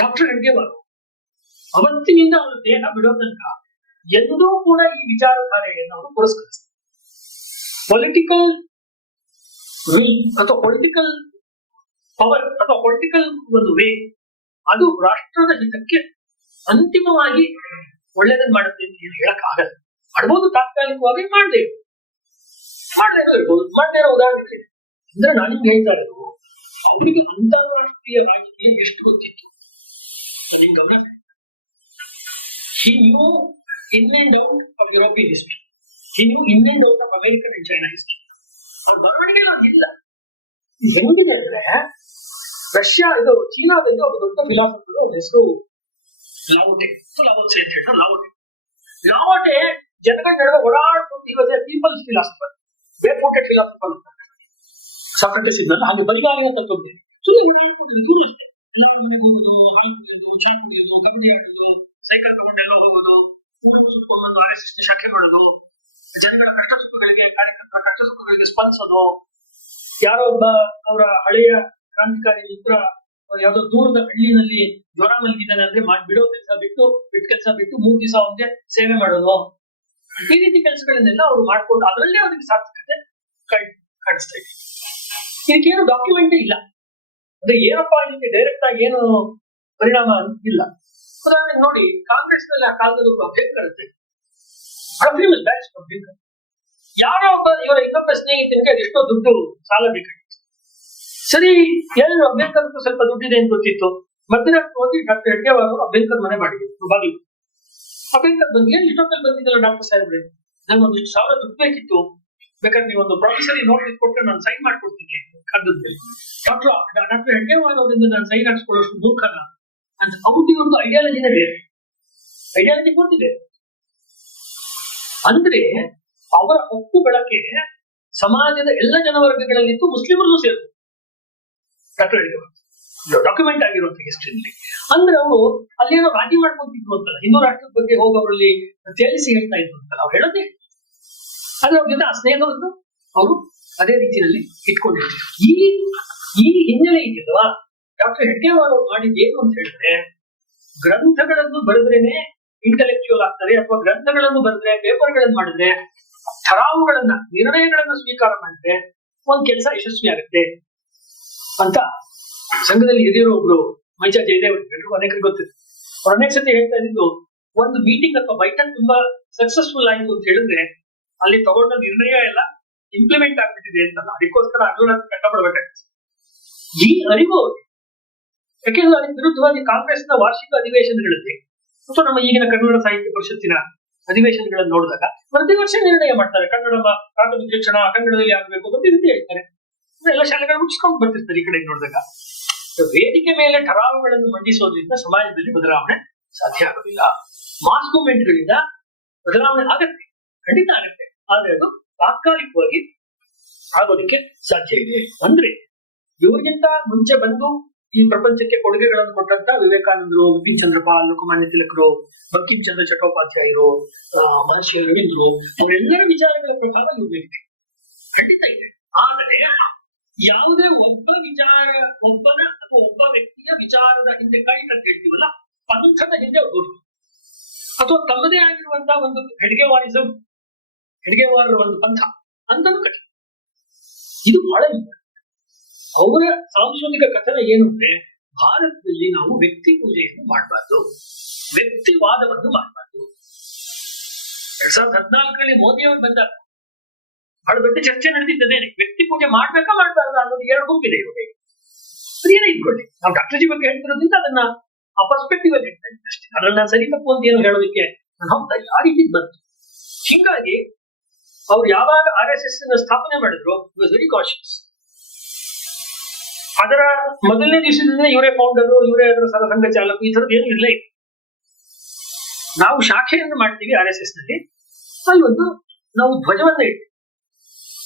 ಡಾಕ್ಟರ್ ಹೆಡ್ಗೇವಾರ್ ಅವತ್ತಿನಿಂದ ಅವರ ದೇಹ ಬಿಡೋ ತನಕ ಎಂದೂ ಕೂಡ ಈ ವಿಚಾರಧಾರೆಯನ್ನು ಅವರು ಪುರಸ್ಕರಿಸ್ತಾರೆ. ಪೊಲಿಟಿಕಲ್ ಅಥವಾ ಪೊಲಿಟಿಕಲ್ ಪವರ್ ಅಥವಾ ಪೊಲಿಟಿಕಲ್ ಒಂದು ವೇ ಅದು ರಾಷ್ಟ್ರದ ಹಿತಕ್ಕೆ ಅಂತಿಮವಾಗಿ ಒಳ್ಳೆಯದನ್ನು ಮಾಡುತ್ತೆ ಅಂತ ಹೇಳಕ್ ಆಗಲ್ಲ. ಮಾಡ್ಬೋದು, ತಾತ್ಕಾಲಿಕವಾಗಿ ಮಾಡದೇ ಇರ್ಬೋದು, ಮಾಡದೇ ಇರೋ ಉದಾಹರಣೆಗಳಿದೆ. ಅಂದ್ರೆ ನಾನು ನಿಮ್ಗೆ ಹೇಳ್ತಾ ಇರೋದು, ಅವರಿಗೆ ಅಂತಾರಾಷ್ಟ್ರೀಯ ರಾಜಕೀಯ ಎಷ್ಟು ಗೊತ್ತಿತ್ತು ನಿಮ್ ಗಮನ. He knew in and out of European history. He knew in and out of American and China history. ಆ ಬರವಣಿಗೆ ಇಲ್ಲ. ಹೆಂಗಿದೆ ಅಂದ್ರೆ, ರಷ್ಯಾ ಚೀನಾದಲ್ಲಿ ಒಬ್ಬ ದೊಡ್ಡ ಫಿಲಾಸಫರ್, ಅವ್ರ ಹೆಸರು ಲಾವೋಟೆ ಅಂತ ಹೇಳ್ತಾರೆ. ಲಾವೋಟೆ ಜನಗಳ ನಡುವೆ ಓಡಾಡ್ಕೊಂಡು ಇವತ್ತೇ ಪೀಪಲ್ಸ್ ಫಿಲಾಸಫರ್, ಬೇರ್ ಫೋಟೆಡ್ ಫಿಲಾಸಫರ್ ಅಂತ ಸಾಕ್ರೆಟಿಸ್ ಇದ್ನಲ್ಲ, ಹಾಗೆ ಬರಿಗಾಲಿನ ತತ್ವಜ್ಞ. ಸುಮ್ಮನೆ ಓಡಾಡ್ಕೊಂಡಿದ್ದು ದೂರ ಅಷ್ಟೇ. ಎಲ್ಲರ ಮನೆಗೆ ಹೋಗುದು, ಹಾಲು ಕುಡಿಯೋದು, ಚಾ ಕುಡಿಯೋದು, ಕಬಡ್ಡಿ ಆಡೋದು, ಸೈಕಲ್ ತಗೊಂಡೆಲ್ಲ ಹೋಗೋದು, ಊರು ಸುತ್ತಕೊಂಡು RSS ಶಾಖೆ ಮಾಡೋದು, ಜನಗಳ ಕಷ್ಟ ಸುಖಗಳಿಗೆ ಕಾರ್ಯಕರ್ತರ ಕಷ್ಟ ಸುಖಗಳಿಗೆ ಸ್ಪಂದಿಸೋದು. ಯಾರೋ ಒಬ್ಬ ಅವರ ಹಳೆಯ ಕ್ರಾಂತಿಕಾರಿ ಮಿತ್ರ ಯಾವ್ದೋ ದೂರದ ಹಳ್ಳಿನಲ್ಲಿ ಜ್ವರ ಮಲಗಿದ್ದಾನೆ ಅಂದ್ರೆ ಬಿಡೋ ಬಿಟ್ಟು 3 ದಿವಸ ಅವನಿಗೆ ಸೇವೆ ಮಾಡೋದು. ಈ ರೀತಿ ಕೆಲಸಗಳನ್ನೆಲ್ಲ ಅವರು ಮಾಡ್ಕೊಂಡು ಅದರಲ್ಲೇ ಅವರಿಗೆ ಸಾರ್ಥಕತೆ ಕಾಣಿಸ್ತಾ ಇದೆ. ಇದಕ್ಕೇನು ಡಾಕ್ಯುಮೆಂಟ್ ಇಲ್ಲ. ಅದೇ ಏನಪ್ಪಾ ಇದಕ್ಕೆ ಡೈರೆಕ್ಟ್ ಆಗಿ ಏನು ಪರಿಣಾಮ ಇಲ್ಲ. ಉದಾಹರಣೆಗೆ ನೋಡಿ, ಕಾಂಗ್ರೆಸ್ ನಲ್ಲಿ ಆ ಕಾಲದಲ್ಲಿ ಒಬ್ಬ ಅಭ್ಯಂಕರ್ ಇರುತ್ತೆ, ಅಭ್ಯಂಕರ್. ಯಾರೋ ಒಬ್ಬ ಇವರ ಇನ್ನೊಬ್ಬ ಸ್ನೇಹಿತನಿಗೆ ಎಷ್ಟೋ ದುಡ್ಡು ಸಾಲ ಬೇಕಾಗಿತ್ತು. ಸರಿ, ಏನು ಅಭ್ಯಂಕರ್ಗೂ ಸ್ವಲ್ಪ ದುಡ್ಡಿದೆ ಅಂತ ಗೊತ್ತಿತ್ತು. ಮಧ್ಯರಾತ್ರಿ ಹೋಗಿ ಡಾಕ್ಟರ್ ಹೆಡ್ಗೇವಾರ್ ಅವರು ಅಭ್ಯಂಕರ್ ಮನೆ ಮಾಡಿದ್ರು ಬಾಗಿಲು. ಅಭ್ಯಂಕರ್ ಬಂದು, ಏನ್ ಇಷ್ಟೊತ್ತಲ್ಲಿ ಬಂದಿದ್ದಲ್ಲ ಡಾಕ್ಟರ್ ಸಾಹೇಬ್ರೆ, ನಂಗೊಂದಿಷ್ಟು ಸಾವಿರ ದುಡ್ಡು ಬೇಕಿತ್ತು, ಬೇಕಾದ್ರೆ ನೀವು ಒಂದು ಪ್ರಾಮಿಸರಿ ನೋಟಿಸ್ ಕೊಟ್ಟರೆ ನಾನು ಸೈನ್ ಮಾಡ್ಕೊಡ್ತೀನಿ ಕಾಗದ ಮೇಲೆ. ಡಾಕ್ಟರ್ ಹೆಡ್ಗೇವಾರ್ ಅವರಿಂದ ನಾನು ಸೈನ್ ಹಾಕ್ಸ್ಕೊಳ್ಳೋಷ್ಟು ಮೂರ್ಖನ ಅಂತ. ಅವ್ರಿಗೆ ಒಂದು ಐಡಿಯಾಲಜಿನೇ ಬೇರೆ, ಐಡಿಯಾಲಜಿ ಗೊತ್ತಿದೆ. ಅಂದ್ರೆ ಅವರ ಒಪ್ಪು ಬಳಕೆ ಸಮಾಜದ ಎಲ್ಲ ಜನವರ್ಗಗಳಲ್ಲಿತ್ತು, ಮುಸ್ಲಿಮರು ಸೇರಿದ್ರು. ಡಾಕ್ಟರ್ ಹೆಡ್ಗೇವಾರ್ ಡಾಕ್ಯುಮೆಂಟ್ ಆಗಿರುವಂತ ಹಿಸ್ಟ್ರಿನಲ್ಲಿ. ಅಂದ್ರೆ ಅವರು ಅಲ್ಲೇನೋ ರಾಜಿ ಮಾಡ್ಕೊಂತಿದ್ರು ಅಂತಲ್ಲ, ಹಿಂದೂ ರಾಷ್ಟ್ರದ ಬಗ್ಗೆ ಹೋಗೋರಲ್ಲಿ ತೇಲಿಸಿ ಹೇಳ್ತಾ ಇದ್ರು ಅಂತಲ್ಲ, ಅವ್ರು ಹೇಳೋದೇ. ಆದ್ರೆ ಅವ್ರ ಜೊತೆ ಆ ಸ್ನೇಹವನ್ನು ಅವರು ಅದೇ ರೀತಿಯಲ್ಲಿ ಇಟ್ಕೊಂಡಿದ್ರು. ಈ ಹಿನ್ನೆಲೆ ಇದೆಯಲ್ವಾ, ಡಾಕ್ಟರ್ ಹೆಡ್ಗೇವಾರ್ ಅವರು ಮಾಡಿದ್ದು ಏನು ಅಂತ ಹೇಳಿದ್ರೆ, ಗ್ರಂಥಗಳನ್ನು ಬರೆದ್ರೇನೆ ಇಂಟೆಲೆಕ್ಚುಯಲ್ ಆಗ್ತಾರೆ, ಅಥವಾ ಗ್ರಂಥಗಳನ್ನು ಬರೆದ್ರೆ, ಪೇಪರ್ಗಳನ್ನು ಮಾಡಿದ್ರೆ, ಠರಾವುಗಳನ್ನ, ನಿರ್ಣಯಗಳನ್ನ ಸ್ವೀಕಾರ ಮಾಡಿದ್ರೆ ಒಂದ್ ಕೆಲಸ ಯಶಸ್ವಿ ಆಗುತ್ತೆ ಅಂತ ಸಂಘದಲ್ಲಿ ಹಿರಿಯರು ಒಬ್ರು ಮೈಜಾ ಜಯದೇವ್ ಎಲ್ರಿಗೂ ಅನೇಕರಿಗೆ ಗೊತ್ತಿದೆ. ಅವ್ರು ಅನೇಕ ಸತಿ ಹೇಳ್ತಾ ಇದ್ದು, ಒಂದು ಮೀಟಿಂಗ್ ಅಥವಾ ಬೈಠಕ್ ತುಂಬಾ ಸಕ್ಸಸ್ಫುಲ್ ಆಯ್ತು ಅಂತ ಹೇಳಿದ್ರೆ ಅಲ್ಲಿ ತಗೊಂಡ ನಿರ್ಣಯ ಎಲ್ಲ ಇಂಪ್ಲಿಮೆಂಟ್ ಆಗ್ಬಿಟ್ಟಿದೆ ಅಂತ. ಅದಕ್ಕೋಸ್ಕರ ಅದನ್ನ ಕಟ್ಟಬಿಡ್ಬೇಕಾಗ್ತದೆ. ಈ ಅರಿವು, ಯಾಕೆಂದ್ರೆ ಅದಕ್ಕೆ ವಿರುದ್ಧವಾಗಿ ಕಾಂಗ್ರೆಸ್ನ ವಾರ್ಷಿಕ ಅಧಿವೇಶನಗಳಲ್ಲಿ ಮತ್ತು ನಮ್ಮ ಈಗಿನ ಕನ್ನಡ ಸಾಹಿತ್ಯ ಪರಿಷತ್ತಿನ ಅಧಿವೇಶನಗಳನ್ನು ನೋಡಿದಾಗ ಪ್ರತಿ ವರ್ಷ ನಿರ್ಣಯ ಮಾಡ್ತಾರೆ. ಕನ್ನಡ ಪ್ರಾಥಮಿಕ ಶಿಕ್ಷಣ ಕನ್ನಡದಲ್ಲಿ ಆಗ್ಬೇಕು ಪ್ರತಿ ರೀತಿ ಹೇಳ್ತಾರೆ. ಎಲ್ಲ ಶಾಲೆಗಳು ಮುಗಿಸ್ಕೊಂಡು ಬರ್ತಿರ್ತಾರೆ. ಈ ಕಡೆ ನೋಡಿದಾಗ ವೇದಿಕೆ ಮೇಲೆ ಠರಾವುಗಳನ್ನು ಮಂಡಿಸೋದ್ರಿಂದ ಸಮಾಜದಲ್ಲಿ ಬದಲಾವಣೆ ಸಾಧ್ಯ ಆಗೋದಿಲ್ಲ. ಮಾಸ್ ಮೂವ್ಮೆಂಟ್ಗಳಿಂದ ಬದಲಾವಣೆ ಆಗತ್ತೆ, ಖಂಡಿತ ಆಗತ್ತೆ, ಆದ್ರೆ ಅದು ತಾತ್ಕಾಲಿಕವಾಗಿ ಆಗೋದಕ್ಕೆ ಸಾಧ್ಯ ಇದೆ. ಅಂದ್ರೆ ಇವ್ರಿಗಿಂತ ಮುಂಚೆ ಬಂದು ಈ ಪ್ರಪಂಚಕ್ಕೆ ಕೊಡುಗೆಗಳನ್ನು ಕೊಟ್ಟಂತ ವಿವೇಕಾನಂದರು, ಬಿಪಿನ್ ಚಂದ್ರಪಾಲ್, ಲೋಕಮಾನ್ಯ ತಿಲಕರು, ಬಂಕಿಂ ಚಂದ್ರ ಚಟ್ಟೋಪಾಧ್ಯಾಯರು, ಮಹರ್ಷಿ ಅರವಿಂದರು, ಅವರೆಲ್ಲರ ವಿಚಾರಗಳ ಪ್ರಭಾವ ಇವ್ರಿಗೆ ಖಂಡಿತ ಇದೆ. ಆದರೆ ಯಾವುದೇ ಒಬ್ಬನ ಅಥವಾ ಒಬ್ಬ ವ್ಯಕ್ತಿಯ ವಿಚಾರದ ಹಿಂದೆ ಕೈಟ್ ಅಂತ ಹೇಳ್ತೀವಲ್ಲ, ಪಂಥದ ಹಿಂದೆ ಹೋಗಿ ಅಥವಾ ತಮ್ಮದೇ ಆಗಿರುವಂತಹ ಒಂದು ಹೆಡ್ಗೆವಾರಿಸಂ, ಹೆಡ್ಗೆವಾರರ ಒಂದು ಪಂಥ ಅಂತನೂ ಕಠಿಣ. ಇದು ಬಹಳ ಅವರ ಸಾಂಸ್ಕೃತಿಕ ಕಥನ ಏನು ಅಂದ್ರೆ, ಭಾರತದಲ್ಲಿ ನಾವು ವ್ಯಕ್ತಿ ಪೂಜೆಯನ್ನು ಮಾಡಬಾರ್ದು, ವ್ಯಕ್ತಿವಾದವನ್ನು ಮಾಡಬಾರ್ದು. 2014 ಮೋದಿಯವರು ಬಂದಾಗ ಬಹಳ ದೊಡ್ಡ ಚರ್ಚೆ ನಡೆದಿದ್ದೇನೆ. ವ್ಯಕ್ತಿ ಪೂಜೆ ಮಾಡ್ಬೇಕಾ ಮಾಡ್ಬಾರ್ದು ಅನ್ನೋದು ಎರಡು ಗುಂಪಿದೆ ಇವಾಗ. ಅದೇನೇ ಇಟ್ಕೊಳ್ಳಿ, ನಾವು ಡಾಕ್ಟರ್ ಜಿ ಬಗ್ಗೆ ಹೇಳ್ತಿರೋದ್ರಿಂದ ಅದನ್ನ ಆ ಪರ್ಸ್ಪೆಕ್ಟಿವ್ ಅಲ್ಲಿ ಹೇಳ್ತಾ ಇದ್ದೀನಿ ಅಷ್ಟೇ. ಅದ್ರಲ್ಲಿ ನಾನು ಸರಿ ತಪ್ಪು ಅಂತ ಏನು ಹೇಳೋದಕ್ಕೆ ನಾನು ಹೋಗ್ತಾ ಇಲ್ಲ. ಆ ರೀತಿ ಬಂತು. ಹೀಗಾಗಿ ಅವ್ರು ಯಾವಾಗ RSS ಸ್ಥಾಪನೆ ಮಾಡಿದ್ರು, ವೆರಿ ಕಾಶಿಯಸ್. ಅದರ ಮೊದಲನೇ ದಿವಸದಿಂದ ಇವರೇ ಫೌಂಡರು, ಇವರೇ ಅದರ ಸರಸಂಘ ಚಾಲಕ, ಈ ಥರದ್ದು ಏನು ಇರಲೇ ಇಲ್ಲ. ನಾವು ಶಾಖೆಯನ್ನು ಮಾಡ್ತೀವಿ RSS ನಲ್ಲಿ, ಅಲ್ಲಿ ಒಂದು ನಾವು ಧ್ವಜವನ್ನ ಇಡ್ತೀವಿ.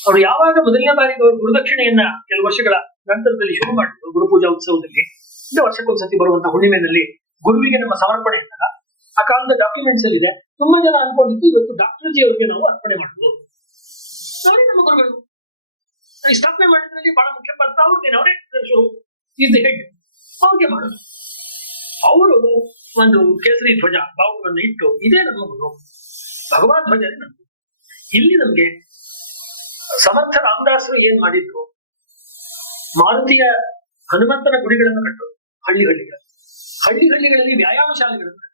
ಅವ್ರು ಯಾವಾಗ ಮೊದಲನೇ ಬಾರಿಗೆ ಅವರು ಗುರುದಕ್ಷಿಣೆಯನ್ನ ಕೆಲವು ವರ್ಷಗಳ ನಂತರದಲ್ಲಿ ಶುರು ಮಾಡಿದ್ರು, ಗುರುಪೂಜಾ ಉತ್ಸವದಲ್ಲಿ, ಇಂದ ವರ್ಷಕ್ಕೊಂದ್ಸತಿ ಬರುವಂತಹ ಹುಣ್ಣಿಮೆನಲ್ಲಿ ಗುರುವಿಗೆ ನಮ್ಮ ಸಮರ್ಪಣೆ ಅಂತಾಗ ಆ ಕಾಲದ ಡಾಕ್ಯುಮೆಂಟ್ಸ್ ಅಲ್ಲಿ ಇದೆ. ತುಂಬಾ ಜನ ಅನ್ಕೊಂಡಿದ್ದು ಇವತ್ತು ಡಾಕ್ಟರ್ ಜಿ ಅವರಿಗೆ ನಾವು ಅರ್ಪಣೆ ಮಾಡುದು, ಅವರೇ ನಮ್ಮ ಗುರುಗಳು. ಈ ಸ್ಥಾಪನೆ ಮಾಡಿದ್ರಲ್ಲಿ ಬಹಳ ಮುಖ್ಯ ಪಾತ್ರ ಅವ್ರಿಗೆ, ಅವರೇ ಈಸ್ ದಿ ಹೆಡ್, ಅವ್ರಿಗೆ ಮಾಡೋದು. ಅವರು ಒಂದು ಕೇಸರಿ ಧ್ವಜ ಬಾವುಟವನ್ನು ಇಟ್ಟು, ಇದೇ ನಮ್ಮ ಗುರು, ಭಗವಾನ್ ಧ್ವಜನೇ ನಮ್ಗೆ. ಇಲ್ಲಿ ನಮ್ಗೆ ಸಮರ್ಥ ರಾಮದಾಸರು ಏನ್ ಮಾಡಿದ್ರು, ಮಾರುತಿಯ ಹನುಮಂತನ ಗುಡಿಗಳನ್ನು ಕಟ್ಟೋದು, ಹಳ್ಳಿಗಳಲ್ಲಿ ವ್ಯಾಯಾಮ ಶಾಲೆಗಳನ್ನು.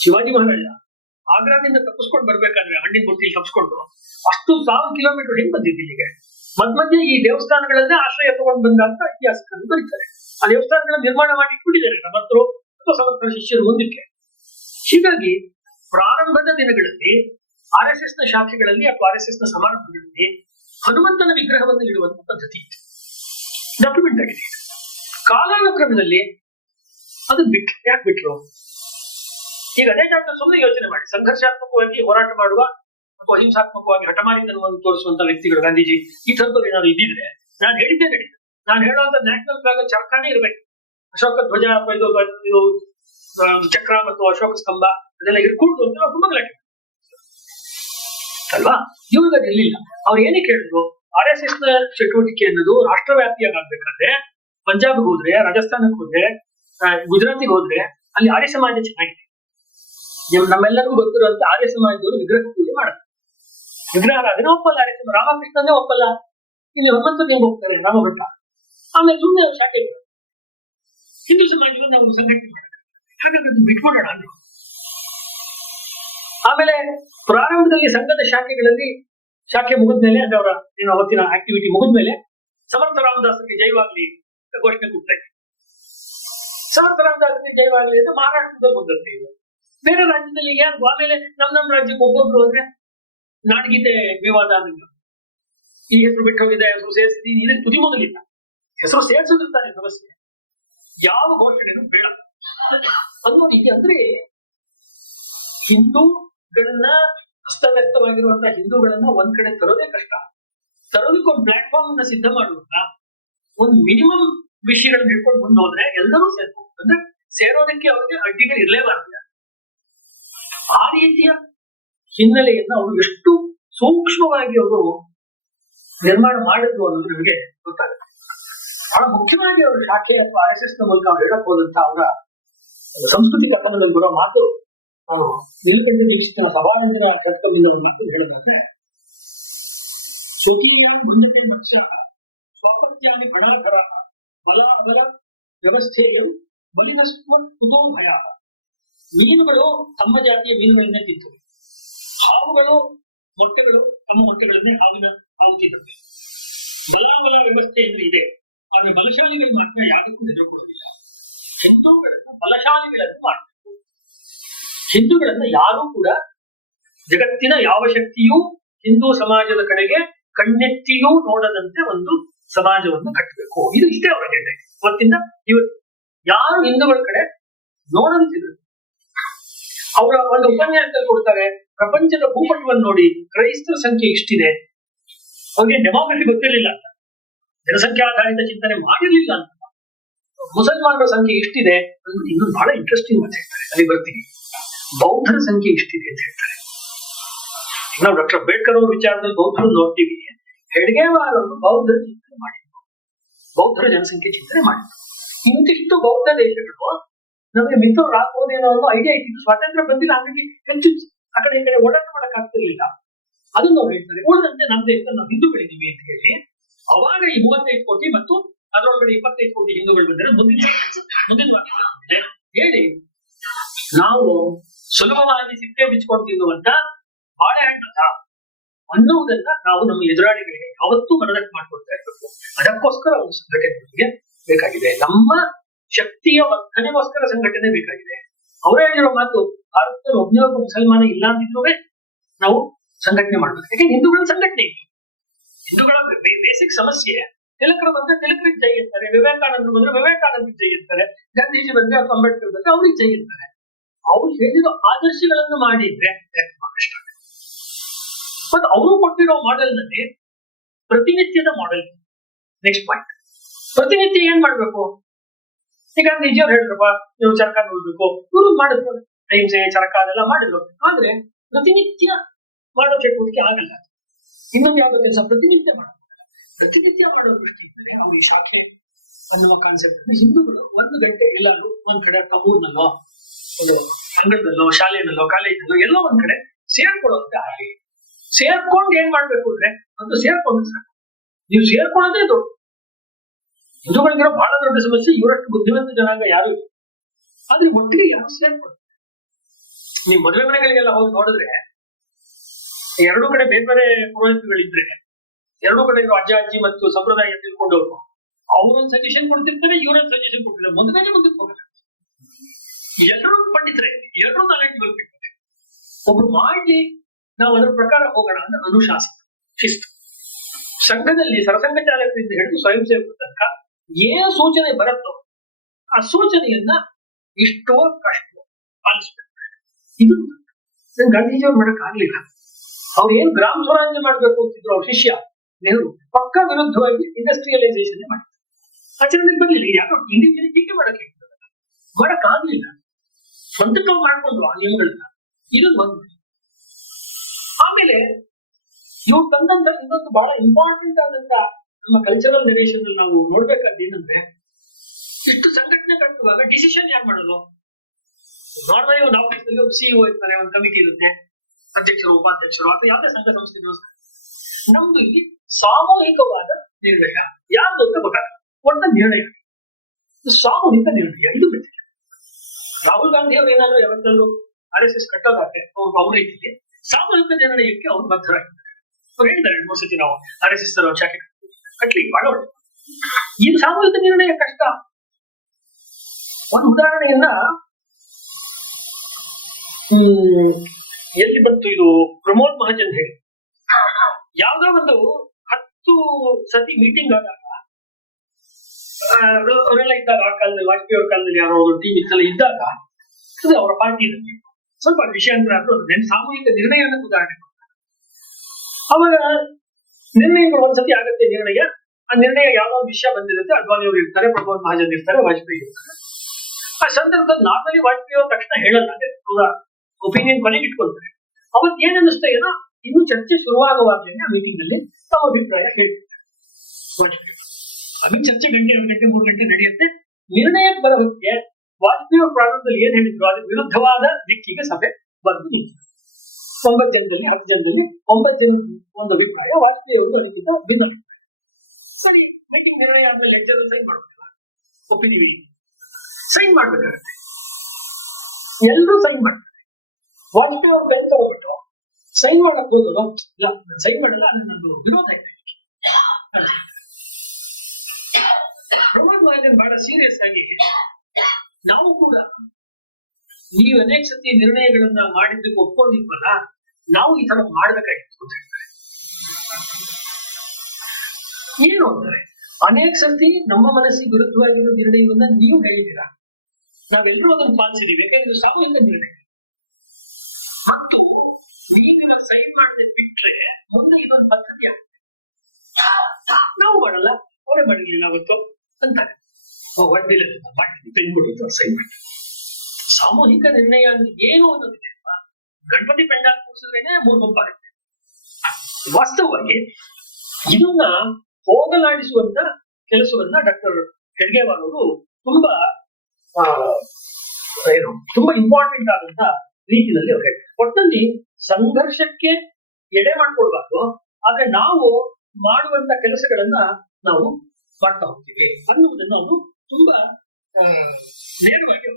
ಶಿವಾಜಿ ಮಹಾರಾಜ ಆಗ್ರಾದಿಂದ ತಪ್ಪಿಸ್ಕೊಂಡು ಬರ್ಬೇಕಾದ್ರೆ ಹಣ್ಣಿನ ಗುರ್ತಿ ತಪ್ಪಿಸ್ಕೊಂಡು ಅಷ್ಟು 1000 ಕಿಲೋಮೀಟರ್ ಹೆಂಗ್ ಬಂದಿದ್ದು ಇಲ್ಲಿಗೆ. ಮಧ್ಯ ಈ ದೇವಸ್ಥಾನಗಳನ್ನೇ ಆಶ್ರಯ ತಗೊಂಡು ಬಂದ ಅಂತ ಇತಿಹಾಸಕಾರರು ಬರೀತಾರೆ. ಆ ದೇವಸ್ಥಾನಗಳನ್ನ ನಿರ್ಮಾಣ ಮಾಡಿ ಇಟ್ಬಿಟ್ಟಿದ್ದಾರೆ ಸಮರ್ಥರು ಅಥವಾ ಸಮರ್ಥ ಶಿಷ್ಯರು ಮುಂದಕ್ಕೆ. ಹೀಗಾಗಿ ಪ್ರಾರಂಭದ ದಿನಗಳಲ್ಲಿ RSS ಶಾಖೆಗಳಲ್ಲಿ ಅಥವಾ RSS ಸಮಾರಂಭಗಳಲ್ಲಿ ಹನುಮಂತನ ವಿಗ್ರಹವನ್ನು ಇಡುವಂತ ಪದ್ಧತಿ ಇತ್ತು, ಡಾಕ್ಯುಮೆಂಟ್ ಆಗಿದೆ. ಕಾಲಾನುಕ್ರಮದಲ್ಲಿ ಅದು ಬಿಟ್ರು. ಯಾಕೆ ಬಿಟ್ರು? ಈಗ ಅದೇ ಜಾಗ ಸುಮ್ಮನೆ ಯೋಚನೆ ಮಾಡಿ, ಸಂಘರ್ಷಾತ್ಮಕವಾಗಿ ಹೋರಾಟ ಮಾಡುವ ಅಥವಾ ಅಹಿಂಸಾತ್ಮಕವಾಗಿ ಹಠಮಾರಿತನವನ್ನು ತೋರಿಸುವಂತ ವ್ಯಕ್ತಿಗಳು, ಗಾಂಧೀಜಿ ಈ ಥರದವ್ರು ಏನಾದ್ರು ಇದ್ದಿದ್ರೆ, ನಾನು ಹೇಳಿದ್ದೇ ನಡೀತು. ನಾನು ಹೇಳುವಂತ ನ್ಯಾಷನಲ್ ಫ್ಲಾಗ್ ಚರ್ಕಾನೇ ಇರ್ಬೇಕು, ಅಶೋಕ ಧ್ವಜ ಅಥವಾ ಇದು ಚಕ್ರ ಮತ್ತು ಅಶೋಕ ಸ್ತಂಭ ಅದೆಲ್ಲ ಇರ್ಕೂಡ್ದು ಅಂತ ನಾವು ತುಂಬಾ ಗಲಾಟೆ ಅಲ್ವಾ. ಇವ್ರಿಗೆ ಅದು ಇರ್ಲಿಲ್ಲ. ಅವ್ರು ಏನಕ್ಕೆ ಹೇಳಿದ್ರು, RSS ಚಟುವಟಿಕೆ ಅನ್ನೋದು ರಾಷ್ಟ್ರವ್ಯಾಪಿಯಾಗಿ ಆಗ್ಬೇಕಾದ್ರೆ ಪಂಜಾಬ್ಗೆ ಹೋದ್ರೆ, ರಾಜಸ್ಥಾನಕ್ಕೆ ಹೋದ್ರೆ, ಗುಜರಾತಿಗೆ ಹೋದ್ರೆ ಅಲ್ಲಿ ಆರ್ಯ ಸಮಾಜ ಚೆನ್ನಾಗಿದೆ. ನಮ್ಮೆಲ್ಲರಿಗೂ ಗೊತ್ತಿರುವಂತೆ ಆರ್ಯ ಸಮಾಜದವರು ವಿಗ್ರಹ ಪೂಜೆ ಮಾಡುತ್ತೆ, ವಿಗ್ರಹಾರಾಧನೆ ಒಪ್ಪಲ್ಲ. ರಾಮಕೃಷ್ಣನೇ ಒಪ್ಪಲ್ಲ. ಇಲ್ಲಿ ಹನುಮಂತನಿಗೆ ಹೆಂಗ್ ಹೋಗ್ತಾರೆ ರಾಮಭಟ್ಟ. ಆಮೇಲೆ ಸುಮ್ಮನೆ ಶಾಖೆ ಹಿಂದೂ ಸಮಾಜವನ್ನು ನಾವು ಸಂಘಟನೆ ಮಾಡಬೇಕು, ಹಾಗಾಗಿ ಬಿಟ್ಬಿಡೋಣ ಅಂದ್ರು. ಆಮೇಲೆ ಪ್ರಾರಂಭದಲ್ಲಿ ಸಂಘದ ಶಾಖೆಗಳಲ್ಲಿ ಶಾಖೆ ಮುಗಿದ್ಮೇಲೆ, ಅಂದ್ರೆ ಅವರ ಏನು ಅವತ್ತಿನ ಆಕ್ಟಿವಿಟಿ ಮುಗಿದ್ಮೇಲೆ ಸಮರ್ಥ ರಾಮದಾಸರಿಗೆ ಜೈವಾಗ್ಲಿ ಘೋಷಣೆ ಕೊಡ್ತಾರೆ. ಸಮರ್ಥ ರಾಮದಾಸರಿಗೆ ಜೈವಾಗ್ಲಿ ಅಂತ ಮಹಾರಾಷ್ಟ್ರದಲ್ಲಿ ಬಂದಂತೆ ಇದು. ಬೇರೆ ರಾಜ್ಯದಲ್ಲಿ ಯಾರು ಆಮೇಲೆ ನಮ್ಮ ರಾಜ್ಯಕ್ಕೆ ಒಬ್ಬೊಬ್ರು ಅಂದ್ರೆ ನಾಡಗೀತೆ ವಿವಾದ ಆಗಿಲ್ಲ, ಈ ಹೆಸರು ಬಿಟ್ಟು ಹೋಗಿದೆ, ಹೆಸರು ಸೇರಿಸಿದೀನಿ, ಇದಕ್ಕೆ ತುದಿ ಮೊದಲಿಲ್ಲ. ಹೆಸರು ಸೇರಿಸಿದಿರ್ತಾರೆ ಸಮಸ್ಯೆ, ಯಾವ ಘೋಷಣೆನೂ ಬೇಡ ಅನ್ನೋ ರೀತಿ. ಅಂದ್ರೆ ಹಿಂದೂಗಳನ್ನ, ಅಸ್ತವ್ಯಸ್ತವಾಗಿರುವಂತಹ ಹಿಂದೂಗಳನ್ನ ಒಂದ್ ಕಡೆ ತರೋದೇ ಕಷ್ಟ. ತರೋದಕ್ಕೆ ಒಂದು ಪ್ಲಾಟ್ಫಾರ್ಮ್ ಅನ್ನ ಸಿದ್ಧ ಮಾಡುವಾಗ ಒಂದು ಮಿನಿಮಮ್ ವಿಷಯಗಳನ್ನ ಹಿಡ್ಕೊಂಡು ಮುಂದೆ ಹೋದ್ರೆ ಎಲ್ಲರೂ ಸೇರ್ಬೋದು. ಅಂದ್ರೆ ಸೇರೋದಕ್ಕೆ ಅವ್ರಿಗೆ ಅಡ್ಡಿಗಳು ಇರಲೇಬಾರ್ದು. ಆ ರೀತಿಯ ಹಿನ್ನೆಲೆಯನ್ನ ಅವರು ಎಷ್ಟು ಸೂಕ್ಷ್ಮವಾಗಿ ಅವರು ನಿರ್ಮಾಣ ಮಾಡಿದ್ರು ಅನ್ನೋದು ನಮಗೆ ಗೊತ್ತಾಗುತ್ತೆ. ಬಹಳ ಮುಖ್ಯವಾಗಿ ಅವರ ಶಾಖೆ ಅಥವಾ RSS ಮೂಲಕ ಅವ್ರು ಹೇಳಕ್ ಹೋದಂತ ಅವರ ಸಂಸ್ಕೃತಿ ಕಥನದಲ್ಲಿ ಬರೋ ಮಾತು, ನೀಲಕಂಠ ದೀಕ್ಷಿತನ ಸಭಾನಂದನ ಕರ್ತವ್ಯದಿಂದ ಒಂದು ಮಾತು ಹೇಳಿದ್ರೆ, ಸ್ವಕೀಯಾನ್ ಭುಂಜತೆ ಮತ್ಸ್ಯ ಸ್ವಾಪತ್ಯಾನಿ ಗಣಾಧರ ಬಲ ಅಬಲ ವ್ಯವಸ್ಥೆಯು ಬಲಿನಸ್ವ ಕುತೋ ಭಯ. ಮೀನುಗಳು ತಮ್ಮ ಜಾತಿಯ ಮೀನುಗಳನ್ನೇ ತಿಂತವೆ, ಹಾವುಗಳು ಮೊಟ್ಟೆಗಳು ತಮ್ಮ ಮೊಟ್ಟೆಗಳನ್ನೇ ಹಾವು ತಿಂತವೆ. ಬಲಾಬಲ ವ್ಯವಸ್ಥೆ ಅಂದ್ರೆ ಇದೆ, ಆದ್ರೆ ಬಲಶಾಲಿಗಳು ಮಾತ್ರ ಯಾವುದಕ್ಕೂ ಹೆದರ್ಕೊಳ್ಳೋದಿಲ್ಲ. ಹಿಂದೂಗಳನ್ನ ಬಲಶಾಲಿಗಳನ್ನು ಮಾಡಬೇಕು. ಹಿಂದೂಗಳನ್ನ ಯಾರೂ ಕೂಡ ಜಗತ್ತಿನ ಯಾವ ಶಕ್ತಿಯೂ ಹಿಂದೂ ಸಮಾಜದ ಕಡೆಗೆ ಕಣ್ಣೆತ್ತಿಯೂ ನೋಡದಂತೆ ಒಂದು ಸಮಾಜವನ್ನು ಕಟ್ಟಬೇಕು. ಇದು ಇಷ್ಟೇ ಅವರ ಅಜೆಂಡ. ಇವತ್ತಿಂದ ಇವತ್ತು ಯಾರು ಹಿಂದೂಗಳ ಕಡೆ ನೋಡಂತಿದ್ರು, ಅವರ ಒಂದು ಉಪನ್ಯಾಸದಲ್ಲಿ ಕೊಡ್ತಾರೆ, ಪ್ರಪಂಚದ ಭೂಪಟವನ್ನು ನೋಡಿ ಕ್ರೈಸ್ತರ ಸಂಖ್ಯೆ ಇಷ್ಟಿದೆ. ಅವ್ರಿಗೆ ಡೆಮೋಕ್ರಸಿ ಗೊತ್ತಿರಲಿಲ್ಲ ಅಂತ, ಜನಸಂಖ್ಯಾಧಾರಿತ ಚಿಂತನೆ ಮಾಡಿರ್ಲಿಲ್ಲ ಅಂತ. ಮುಸಲ್ಮಾನರ ಸಂಖ್ಯೆ ಇಷ್ಟಿದೆ ಅಂದ್ರೆ ಇನ್ನೊಂದು ಬಹಳ ಇಂಟ್ರೆಸ್ಟಿಂಗ್ ಅಂತ ಹೇಳ್ತಾರೆ. ಅಲ್ಲಿ ಬರ್ತೀವಿ, ಬೌದ್ಧರ ಸಂಖ್ಯೆ ಇಷ್ಟಿದೆ ಅಂತ ಹೇಳ್ತಾರೆ. ನಾವು ಡಾಕ್ಟರ್ ಅಂಬೇಡ್ಕರ್ ಅವರ ವಿಚಾರದಲ್ಲಿ ಬೌದ್ಧರು ನೋಡ್ತೀವಿ. ಹೆಡ್ಗೇವಾರರು ಬೌದ್ಧರ ಚಿಂತನೆ ಮಾಡಿದ್ರು, ಬೌದ್ಧರ ಜನಸಂಖ್ಯೆ ಚಿಂತನೆ ಮಾಡಿದ್ರು. ಇಂತಿಷ್ಟು ಬೌದ್ಧ ದೇಶಗಳು ನಮಗೆ ಮಿತ್ರರು ಆಗ್ಬೋದೇನೋ ಅನ್ನೋ ಐಡಿಯಾ ಇತ್ತು. ಸ್ವಾತಂತ್ರ್ಯ ಬಂದಿಲ್ಲ, ಹಾಗಾಗಿ ಹೆಚ್ಚು ಆ ಕಡೆ ಈ ಕಡೆ ಓಡಾಟ ಮಾಡಕ್ ಆಗ್ತಿರ್ಲಿಲ್ಲ. ಅದನ್ನು ಅವ್ರು ಹೇಳ್ತಾರೆ. ಉಳಿದಂತೆ ನಮ್ಮ ದೇಶದಲ್ಲಿ ನಾವು ಹಿಂದೂಗಳಿದ್ದೀವಿ ಅಂತ ಹೇಳಿ ಅವಾಗ ಈ 35 ಕೋಟಿ ಮತ್ತು ಅದರೊಳಗಡೆ 25 ಕೋಟಿ ಹಿಂದೂಗಳು ಬಂದರೆ ಮುಂದಿನ ವಾಕ್ಯ ಹೇಳಿ, ನಾವು ಸುಲಭವಾಗಿ ಸಿಪ್ಪೆ ಬಿಚ್ಕೊಂಡು ತಿನ್ನುವಂತ ಬಾಳೆ ಹಣ್ಣಲ್ಲ ಅನ್ನುವುದನ್ನ ನಾವು ನಮ್ಮ ಎದುರಾಳಿಗಳಿಗೆ ಯಾವತ್ತೂ ಮನದಟ್ಟು ಮಾಡ್ಕೊಳ್ತಾ ಇರಬೇಕು. ಅದಕ್ಕೋಸ್ಕರ ಒಂದು ಸಂಘಟನೆಗಳಿಗೆ ಬೇಕಾಗಿದೆ. ನಮ್ಮ ಶಕ್ತಿಯ ವರ್ಧನೆಗೋಸ್ಕರ ಸಂಘಟನೆ ಬೇಕಾಗಿದೆ. ಅವರೇ ಹೇಳಿರೋ ಮಾತು, ಭಾರತದಲ್ಲಿ ಒಬ್ಬನೇ ಒಬ್ಬ ಮುಸಲ್ಮಾನ ಇಲ್ಲ ಅಂತಿದ್ರು ನಾವು ಸಂಘಟನೆ ಮಾಡ್ಬೇಕು. ಯಾಕೆ ಹಿಂದೂಗಳ ಸಂಘಟನೆ ಇಲ್ಲ. ಹಿಂದೂಗಳ ಬೇಸಿಕ್ ಸಮಸ್ಯೆ, ತಿಲಕರು ಬಂದ್ರೆ ತಿಲಕರಿಗೆ ಜೈ ಇರ್ತಾರೆ, ವಿವೇಕಾನಂದರು ಬಂದ್ರೆ ವಿವೇಕಾನಂದರಿಗೆ ಜೈ ಇರ್ತಾರೆ, ಗಾಂಧೀಜಿ ಬಂದ್ರೆ ಅಥವಾ ಅಂಬೇಡ್ಕರ್ ಬಂದ್ರೆ ಅವ್ರಿಗೆ ಜೈ ಇರ್ತಾರೆ. ಅವ್ರು ಹೇಳಿರೋ ಆದರ್ಶಗಳನ್ನು ಮಾಡಿದ್ರೆ ಕಷ್ಟ. ಮತ್ತು ಅವರು ಕೊಟ್ಟಿರೋ ಮಾಡೆಲ್ ನಲ್ಲಿ ಪ್ರತಿನಿತ್ಯದ ಮಾಡೆಲ್. ನೆಕ್ಸ್ಟ್ ಪಾಯಿಂಟ್, ಪ್ರತಿನಿತ್ಯ ಏನ್ ಮಾಡ್ಬೇಕು? ಈಗ ಗಾಂಧೀಜಿಯವ್ರು ಹೇಳಿದ್ರಪ್ಪ, ನೀವು ಚರಕ ನೋಡ್ಬೇಕು, ಇವರು ಮಾಡಿದ್ರು, ಅಹಿಂಸೆ ಚರಕ ಅದೆಲ್ಲ ಮಾಡಿದ್ರು. ಆದ್ರೆ ಪ್ರತಿನಿತ್ಯ ಮಾಡೋ ಚಟುವಟಿಕೆ ಆಗಲ್ಲ. ಇನ್ನೊಂದು ಯಾವ್ದೋ ಕೆಲಸ ಪ್ರತಿನಿತ್ಯ ಮಾಡೋದು. ಪ್ರತಿನಿತ್ಯ ಮಾಡೋ ದೃಷ್ಟಿಯಿಂದಲೇ ಅವ್ರು ಈ ಶಾಖೆ ಅನ್ನುವ ಕಾನ್ಸೆಪ್ಟ್ ಹಿಂದೂಗಳು 1 ಗಂಟೆ ಎಲ್ಲರೂ ಒಂದ್ ಕಡೆ ಊರ್ನಲ್ಲೋ ಒಂದು ಅಂಗಡದಲ್ಲೋ ಶಾಲೆಯಲ್ಲೋ ಕಾಲೇಜಲ್ಲೋ ಎಲ್ಲೋ ಒಂದ್ ಕಡೆ ಸೇರ್ಕೊಳ್ಳೋಂತ ಆಗಲಿ. ಸೇರ್ಕೊಂಡು ಏನ್ ಮಾಡ್ಬೇಕು ಅಂದ್ರೆ ಒಂದು ಸೇರ್ಕೊಂಡು ಸಾಕು. ನೀವು ಸೇರ್ಕೊಳ್ಳೋದೇ ದೊಡ್ಡ. ಹಿಂದೂಗಳಿಗಿರೋ ಬಹಳ ದೊಡ್ಡ ಸಮಸ್ಯೆ, ಇವರಷ್ಟು ಬುದ್ಧಿವಂತ ಜನಾಂಗ ಯಾರು ಇಲ್ಲ. ಆದ್ರೆ ಒಟ್ಟಿಗೆ ಯಾರು ಸೇರ್ಕೊಳ್ಳಿ. ನೀವು ಮದುವೆ ಮನೆಗಳಿಗೆಲ್ಲ ಹೋಗಿ ನೋಡಿದ್ರೆ ಎರಡು ಕಡೆ ಬೇರೆ ಬೇರೆ ಪುರೋಹಿತಗಳಿದ್ರೆ, ಎರಡು ಕಡೆ ಇರೋ ಅಜ್ಜ ಅಜ್ಜಿ ಮತ್ತು ಸಂಪ್ರದಾಯ ತಿಳ್ಕೊಂಡವ್ರು ಅವ್ರೊಂದು ಸಜೆಷನ್ ಕೊಡ್ತಿರ್ತಾರೆ, ಇವರೊಂದು ಸಜೆಷನ್ ಕೊಡ್ತಿರ್ತಾರೆ. ಮದುವೆಗೆ ಮುಂದಕ್ಕೆ ಹೋಗಲ್ಲ. ಎಲ್ಲರೂ ಪಂಡಿತರೆ, ಎಲ್ಲರೂ ನಾಲೆಡ್ಜ್ ಬರ್ತಿರ್ತಾರೆ. ಒಬ್ರು ಮಾಡ್ಲಿ, ನಾವು ಅದರ ಪ್ರಕಾರ ಹೋಗೋಣ ಅಂತ ಅನುಶಾಸಿತ ಶಿಸ್ತು. ಸಂಘದಲ್ಲಿ ಸರಸಂಘ ಚಾಲಕರಿಂದ ಹಿಡಿದು ಸ್ವಯಂ ಸೇವಕ ತನಕ ಏನು ಸೂಚನೆ ಬರುತ್ತೋ ಆ ಸೂಚನೆಯನ್ನ ಇಷ್ಟೋ ಕಷ್ಟೋ ಪಾಲಿಸ್ಬೇಕು. ಇದು ಗಾಂಧೀಜಿಯವ್ರು ಮಾಡಕ್ ಆಗ್ಲಿಲ್ಲ. ಅವ್ರು ಏನ್ ಗ್ರಾಮ ಸ್ವರಾಜ್ಯ ಮಾಡ್ಬೇಕು ಅಂತಿದ್ರು ಅವ್ರ ಶಿಷ್ಯ ನೆಹರು, ಪಕ್ಕ ವಿರುದ್ಧವಾಗಿ ಇಂಡಸ್ಟ್ರಿಯಲೈಸೇಷನ್ ಮಾಡಿದ್ರು. ಆಚರಣೆಗೆ ಬರ್ಲಿಲ್ಲ. ಯಾರೋ ಇಂಡಿವಿಜುವಲ್ ಟೀಕೆ ಮಾಡಕ್ ಆಗ್ಲಿಲ್ಲ. ಸ್ವಂತಕ್ಕೆ ಮಾಡ್ಕೊಂಡು ಆ ನಿಯಮಗಳನ್ನ. ಇದು ಒಂದು. ಆಮೇಲೆ ಇವ್ರು ತಂದಂತ ಇನ್ನೊಂದು ಬಹಳ ಇಂಪಾರ್ಟೆಂಟ್ ಆದಂತ ನಮ್ಮ ಕಲ್ಚರಲ್ ನೆರೇಷನ್ ಅಲ್ಲಿ ನಾವು ನೋಡ್ಬೇಕಾದ ಏನಂದ್ರೆ, ಇಷ್ಟು ಸಂಘಟನೆ ಕಟ್ಟುವಾಗ ಡಿಸಿಷನ್ ಯಾರು ಮಾಡೋದು? ನಾರ್ಮಲಿ ಒಂದು ಆಫೀಸಲ್ಲಿ ಒಂದು ಸಿಇಒ ಇರ್ತಾರೆ, ಒಂದು ಕಮಿಟಿ ಇರುತ್ತೆ, ಅಧ್ಯಕ್ಷರು ಉಪಾಧ್ಯಕ್ಷರು ಅಥವಾ ಯಾವುದೇ ಸಂಘ ಸಂಸ್ಥೆಗಳು. ನಮ್ದು ಇಲ್ಲಿ ಸಾಮೂಹಿಕವಾದ ನಿರ್ಣಯ ಯಾವ್ದು ಅಂತ ಗೊತ್ತಾಗ ಒಟ್ಟ ನಿರ್ಣಯ, ಸಾಮೂಹಿಕ ನಿರ್ಣಯ. ಇದು ಬಿಟ್ಟಿಲ್ಲ. ರಾಹುಲ್ ಗಾಂಧಿ ಅವರು ಏನಾದ್ರು ಯಾವತ್ತಾದ್ರು RSS ಕಟ್ಟೋದಾದ್ರೆ ಅವ್ರ ರೀತಿಗೆ ಸಾಮೂಹಿಕ ನಿರ್ಣಯಕ್ಕೆ ಅವ್ರು ಬದ್ಧರಾಗಿದ್ದಾರೆ. ಅವ್ರು ಹೇಳಿದ್ದಾರೆ 2-3 ಸತಿ ನಾವು RSS ಶಾಖೆ ಕಟ್ಲಿ ಬಹಳ ಒಳ್ಳೆ. ಇದು ಸಾಮೂಹಿಕ ನಿರ್ಣಯ ಕಷ್ಟ. ಒಂದು ಉದಾಹರಣೆಯನ್ನ ಎಲ್ಲಿ ಬಂತು, ಇದು ಪ್ರಮೋದ್ ಮಹಾಜನ್ ಹೇಳಿ, ಯಾವ್ದೋ ಒಂದು 10 ಸತಿ ಮೀಟಿಂಗ್ ಆದಾಗ ಅವರೆಲ್ಲ ಇದ್ದಾಗ, ಆ ಕಾಲದಲ್ಲಿ ವಾಜಪೇಯಿ ಅವ್ರ ಕಾಲದಲ್ಲಿ ಯಾರೋ ಒಂದು ಟೀಮ್ ಇದ್ದಾಗ ಅದು ಅವರ ಪಾರ್ಟಿ ಸ್ವಲ್ಪ ವಿಷಯಾಂತರ ಸಾಮೂಹಿಕ ನಿರ್ಣಯವನ್ನು ಉದಾಹರಣೆ. ಅವಾಗ ನಿರ್ಣಯಗಳು ಒಂದ್ಸತಿ ಆಗತ್ತೆ ನಿರ್ಣಯ. ಆ ನಿರ್ಣಯ ಯಾವ್ದೋ ಒಂದು ವಿಷಯ ಬಂದಿರುತ್ತೆ, ಅಡ್ವಾಣಿ ಅವರು ಇರ್ತಾರೆ, ಪ್ರಮೋದ್ ಮಹಾಜನ್ ಇರ್ತಾರೆ, ವಾಜಪೇಯಿ ಇರ್ತಾರೆ. ಆ ಸಂದರ್ಭದಲ್ಲಿ ನಾರ್ಮಲಿ ವಾಜಪೇಯಿ ಅವ್ರ ತಕ್ಷಣ ಹೇಳಲ್ಲ, ಅವರ ಒಪಿನಿಯನ್ ಕೊನೆಗೆ ಇಟ್ಕೊಳ್ತಾರೆ. ಅವತ್ತು ಏನ್ ಅನ್ನಿಸ್ತಾ ಏನೋ ಇನ್ನು ಚರ್ಚೆ ಶುರುವಾಗುವಾಗಲೇ ಆ ಮೀಟಿಂಗ್ ನಲ್ಲಿ ತಮ್ಮ ಅಭಿಪ್ರಾಯ ಹೇಳ್ತಾರೆ ವಾಜಪೇಯಿ. ಆಮೇಲೆ ಚರ್ಚೆ 1 ಗಂಟೆ 2 ಗಂಟೆ 3 ಗಂಟೆ ನಡೆಯುತ್ತೆ. ನಿರ್ಣಯಕ್ಕೆ ಬರೋ ಹೊತ್ತಿಗೆ ವಾಜಪೇಯಿ ಅವರ ಪ್ರಾರಂಭದಲ್ಲಿ ಏನ್ ಹೇಳಿದ್ರು, ಅದಕ್ಕೆ ವಿರುದ್ಧವಾದ ದಿಕ್ಕಿಗೆ ಸಭೆ ಬಂದು ನಿಂತು 9 ಜನದಲ್ಲಿ 10 ಜನದಲ್ಲಿ 9 ಜನ ಒಂದು ಅಭಿಪ್ರಾಯ, ವಾಜಪೇಯಿ ಅವರು ಅದಕ್ಕಿಂತ ಭಿನ್ನ ಅಭಿಪ್ರಾಯ. ಸರಿ, ಮೀಟಿಂಗ್ ನಿರ್ಣಯ ಆದ್ಮೇಲೆ ಲೆಕ್ಚರ್ ಸೈನ್ ಮಾಡ್ಬೇಕಲ್ಲ, ಒಪ್ಪಿದ್ದೀವಿ, ಸೈನ್ ಮಾಡ್ಬೇಕಾಗತ್ತೆ, ಎಲ್ಲರೂ ಸೈನ್ ಮಾಡ್ತಾರೆ. ವಾಜಪೇಯಿ ಅವರು ಪೆನ್ ತಗೋಬಿಟ್ಟು ಸೈನ್ ಮಾಡಕ್ ಹೋಗೋದು, ಇಲ್ಲ ನಾನು ಸೈನ್ ಮಾಡಲ್ಲ, ನನ್ನದು ವಿರೋಧ ಇದೆ. ಪ್ರಮೋದ್ ಮಹಾಜನ್ ಬಹಳ ಸೀರಿಯಸ್ ಆಗಿ, ನಾವು ಕೂಡ ನೀವು ಅನೇಕ ಸತಿ ನಿರ್ಣಯಗಳನ್ನ ಮಾಡಿದ್ದಕ್ಕೆ ಒಪ್ಕೊಂಡಿದ್ವಲ್ಲ, ನಾವು ಈ ತರ ಮಾಡ್ಬೇಕಾಗಿತ್ತು ಅಂತ ಹೇಳ್ತಾರೆ. ಏನು ಅಂತಾರೆ, ಅನೇಕ ಸರ್ತಿ ನಮ್ಮ ಮನಸ್ಸಿಗೆ ವಿರುದ್ಧವಾಗಿರೋ ನಿರ್ಣಯವನ್ನ ನೀವು ಹೇಳಿದ್ದೀರಾ, ನಾವೆಲ್ಲರೂ ಅದನ್ನು ಪಾಲಿಸಿದೀವಿ, ಯಾಕಂದ್ರೆ ಇದು ಸಾಮೂಹಿಕ ನಿರ್ಣಯ. ಮತ್ತು ನೀವಿನ ಸೈನ್ ಮಾಡದೆ ಬಿಟ್ರೆ ಮುಂದೆ ಇದೊಂದು ಪದ್ಧತಿ ಆಗುತ್ತೆ. ನಾವು ಮಾಡಲ್ಲ, ಅವರೇ ಮಾಡಿರ್ಲಿಲ್ಲ ಅವತ್ತು ಅಂತಾರೆ. ಒಂದಿಲ್ಲ ಮಾಡಿ ಪೆನ್ ಕೊಡಿದ್ರು ಸೈನ್ ಮಾಡಿ. ಸಾಮೂಹಿಕ ನಿರ್ಣಯ ಏನು ಅನ್ನೋದಿದೆ ಅಲ್ವಾ, ಗಣಪತಿ ಪೆಂಡಾಲ್ ಕೂರಿಸಿದ್ರೇನೆ 3 ಗುಂಪಾಗುತ್ತೆ. ವಾಸ್ತವವಾಗಿ ಇದನ್ನ ಹೋಗಲಾಡಿಸುವಂತ ಕೆಲಸವನ್ನ ಡಾಕ್ಟರ್ ಹೆಡ್ಗೇವಾರ್ ಅವರು ತುಂಬಾ ತುಂಬಾ ಇಂಪಾರ್ಟೆಂಟ್ ಆದಂತ ರೀತಿಯಲ್ಲಿ ಅವ್ರು ಹೇಳ್ತಾರೆ. ಒಟ್ಟಲ್ಲಿ ಸಂಘರ್ಷಕ್ಕೆ ಎಡೆ ಮಾಡ್ಕೊಳ್ಬಾರ್ದು, ಆದ್ರೆ ನಾವು ಮಾಡುವಂತ ಕೆಲಸಗಳನ್ನ ನಾವು ಮಾಡ್ತಾ ಹೋಗ್ತೀವಿ ಅನ್ನುವುದನ್ನು ಅವರು ತುಂಬಾ ನೇರವಾಗಿ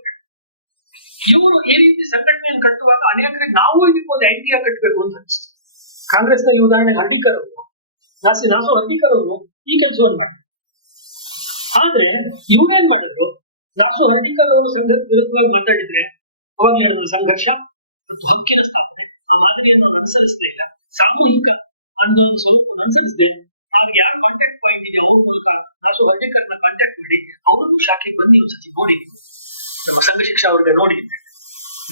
ಇವರು ಈ ರೀತಿ ಸಂಘಟನೆಯನ್ನು ಕಟ್ಟುವಾಗ ಅನೇಕರಿಗೆ ನಾವು ಇದಕ್ಕೆ ಒಂದು ಐಡಿಯಾ ಕಟ್ಟಬೇಕು ಅಂತ ಅನಿಸ್ತು. ಕಾಂಗ್ರೆಸ್ನಲ್ಲಿ ಉದಾಹರಣೆಗೆ ಹರ್ಡಿಕರ್ ಅವರು, ನಾಸು ಹರ್ಡಿಕರ್ ಅವರು ಈ ಕೆಲಸವನ್ನು ಮಾಡಿದ್ರು. ಆದ್ರೆ ಇವ್ರೇನ್ ಮಾಡಿದ್ರು, ನಾಸು ಹರ್ಡಿಕರ್ ಅವರು ಸಂಘದ ವಿರುದ್ಧವಾಗಿ ಮಾತಾಡಿದ್ರೆ ಅವಾಗ ಹೇಳಿದ್ರು ಸಂಘರ್ಷ ಮತ್ತು ಹಕ್ಕಿನ ಸ್ಥಾಪನೆ, ಆ ಮಾದರಿಯನ್ನು ಅವ್ರು ಅನುಸರಿಸಲಿಲ್ಲ. ಸಾಮೂಹಿಕ ಅನ್ನೋ ಸ್ವರೂಪ ಅನುಸರಿಸದೆ ಅವ್ರಿಗೆ ಯಾರು ಕಾಂಟ್ಯಾಕ್ಟ್ ಪಾಯಿಂಟ್ ಇದೆ ಅವ್ರ ಮೂಲಕ ನಾಸು ಹರ್ಡಿಕರ್ನ ಕಾಂಟ್ಯಾಕ್ಟ್ ಮಾಡಿ ಅವರನ್ನು ಶಾಖೆಗೆ ಬಂದು ಒಂದ್ಸತಿ ನೋಡಿ, ಸಂಘ ಶಿಕ್ಷಾ ಅವ್ರಿಗೆ ನೋಡಿ.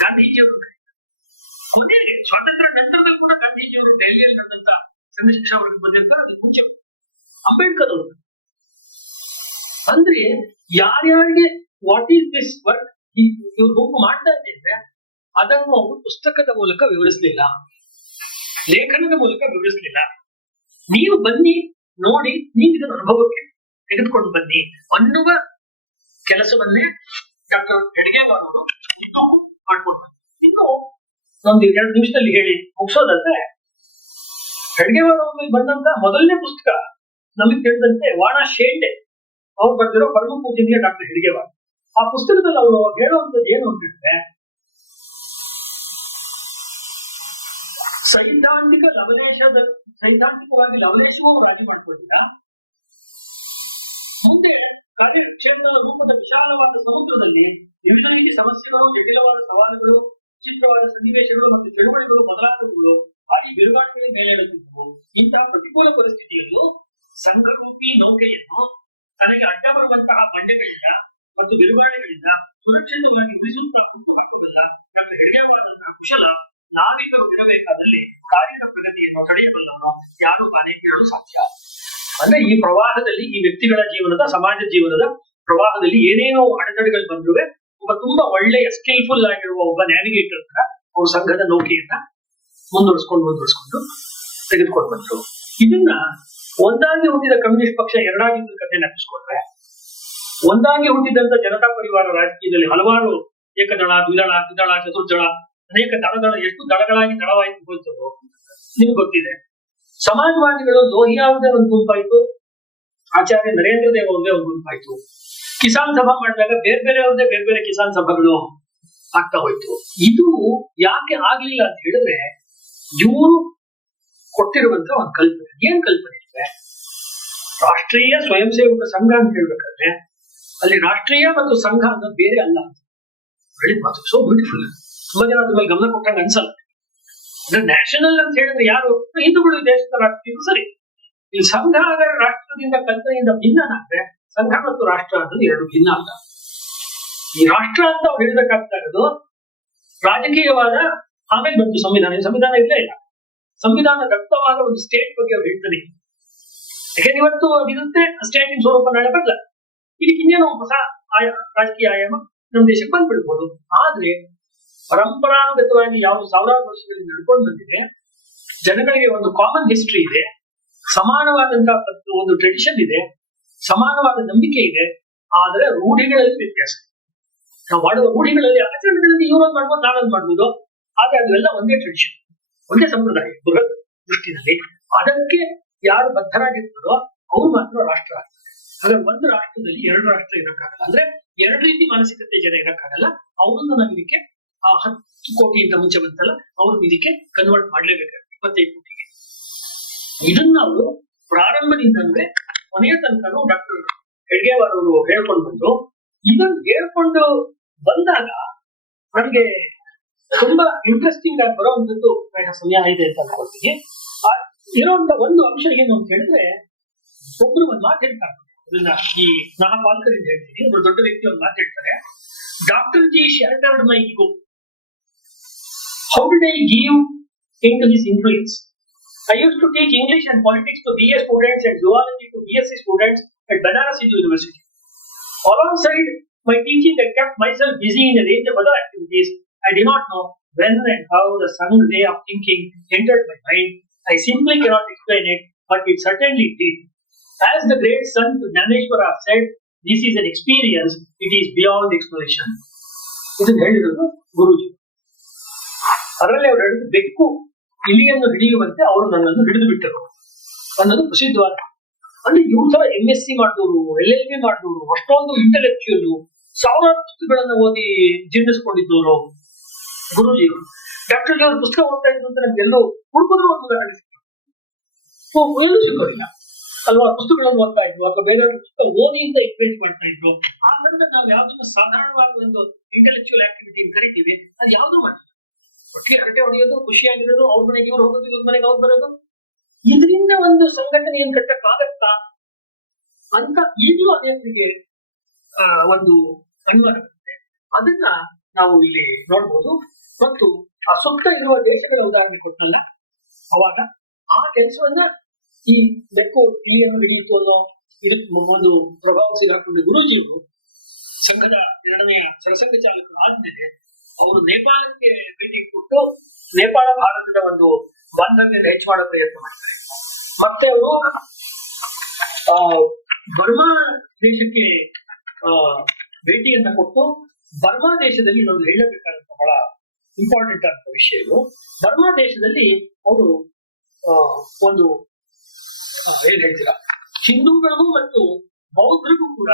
ಗಾಂಧೀಜಿಯವರು ಕೊನೆಗೆ ಸ್ವಾತಂತ್ರ್ಯ ನಂತರದಲ್ಲಿ ಕೂಡ ಗಾಂಧೀಜಿಯವರು ದೆಹಲಿಯಲ್ಲಿ ನಡೆದಂತ ಸಂಘ ಶಿಕ್ಷಾ ಅವ್ರಿಗೆ ಬಂದಿರ್ತಾರೆ. ಅದಕ್ಕೆ ಮುಂಚೆ ಅಂಬೇಡ್ಕರ್ ಅವರು ಅಂದ್ರೆ ಯಾರ್ಯಾರಿಗೆ ವಾಟ್ ಈಸ್ ದಿಸ್ ವರ್ಕ್ ಇವ್ರು ಗುಂಪು ಮಾಡ್ತಾ ಇದ್ದೇವೆ ಅದನ್ನು ಅವರು ಪುಸ್ತಕದ ಮೂಲಕ ವಿವರಿಸಲಿಲ್ಲ, ಲೇಖನದ ಮೂಲಕ ವಿವರಿಸಲಿಲ್ಲ. ನೀವು ಬನ್ನಿ ನೋಡಿ, ನೀವು ಇದನ್ನ ಅನುಭವಕ್ಕೆ ತೆಗೆದುಕೊಂಡು ಬನ್ನಿ ಅನ್ನುವ ಕೆಲಸವನ್ನೇ ಡಾಕ್ಟರ್ ಹೆಡ್ಗೇವಾರ್ ಅವರು ಮಾಡ್ಕೊಂಡು ಬಂದ್ರು. ಇನ್ನು ಒಂದು 2 ನಿಮಿಷದಲ್ಲಿ ಹೇಳಿ ಮುಗಿಸೋದಾದ್ರೆ, ಹೆಡ್ಗೇವಾರ್ ಅವರು ಬಂದಂತ ಮೊದಲನೇ ಪುಸ್ತಕ ನಮಗೆ ತಿಳಿದಂತೆ ವಾಣ ಶೇಂಡೆ ಅವ್ರು ಬರೆದಿರೋ ಪರಮ ಪೂಜನೀಯ ಡಾಕ್ಟರ್ ಹೆಡ್ಗೇವಾರ್. ಆ ಪುಸ್ತಕದಲ್ಲಿ ಅವರು ಹೇಳುವಂಥದ್ದು ಏನು ಅಂತಿದ್ರೆ, ಸೈದ್ಧಾಂತಿಕವಾಗಿ ಲವಲೇಶವೂ ರಾಜಿ ಮಾಡ್ಕೊಂಡಿಲ್ಲ. ಮುಂದೆ ಕಾರ್ಯಕ್ಷೇತ್ರದ ರೂಪದ ವಿಶಾಲವಾದ ಸಮುದ್ರದಲ್ಲಿ ವಿವಿಧ ರೀತಿ ಸಮಸ್ಯೆಗಳು, ಜಟಿಲವಾದ ಸವಾಲುಗಳು, ವಿಚಿತ್ರವಾದ ಸನ್ನಿವೇಶಗಳು ಮತ್ತು ಚಳುವಳಿಗಳು ಮೊದಲಾದವುಗಳು ಭಾರಿ ಬಿರುಗಾಳಿಗಳ ಮೇಲೆ ನಿಂತಿದ್ದವು. ಇಂತಹ ಪ್ರತಿಕೂಲ ಪರಿಸ್ಥಿತಿಯಲ್ಲೂ ಸಂಘರೂಪಿ ನೌಕೆಯನ್ನು ತನಗೆ ಅಡ್ಡ ಬರುವಂತಹ ಬಂಡೆಗಳಿಂದ ಮತ್ತು ಬಿರುಗಾಳಿಗಳಿಂದ ಸುರಕ್ಷಿತವಾಗಿ ಉಳಿಸುತ್ತಾ ಹುಟ್ಟು ಹಾಕಬಲ್ಲ ಡಾಕ್ಟರ್ ಹೆಡ್ಗೇವಾರರಂತಹ ಕುಶಲ ನಾವಿಕರು ಇರಬೇಕಾದಲ್ಲಿ ಕಾರ್ಯದ ಪ್ರಗತಿಯನ್ನು ತಡೆಯಬಲ್ಲವನು ಯಾರು ತಾನೇ ಕೇಳಲು ಸಾಧ್ಯ. ಅಂದ್ರೆ ಈ ಪ್ರವಾಹದಲ್ಲಿ, ಈ ವ್ಯಕ್ತಿಗಳ ಜೀವನದ, ಸಮಾಜ ಜೀವನದ ಪ್ರವಾಹದಲ್ಲಿ ಏನೇನೋ ಅಡೆತಡೆಗಳು ಬಂದಿರುವೆ, ಒಬ್ಬ ತುಂಬಾ ಒಳ್ಳೆಯ ಸ್ಕಿಲ್ಫುಲ್ ಆಗಿರುವ ಒಬ್ಬ ನ್ಯಾವಿಗೇಟರ್ ಹತ್ರ ಅವ್ರ ಸಂಘದ ನೌಕೆಯನ್ನ ಮುಂದುವರಿಸ್ಕೊಂಡು ತೆಗೆದುಕೊಂಡು ಬಂದ್ರು. ಇದನ್ನ ಒಂದಾಗಿ ಹುಟ್ಟಿದ ಕಮ್ಯುನಿಸ್ಟ್ ಪಕ್ಷ ಎರಡಾಗಿದ್ದ ಕಥೆ ನೆನಪಿಸ್ಕೊಂಡ್ರೆ, ಒಂದಾಗಿ ಹುಟ್ಟಿದಂತ ಜನತಾ ಪರಿವಾರ ರಾಜಕೀಯದಲ್ಲಿ ಹಲವಾರು ಏಕದಳ, ದ್ವಿದಳ, ತ್ರಿದಳ, ಚತುರ್ದಳ, ಅನೇಕ ದಳಗಳ ಎಷ್ಟು ದಳಗಳಾಗಿ ದಳವಾಯಿತು ಹೋಯ್ತು ನಿಮ್ಗೆ ಗೊತ್ತಿದೆ. ಸಮಾಜವಾದಿಗಳು ಲೋಹಿಯಾವ್ರದೇ ಒಂದು ಗುಂಪಾಯ್ತು, ಆಚಾರ್ಯ ನರೇಂದ್ರ ದೇವ್ ಅವ್ರದೇ ಒಂದು ಗುಂಪಾಯ್ತು. ಕಿಸಾನ್ ಸಭಾ ಮಾಡಿದಾಗ ಬೇರೆ ಬೇರೆ ಕಿಸಾನ್ ಸಭಾಗಳು ಆಗ್ತಾ ಹೋಯ್ತು. ಇದು ಯಾಕೆ ಆಗ್ಲಿಲ್ಲ ಅಂತ ಹೇಳಿದ್ರೆ, ಇವರು ಕೊಟ್ಟಿರುವಂತ ಒಂದು ಕಲ್ಪನೆ. ಏನ್ ಕಲ್ಪನೆ ಇದೆ? ರಾಷ್ಟ್ರೀಯ ಸ್ವಯಂ ಸೇವಕ ಸಂಘ ಅಂತ ಹೇಳ್ಬೇಕಾದ್ರೆ ಅಲ್ಲಿ ರಾಷ್ಟ್ರೀಯ ಮತ್ತು ಸಂಘ ಅನ್ನೋದು ಬೇರೆ ಅಲ್ಲ. ಹೇಳಿದ ಮಾತು ಸೋ ಬ್ಯೂಟಿಫುಲ್. ತುಂಬಾ ಜನ ಅದ್ರ ಮೇಲೆ ಗಮನ ಕೊಟ್ಟಂಗ ಅನ್ಸಲ್ಲ. ಅಂದ್ರೆ ನ್ಯಾಷನಲ್ ಅಂತ ಹೇಳಿದ್ರೆ ಯಾರು? ಹಿಂದೂಗಳು ದೇಶದ ರಾಷ್ಟ್ರೀಯ ಸರಿ. ಈ ಸಂಘ ಆದರೆ ರಾಷ್ಟ್ರದಿಂದ ಕಲ್ಪನೆಯಿಂದ ಭಿನ್ನ ಆದ್ರೆ ಸಂಘ ಮತ್ತು ರಾಷ್ಟ್ರ ಅನ್ನೋದು 2 ಭಿನ್ನ ಅಲ್ಲ. ಈ ರಾಷ್ಟ್ರ ಅಂತ ಅವ್ರು ಹೇಳ್ಬೇಕಾಗ್ತಾ ಇರೋದು ರಾಜಕೀಯವಾದ, ಆಮೇಲೆ ಬಂತು ಸಂವಿಧಾನ. ಸಂವಿಧಾನ ಇಲ್ಲೇ ಇಲ್ಲ. ಸಂವಿಧಾನ ದತ್ತವಾದ ಒಂದು ಸ್ಟೇಟ್ ಬಗ್ಗೆ ಅವ್ರು ಹೇಳ್ತಾರೆ. ಯಾಕೆಂದ್ರೆ ಇವತ್ತು ಇರುತ್ತೆ ಸ್ಟೇಟಿನ ಸ್ವರೂಪ ನಾಳೆ ಬದಲ, ಇದಕ್ಕೆ ಇನ್ನೇನೋ ಹೊಸ ರಾಜಕೀಯ ಆಯಾಮ ನಮ್ಮ ದೇಶಕ್ಕೆ ಬಂದ್ಬಿಡ್ಬೋದು. ಆದ್ರೆ ಪರಂಪರಾನುಗತವಾಗಿ ಯಾವ ಸಾವಿರಾರು ವರ್ಷಗಳಿಂದ ನಡ್ಕೊಂಡು ಬಂದಿದೆ, ಜನಗಳಿಗೆ ಒಂದು ಕಾಮನ್ ಹಿಸ್ಟ್ರಿ ಇದೆ, ಸಮಾನವಾದಂತಹ ಒಂದು ಟ್ರೆಡಿಷನ್ ಇದೆ, ಸಮಾನವಾದ ನಂಬಿಕೆ ಇದೆ. ಆದ್ರೆ ರೂಢಿಗಳಲ್ಲಿ ವ್ಯತ್ಯಾಸ. ನಾವು ಮಾಡುವ ರೂಢಿಗಳಲ್ಲಿ ಆಚರಣೆಗಳಲ್ಲಿ ಇವ್ರೊಂದು ಮಾಡ್ಬೋದು, ನಾನೊಂದು ಮಾಡ್ಬೋದು. ಆದ್ರೆ ಅದೆಲ್ಲ ಒಂದೇ ಟ್ರೆಡಿಷನ್, ಒಂದೇ ಸಂಪ್ರದಾಯ ಬೃಹತ್ ದೃಷ್ಟಿನಲ್ಲಿ. ಅದಕ್ಕೆ ಯಾರು ಬದ್ಧರಾಗಿರ್ತಾರೋ ಅವ್ರು ಮಾತ್ರ ರಾಷ್ಟ್ರ ಆಗ್ತಾರೆ. ಹಾಗಾದ್ರೆ ಒಂದು ರಾಷ್ಟ್ರದಲ್ಲಿ ಎರಡು ರಾಷ್ಟ್ರ ಇರಕ್ಕಾಗಲ್ಲ, ಅಂದ್ರೆ ಎರಡು ರೀತಿ ಮಾನಸಿಕತೆ ಜನ ಇರಕ್ಕಾಗಲ್ಲ. ಅವ್ರನ್ನ ನಾವು ಇದಕ್ಕೆ 10 ಕೋಟಿಯಿಂದ ಮುಂಚೆ ಬಂತಲ್ಲ, ಅವ್ರನ್ನ ಇದಕ್ಕೆ ಕನ್ವರ್ಟ್ ಮಾಡ್ಲೇಬೇಕಾಗುತ್ತೆ 25 ಕೋಟಿಗೆ. ಇದನ್ನ ನಾವು ಪ್ರಾರಂಭದಿಂದಲೇ ಕೊನೆಯ ತನಕ ಡಾಕ್ಟರ್ ಹೆಡ್ಗೇವಾರ್ ಅವರು ಹೇಳ್ಕೊಂಡು ಬಂದು, ಇದನ್ನು ಹೇಳ್ಕೊಂಡು ಬಂದಾಗ ನನಗೆ ತುಂಬಾ ಇಂಟ್ರೆಸ್ಟಿಂಗ್ ಆಗಿ ಬರೋವಂಥದ್ದು ಸಮಯ ಇದೆ ಅಂತ ಅನ್ಕೊಳ್ತೀನಿ. ಇರೋಂತ ಒಂದು ಅಂಶ ಏನು ಅಂತ ಹೇಳಿದ್ರೆ, ಒಬ್ರು ಒಂದು ಮಾತು ಹೇಳ್ತಾರೆ, ಇದನ್ನ ಈ ಮಹಾಪಾಲ್ಕರಿಂದ ಹೇಳ್ತೀನಿ. ಒಬ್ರು ದೊಡ್ಡ ವ್ಯಕ್ತಿ ಒಂದು ಮಾತು ಹೇಳ್ತಾರೆ, doctor G shattered my ego. How did I give into his influence? I used to teach English and politics to BA students and zoology to BSc students at Banaras Hindu University. Alongside my teaching, I kept myself busy in a range of other activities. I do not know when and how the Sangh way of thinking entered my mind. I simply cannot explain it, but it certainly did. As the great son Jnaneshwara said, this is an experience, it is beyond explanation. ಇದನ್ನು ಹೇಳಿರೋದು ಗುರುಜಿ. ಅದರಲ್ಲಿ ಅವರು ಹೇಳಿದ್ರು, ಬೆಕ್ಕು ಇಲಿಯನ್ನು ಹಿಡಿಯುವಂತೆ ಅವರು ನನ್ನನ್ನು ಹಿಡಿದು ಬಿಟ್ಟರು ಅನ್ನೋದು ಪ್ರಸಿದ್ಧವಾದ. ಅಂದ್ರೆ ಇವ್ರ ತರ MSc ಮಾಡಿದವರು, LLB ಮಾಡಿದವರು, ಅಷ್ಟೊಂದು ಇಂಟೆಲೆಕ್ಚುಯಲ್, ಸಾವಿರಾರು ಪುಸ್ತಕಗಳನ್ನು ಓದಿ ಜೀರ್ಣಿಸ್ಕೊಂಡಿದ್ದವರು ಗುರುಜಿಯವರು. ಡಾಕ್ಟರ್ ಜಿ ಅವ್ರ ಪುಸ್ತಕ ಓದ್ತಾ ಇದ್ರು ಅಂತ ನಮ್ಗೆಲ್ಲೋ ಹುಡುಕಿದ್ರು ಒಂದು ಎಲ್ಲೂ ಸಿಗೋದಿಲ್ಲ ಅಲ್ವಾ. ಪುಸ್ತಕಗಳನ್ನು ಓದ್ತಾ ಇದ್ರು ಅಥವಾ ಬೇರೆ ಪುಸ್ತಕ ಓದಿ ಅಂತ ಎನ್ಕರೇಜ್ ಮಾಡ್ತಾ ಇದ್ರು. ಆದ್ರಿಂದ ನಾವು ಯಾವ್ದನ್ನು ಸಾಧಾರಣವಾಗಿ ಒಂದು ಇಂಟೆಲೆಕ್ಚುಯಲ್ ಆಕ್ಟಿವಿಟಿ ಕರಿತೀವಿ, ಅದು ಯಾವ್ದು ಮಾಡಿ ಒಟ್ಟಿಗೆ ಹರಟೆ ಹೊಡೆಯೋದು, ಖುಷಿಯಾಗಿರೋದು, ಅವ್ರ ಮನೆಗೆ ಇವ್ರು ಹೋಗೋದು, ಇವ್ರ ಮನೆಗೆ ಅವ್ರು ಬರೋದು, ಇದರಿಂದ ಒಂದು ಸಂಘಟನೆಯನ್ನು ಕಟ್ಟಕ್ಕಾಗತ್ತಾ ಅಂತ ಈಗಲೂ ಅನೇಕರಿಗೆ ಒಂದು ಅನುಮಾನ ಬರುತ್ತೆ. ಅದನ್ನ ನಾವು ಇಲ್ಲಿ ನೋಡ್ಬೋದು. ಮತ್ತು ಆ ಸುತ್ತ ಇರುವ ದೇಶಗಳ ಉದಾಹರಣೆ ಕೊಟ್ಟಲ್ಲ, ಅವಾಗ ಆ ಕೆಲಸವನ್ನ ಈ ಬೆಕ್ಕು ಇಲಿಯನ್ನು ಹಿಡಿಯಿತು ಅನ್ನೋ ಇದಕ್ಕೆ ಒಂದು ಪ್ರಭಾವ ಸಿಗಾಕೊಂಡು ಗುರೂಜಿಯವರು ಸಂಘದ 2ನೇ ಸರಸಂಘ ಚಾಲಕರು ಆದ್ಮೇಲೆ ಅವರು ನೇಪಾಳಕ್ಕೆ ಭೇಟಿ ಕೊಟ್ಟು ನೇಪಾಳ ಭಾರತದ ಒಂದು ಬಾಂಧವ್ಯವನ್ನು ಹೆಚ್ಚು ಮಾಡೋ ಪ್ರಯತ್ನ ಮಾಡ್ತಾರೆ. ಮತ್ತೆ ಅವರು ಬರ್ಮಾ ದೇಶಕ್ಕೆ ಭೇಟಿಯನ್ನ ಕೊಟ್ಟು, ಬರ್ಮಾ ದೇಶದಲ್ಲಿ ಇದೊಂದು ಹೇಳಬೇಕಾದಂತ ಬಹಳ ಇಂಪಾರ್ಟೆಂಟ್ ಅಂತ ವಿಷಯ ಇದು. ಬರ್ಮಾ ದೇಶದಲ್ಲಿ ಅವರು ಒಂದು ಏನ್ ಹೇಳ್ತೀರಾ, ಹಿಂದೂಗಳಿಗೂ ಮತ್ತು ಬೌದ್ಧರಿಗೂ ಕೂಡ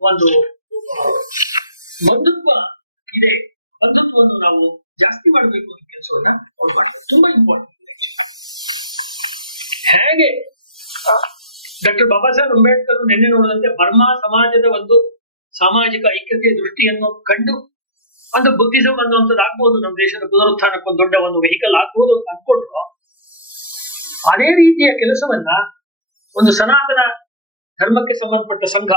ಒಂದು ಬಂಧುತ್ವ ಇದೆ, ಬಂಧುತ್ವವನ್ನು ನಾವು ಜಾಸ್ತಿ ಮಾಡಬೇಕು ಅನ್ನೋ ಕೆಲಸವನ್ನ ಅವ್ರು ಮಾಡ್ತಾರೆ. ತುಂಬಾ ಇಂಪಾರ್ಟೆಂಟ್. ಹೇಗೆ ಡಾಕ್ಟರ್ ಬಾಬಾ ಸಾಹೇಬ್ ಅಂಬೇಡ್ಕರ್ ನಿನ್ನೆ ನೋಡಿದಂತೆ ಬರ್ಮಾ ಸಮಾಜದ ಒಂದು ಸಾಮಾಜಿಕ ಐಕ್ಯತೆಯ ದೃಷ್ಟಿಯನ್ನು ಕಂಡು ಒಂದು ಬುದ್ಧಿಸಂ ಅನ್ನುವಂಥದ್ದು ಆಗ್ಬೋದು, ನಮ್ಮ ದೇಶದ ಪುನರುತ್ಥಾನಕ್ಕೆ ಒಂದು ದೊಡ್ಡ ಒಂದು ವೆಹಿಕಲ್ ಆಗ್ಬೋದು ಅಂತ ಅನ್ಕೊಂಡ್ರು. ಅದೇ ರೀತಿಯ ಕೆಲಸವನ್ನ ಒಂದು ಸನಾತನ ಧರ್ಮಕ್ಕೆ ಸಂಬಂಧಪಟ್ಟ ಸಂಘ,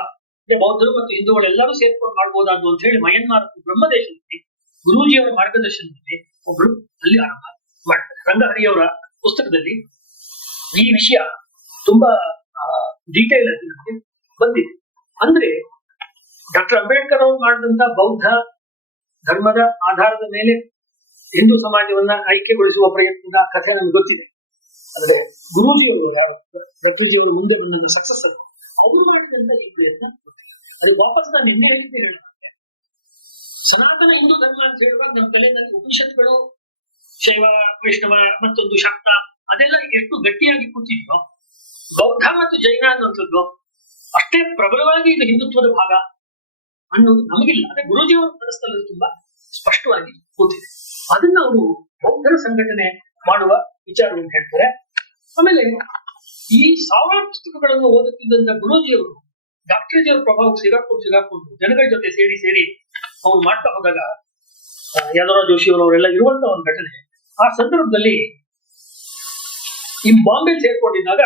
ಬೌದ್ಧರು ಮತ್ತು ಹಿಂದೂಗಳೆಲ್ಲರೂ ಸೇರ್ಕೊಂಡು ಮಾಡ್ಬೋದಾದ್ದು ಅಂತ ಹೇಳಿ ಮಯನ್ಮಾರ್ ಬ್ರಹ್ಮದೇಶದಲ್ಲಿ ಗುರೂಜಿಯವರ ಮಾರ್ಗದರ್ಶನದಲ್ಲಿ ಒಬ್ರು ಅಲ್ಲಿ ಆರಂಭ ಮಾಡ್ತಾರೆ. ರಂಗಹರಿಯವರ ಪುಸ್ತಕದಲ್ಲಿ ಈ ವಿಷಯ ತುಂಬಾ ಡೀಟೇಲ್ ಆಗಿ ನಮಗೆ ಬಂದಿದೆ. ಅಂದ್ರೆ ಡಾಕ್ಟರ್ ಅಂಬೇಡ್ಕರ್ ಅವರು ಮಾಡಿದಂತ ಬೌದ್ಧ ಧರ್ಮದ ಆಧಾರದ ಮೇಲೆ ಹಿಂದೂ ಸಮಾಜವನ್ನ ಐಕ್ಯಗೊಳಿಸುವ ಪ್ರಯತ್ನದ ಕಥೆ ನಮ್ಗೆ ಗೊತ್ತಿದೆ. ಅಂದ್ರೆ ಗುರೂಜಿಯವರು ಡಾಕ್ಟರ್ಜಿಯವರು ಮುಂದೆ ಬಂದ ಸಕ್ಸಸ್ ಅವರು ಮಾಡಿದಂತ ಈ ಪ್ರಯತ್ನ ಅದಕ್ಕೆ ವಾಪಸ್ ನಾನು ನಿನ್ನೆ ಹೇಳ್ತೀನಿ. ಸನಾತನ ಹಿಂದೂ ಧರ್ಮ ಅಂತ ಹೇಳುವಾಗ ನಮ್ಮ ತಲೆಯಲ್ಲಿ ಉಪನಿಷತ್ಗಳು, ಶೈವ, ವೈಷ್ಣವ, ಮತ್ತೊಂದು ಶಾಕ್ತ ಅದೆಲ್ಲ ಎಷ್ಟು ಗಟ್ಟಿಯಾಗಿ ಕೂತಿದ್ವು, ಬೌದ್ಧ ಮತ್ತು ಜೈನ ಅನ್ನುವಂಥದ್ದು ಅಷ್ಟೇ ಪ್ರಬಲವಾಗಿ ಇದು ಹಿಂದುತ್ವದ ಭಾಗ ಅನ್ನೋದು ನಮಗಿಲ್ಲ. ಅದೇ ಗುರೂಜಿಯವರ ಮನಸ್ಸಲ್ಲಿ ತುಂಬಾ ಸ್ಪಷ್ಟವಾಗಿ ಕೂತಿದೆ. ಅದನ್ನ ಅವರು ಬೌದ್ಧರ ಸಂಘಟನೆ ಮಾಡುವ ವಿಚಾರವನ್ನು ಹೇಳ್ತಾರೆ. ಆಮೇಲೆ ಈ ಸಾವಿರಾರು ಪುಸ್ತಕಗಳನ್ನು ಓದುತ್ತಿದ್ದಂತ ಗುರೂಜಿಯವರು ಡಾಕ್ಟರ್ಜಿಯವರ ಪ್ರಭಾವಕ್ಕೆ ಸಿಗಾಕೊಂಡು ಜನಗಳ ಜೊತೆ ಸೇರಿ ಅವ್ರು ಮಾಡ್ತಾ ಹೋದಾಗ ಯಾದವರಾವ್ ಜೋಶಿ ಅವರೆಲ್ಲ ಇರುವಂತ ಒಂದು ಘಟನೆ. ಆ ಸಂದರ್ಭದಲ್ಲಿ ಈ ಬಾಂಬೆ ಸೇರ್ಕೊಂಡಿದ್ದಾಗ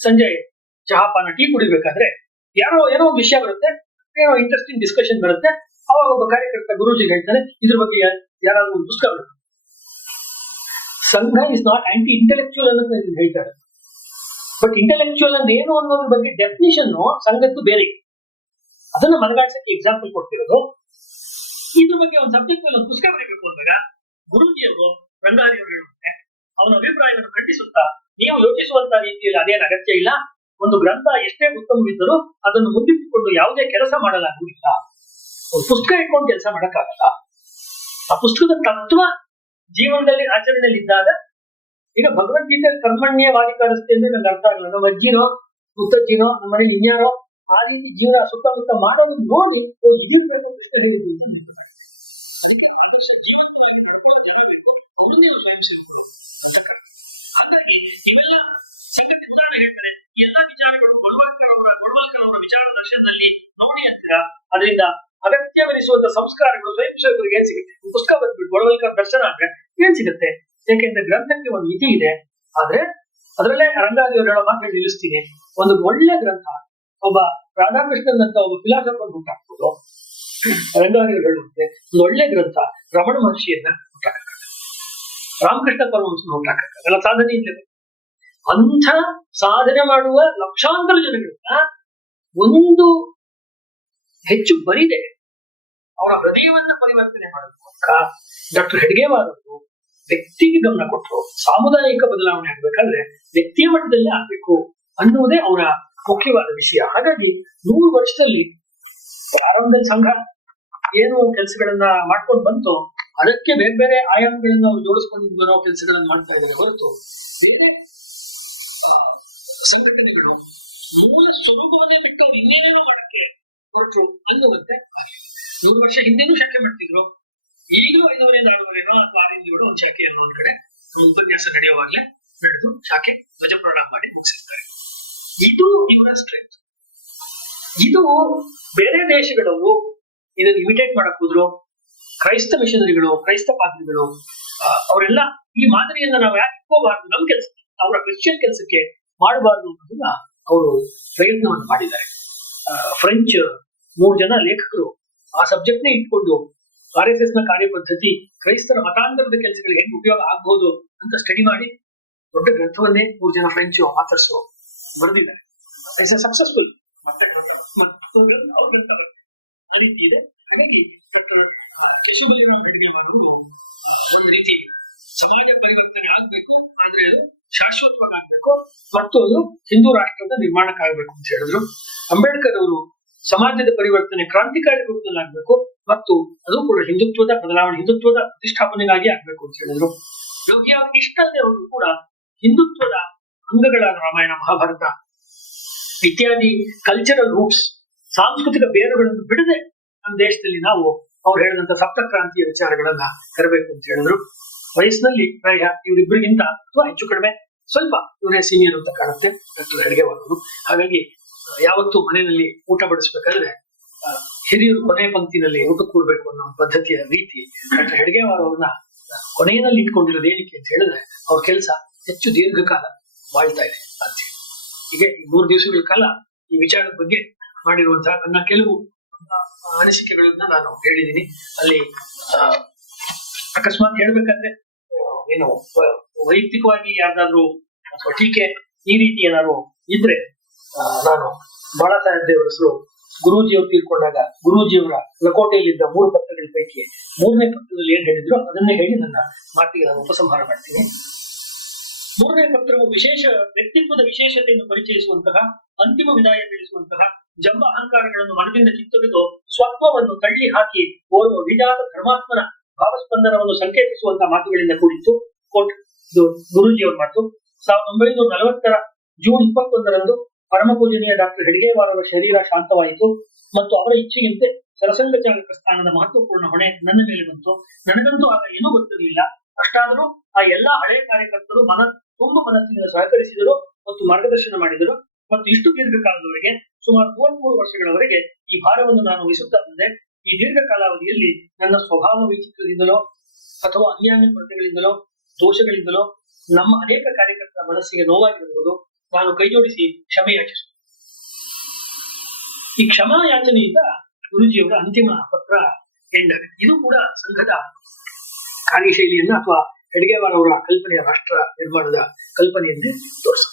ಸಂಜೆ ಚಹಾಪಾನ ಟೀ ಕುಡಿಬೇಕಾದ್ರೆ ಏನೋ ಒಂದು ವಿಷಯ ಬರುತ್ತೆ, ಏನೋ ಇಂಟ್ರೆಸ್ಟಿಂಗ್ ಡಿಸ್ಕಷನ್ ಬರುತ್ತೆ. ಅವಾಗ ಒಬ್ಬ ಕಾರ್ಯಕರ್ತ ಗುರೂಜಿಗೆ ಹೇಳ್ತಾನೆ, ಇದ್ರ ಬಗ್ಗೆ ಯಾರಾದ್ರೂ ಒಂದು ಪುಸ್ತಕ ಬರುತ್ತೆ. ಸಂಘ ಇಸ್ ನಾಟ್ ಆಂಟಿ ಇಂಟೆಲೆಕ್ಚುಯಲ್ ಅನ್ನೋದು ಹೇಳ್ತಾರೆ. ಬಟ್ ಇಂಟೆಲೆಕ್ಚುಯಲ್ ಅಂದ್ರೆ ಏನು ಅನ್ನೋದ್ರ ಬಗ್ಗೆ ಡೆಫಿನಿಷನ್ ಸಂಘದ್ದು ಬೇರೆ. ಅದನ್ನ ಮನಗಾಡ್ಸಕ್ಕೆ ಎಕ್ಸಾಂಪಲ್ ಕೊಡ್ತಿರೋದು. ಇದ್ರ ಬಗ್ಗೆ ಒಂದು ಸಬ್ಜೆಕ್ಟ್ ಮೇಲೆ ಒಂದು ಪುಸ್ತಕ ಬರೀಬೇಕು ಅಂದಾಗ ಗುರೂಜಿಯವರು ರಂಗಹರಿಯವರು ಹೇಳುತ್ತೆ, ಅವನ ಅಭಿಪ್ರಾಯವನ್ನು ಖಂಡಿಸುತ್ತಾ, ನೀವು ಯೋಚಿಸುವಂತ ರೀತಿಯಲ್ಲಿ ಅದೇನು ಅಗತ್ಯ ಇಲ್ಲ, ಒಂದು ಗ್ರಂಥ ಎಷ್ಟೇ ಉತ್ತಮವಿದ್ದರೂ ಅದನ್ನು ಮುಂದಿಟ್ಟುಕೊಂಡು ಯಾವುದೇ ಕೆಲಸ ಮಾಡಲಾಗುವುದಿಲ್ಲ. ಒಂದು ಪುಸ್ತಕ ಇಟ್ಕೊಂಡು ಕೆಲಸ ಮಾಡಕ್ಕಾಗಲ್ಲ. ಆ ಪುಸ್ತಕದ ತತ್ವ ಜೀವನದಲ್ಲಿ ಆಚರಣೆಯಲ್ಲಿ ಇದ್ದಾಗ, ಈಗ ಭಗವದ್ಗೀತೆ ಕರ್ಮಣ್ಯವಾಧಿಕಾರಸ್ಥೆ ಅಂದ್ರೆ ನಂಗೆ ಅರ್ಥ ಆಗಲ್ಲ. ನಮ್ಮ ಅಜ್ಜಿನೋ ಮುತ್ತಜ್ಜಿನೋ ನಮ್ಮ ಮನೇಲಿ ಇನ್ಯಾರೋ ಆ ರೀತಿ ಜೀವನ ಸುತ್ತಮುತ್ತ ಮಾಡೋದು ನೋಡಿ ಹಾಗಾಗಿ ಇವೆಲ್ಲ ಸಂಘಟಿತ ಹೇಳ್ತಾರೆ. ಎಲ್ಲ ವಿಚಾರಗಳು ಗೊಳ್ವಾಲ್ಕರ್ ಅವರ ವಿಚಾರ ದರ್ಶನದಲ್ಲಿ ನೋಡಿ ಅಂತೀರ. ಅದರಿಂದ ಅಗತ್ಯವೆನಿಸುವಂತ ಸಂಸ್ಕಾರಗಳು ಸ್ವಯಂ ಸೇವಕರಿಗೆ ಏನ್ ಸಿಗುತ್ತೆ? ಪುಸ್ತಕ ಬರ್ಬಿಟ್ಟು ಗೊಳ್ವಾಲ್ಕರ್ ದರ್ಶನ ಅಂದ್ರೆ ಏನ್ ಸಿಗುತ್ತೆ? ಯಾಕೆಂದ್ರೆ ಗ್ರಂಥಕ್ಕೆ ಒಂದು ಮಿತಿ ಇದೆ. ಆದ್ರೆ ಅದರಲ್ಲೇ ರಂಗಾದಿಯವರು ಹೇಳೋ ಮಾತು ಹೇಳಿ ನಿಲ್ಲಿಸ್ತೀನಿ. ಒಂದು ಒಳ್ಳೆ ಗ್ರಂಥ, ಒಬ್ಬ ರಾಧಾಕೃಷ್ಣನ್ ಅಂತ ಒಬ್ಬ ಫಿಲಾಸಫರ್ ಹುಟ್ಟಾಕ್ಬೋದು. ರಂಗಾದಿಯವರು ಹೇಳುವಂತೆ ಒಂದು ಒಳ್ಳೆ ಗ್ರಂಥ ರಮಣ ಮಹರ್ಷಿಯನ್ನ ಹುಟ್ಟಾಕ, ರಾಮಕೃಷ್ಣ ಪರಮಹಂಸನ ಹುಟ್ಟಾಕ ಸಾಧನೆ ಇಲ್ಲ. ಅಂಥ ಸಾಧನೆ ಮಾಡುವ ಲಕ್ಷಾಂತರ ಜನಗಳನ್ನ ಒಂದು ಹೆಚ್ಚು ಬರಿದೆ ಅವರ ಹೃದಯವನ್ನ ಪರಿವರ್ತನೆ ಮಾಡೋದಕ್ಕೋಸ್ಕರ ಡಾಕ್ಟರ್ ಹೆಡ್ಗೇವಾರ್ ಅವರು ವ್ಯಕ್ತಿಗೆ ಗಮನ ಕೊಟ್ಟರು. ಸಾಮುದಾಯಿಕ ಬದಲಾವಣೆ ಆಗ್ಬೇಕಾದ್ರೆ ವ್ಯಕ್ತಿಯ ಮಟ್ಟದಲ್ಲೇ ಆಗ್ಬೇಕು ಅನ್ನುವುದೇ ಅವರ ಮುಖ್ಯವಾದ ವಿಷಯ. ಹಾಗಾಗಿ 100 ವರ್ಷದಲ್ಲಿ ಪ್ರಾರಂಭದ ಸಂಘ ಏನು ಕೆಲಸಗಳನ್ನ ಮಾಡ್ಕೊಂಡು ಬಂತು, ಅದಕ್ಕೆ ಬೇರೆ ಬೇರೆ ಆಯಾಮಗಳನ್ನ ಅವ್ರು ಜೋಡಿಸ್ಕೊಂಡು ಬರೋ ಕೆಲಸಗಳನ್ನ ಮಾಡ್ತಾ ಇದ್ದಾರೆ ಹೊರತು ಬೇರೆ ಸಂಘಟನೆಗಳು ಮೂಲ ಸ್ವರೂಪವನ್ನೇ ಬಿಟ್ಟು ಅವ್ರು ಇನ್ನೇನೇನೋ ಮಾಡಕ್ಕೆ ಹೊರಟರು ಅನ್ನುವಂತೆ 100 ವರ್ಷ ಹಿಂದೆನೂ ಶಾಖೆ ಮಾಡ್ತಿದ್ರು. ಈಗಲೂ 5ವರೆಯಿಂದ 6ವರೆನೋ ಅಥವಾ 6 ಒಂದು ಶಾಖೆ ಅನ್ನೋ ಒಂದ್ ಕಡೆ ಉಪನ್ಯಾಸ ನಡೆಯುವಾಗ್ಲೇ ನಡೆದು ಶಾಖೆ ಧ್ವಜ ಪ್ರಣಾಮ ಮಾಡಿ ಮುಗಿಸಿರ್ತಾರೆ. ಇದು ಇವರ ಸ್ಟ್ರೆಂತ್. ಇದು ಬೇರೆ ದೇಶಗಳವು ಇದನ್ನು ಇಮಿಟೇಟ್ ಮಾಡಕ್ ಹೋದ್ರು. ಕ್ರೈಸ್ತ ಮಿಷನರಿಗಳು, ಕ್ರೈಸ್ತ ಪಾದ್ರಿಗಳು ಅವರೆಲ್ಲ ಈ ಮಾದರಿಯನ್ನ ನಾವು ಯಾಕೆ ಇಟ್ಕೋಬಾರ್ದು, ನಮ್ ಕೆಲಸ ಅವರ ಕ್ರಿಶ್ಚಿಯನ್ ಕೆಲಸಕ್ಕೆ ಮಾಡಬಾರ್ದು ಅನ್ನೋದನ್ನ ಅವರು ಪ್ರಯತ್ನವನ್ನು ಮಾಡಿದ್ದಾರೆ. ಫ್ರೆಂಚ್ 3 ಜನ ಲೇಖಕರು ಆ ಸಬ್ಜೆಕ್ಟ್ ನೇ ಇಟ್ಕೊಂಡು RSS ನ ಕಾರ್ಯಪದ್ಧತಿ ಕ್ರೈಸ್ತರ ಮತಾಂತರದ ಕೆಲಸಗಳಿಗೆ ಹೆಂಗ್ ಉಪಯೋಗ ಆಗ್ಬಹುದು ಅಂತ ಸ್ಟಡಿ ಮಾಡಿ ದೊಡ್ಡ ಗ್ರಂಥವನ್ನೇ 3 ಜನ ಫ್ರೆಂಚ್ ಆಥರ್ಸ್ ಬರೆದಿದ್ದಾರೆ. It's successful. ಅವ್ರ ಗ್ರಂಥ ಆ ರೀತಿ ಇದೆ. ಹಾಗಾಗಿ ಕೇಶವಲಿಂಗ ಹೆಡ್ಗೇವಾರರು ಒಂದು ರೀತಿ ಸಮಾಜ ಪರಿವರ್ತನೆ ಆಗ್ಬೇಕು, ಆದ್ರೆ ಅದು ಶಾಶ್ವತವಾಗಿ ಆಗ್ಬೇಕು ಮತ್ತು ಅದು ಹಿಂದೂ ರಾಷ್ಟ್ರದ ನಿರ್ಮಾಣಕ್ಕಾಗಬೇಕು ಅಂತ ಹೇಳಿದ್ರು. ಅಂಬೇಡ್ಕರ್ ಅವರು ಸಮಾಜದ ಪರಿವರ್ತನೆ ಕ್ರಾಂತಿಕಾರಿ ರೂಪದಲ್ಲಿ ಆಗ್ಬೇಕು ಮತ್ತು ಅದು ಕೂಡ ಹಿಂದುತ್ವದ ಬದಲಾವಣೆ, ಹಿಂದುತ್ವದ ಪ್ರತಿಷ್ಠಾಪನೆಗಾಗಿ ಆಗ್ಬೇಕು ಅಂತ ಹೇಳಿದ್ರು. ಯೋಗಿ ಅವ್ರಿಗೆ ಇಷ್ಟ ಅಲ್ಲದೆ ಅವರು ಕೂಡ ಹಿಂದುತ್ವದ ಅಂಗಗಳಾದ ರಾಮಾಯಣ, ಮಹಾಭಾರತ ಇತ್ಯಾದಿ ಕಲ್ಚರಲ್ ರೂಟ್ಸ್, ಸಾಂಸ್ಕೃತಿಕ ಬೇರುಗಳನ್ನು ಬಿಡದೆ ನಮ್ಮ ದೇಶದಲ್ಲಿ ನಾವು ಅವ್ರು ಹೇಳಿದಂತ ಸಪ್ತಕ್ರಾಂತಿಯ ವಿಚಾರಗಳನ್ನ ತರಬೇಕು ಅಂತ ಹೇಳಿದ್ರು. ವಯಸ್ಸಿನಲ್ಲಿ ಪ್ರಾಯ ಇವರಿಬ್ಬರಿಗಿಂತ ಅಥವಾ ಹೆಚ್ಚು ಕಡಿಮೆ ಸ್ವಲ್ಪ ಇವರೇ ಸೀನಿಯರ್ ಅಂತ ಕಾಣುತ್ತೆ ಡಾಕ್ಟರ್ ಹೆಡ್ಗೇವಾರ್ ಅವರು. ಹಾಗಾಗಿ ಯಾವತ್ತು ಮನೆಯಲ್ಲಿ ಊಟ ಬಡಿಸ್ಬೇಕಾದ್ರೆ ಹಿರಿಯರು ಕೊನೆ ಪಂಕ್ತಿನಲ್ಲಿ ಊಟ ಕೂರ್ಬೇಕು ಅನ್ನೋ ಪದ್ಧತಿಯ ರೀತಿ ಡಾಕ್ಟರ್ ಹೆಡ್ಗೇವಾರ್ ಅವ್ರನ್ನ ಕೊನೆಯಲ್ಲಿ ಇಟ್ಕೊಂಡಿರೋದು ಏನಕ್ಕೆ ಅಂತ ಹೇಳಿದ್ರೆ ಅವ್ರ ಕೆಲಸ ಹೆಚ್ಚು ದೀರ್ಘಕಾಲ ಬಾಳ್ತಾ ಇದೆ ಅಂತ ಹೇಳಿ. ಹೀಗೆ 3 ದಿವಸಗಳ ಕಾಲ ಈ ವಿಚಾರದ ಬಗ್ಗೆ ಮಾಡಿರುವಂತಹ ನನ್ನ ಕೆಲವು ಅನಿಸಿಕೆಗಳನ್ನ ನಾನು ಹೇಳಿದ್ದೀನಿ. ಅಲ್ಲಿ ಅಕಸ್ಮಾತ್ ಹೇಳ್ಬೇಕಂದ್ರೆ ಏನು ವೈಯಕ್ತಿಕವಾಗಿ ಯಾರ್ದಾದ್ರು ಅಥವಾ ಟೀಕೆ ಈ ರೀತಿ ಏನಾದ್ರು ಇದ್ರೆ ನಾನು ಬಾಳಾ ಸಾಹೇಬ್ ದೇವರ ಹೆಸರು ಗುರೂಜಿಯವರು ತೀರ್ಕೊಂಡಾಗ ಗುರೂಜಿಯವರ ಲಕೋಟೆಯಲ್ಲಿದ್ದ 3 ಪತ್ರಗಳ ಪೈಕಿ 3ನೇ ಪತ್ರದಲ್ಲಿ ಏನ್ ಹೇಳಿದ್ರು ಅದನ್ನೇ ಹೇಳಿ ನನ್ನ ಮಾತಿಗೆ ನಾನು ಉಪಸಂಹಾರ ಮಾಡ್ತೀನಿ. 3ನೇ ಪತ್ರವು ವಿಶೇಷ ವ್ಯಕ್ತಿತ್ವದ ವಿಶೇಷತೆಯನ್ನು ಪರಿಚಯಿಸುವಂತಹ, ಅಂತಿಮ ವಿದಾಯ ತಿಳಿಸುವಂತಹ, ಜಂಬ ಅಹಂಕಾರಗಳನ್ನು ಮನದಿಂದ ಕಿತ್ತೊಗೆದು ಸ್ವತ್ವವನ್ನು ತಳ್ಳಿ ಹಾಕಿ ಓರ್ವ ವಿಜಾತ ಧರ್ಮಾತ್ಮನ ಭಾವಸ್ಪಂದನವನ್ನು ಸಂಕೇತಿಸುವಂತಹ ಮಾತುಗಳಿಂದ ಕೂಡಿತ್ತು. ಕೋಟ್ ಗುರೂಜಿಯವರು ಮಾತು. 1940 ಜೂನ್ 21 ಪರಮ ಪೂಜನೀಯ ಡಾಕ್ಟರ್ ಹೆಡ್ಗೇವಾರ್ ಅವರ ಶರೀರ ಶಾಂತವಾಯಿತು ಮತ್ತು ಅವರ ಇಚ್ಛೆಯಂತೆ ಸರಸಂಘ ಚಾಲಕ ಸ್ಥಾನದ ಮಹತ್ವಪೂರ್ಣ ಹೊಣೆ ನನ್ನ ಮೇಲೆ ಬಂತು. ನನಗಂತೂ ಆಗ ಏನೂ ಗೊತ್ತಿರಲಿಲ್ಲ. ಅಷ್ಟಾದರೂ ಆ ಎಲ್ಲಾ ಹಳೆಯ ಕಾರ್ಯಕರ್ತರು ತುಂಬ ಮನಸ್ಸಿನಿಂದ ಸಹಕರಿಸಿದರು ಮತ್ತು ಮಾರ್ಗದರ್ಶನ ಮಾಡಿದರು ಮತ್ತು ಇಷ್ಟು ದೀರ್ಘಕಾಲದವರೆಗೆ ಸುಮಾರು 33 ವರ್ಷಗಳವರೆಗೆ ಈ ಭಾರವನ್ನು ನಾನು ವಹಿಸುತ್ತಾ ಬಂದೆ. ಈ ದೀರ್ಘ ಕಾಲಾವಧಿಯಲ್ಲಿ ನನ್ನ ಸ್ವಭಾವ ವೈಚಿತ್ರ್ಯದಿಂದಲೋ ಅಥವಾ ಅನ್ಯಾನ್ಯ ಕೊರತೆಗಳಿಂದಲೋ ದೋಷಗಳಿಂದಲೋ ನಮ್ಮ ಅನೇಕ ಕಾರ್ಯಕರ್ತರ ಮನಸ್ಸಿಗೆ ನೋವಾಗಿರಬಹುದು. ನಾನು ಕೈಜೋಡಿಸಿ ಕ್ಷಮೆ ಯಾಚಿಸುತ್ತೇನೆ. ಈ ಕ್ಷಮಾ ಯಾಚನೆಯಿಂದ ಗುರೂಜಿಯವರ ಅಂತಿಮ ಪತ್ರ ಎಂಡಾಗ. ಇದು ಕೂಡ ಸಂಘದ ಕಾರ್ಯಶೈಲಿಯನ್ನ ಅಥವಾ ಹೆಡ್ಗೇವಾರ್ ಅವರ ಕಲ್ಪನೆಯ ರಾಷ್ಟ್ರ ನಿರ್ಮಾಣದ ಕಲ್ಪನೆಯನ್ನೇ ತೋರಿಸುತ್ತೆ.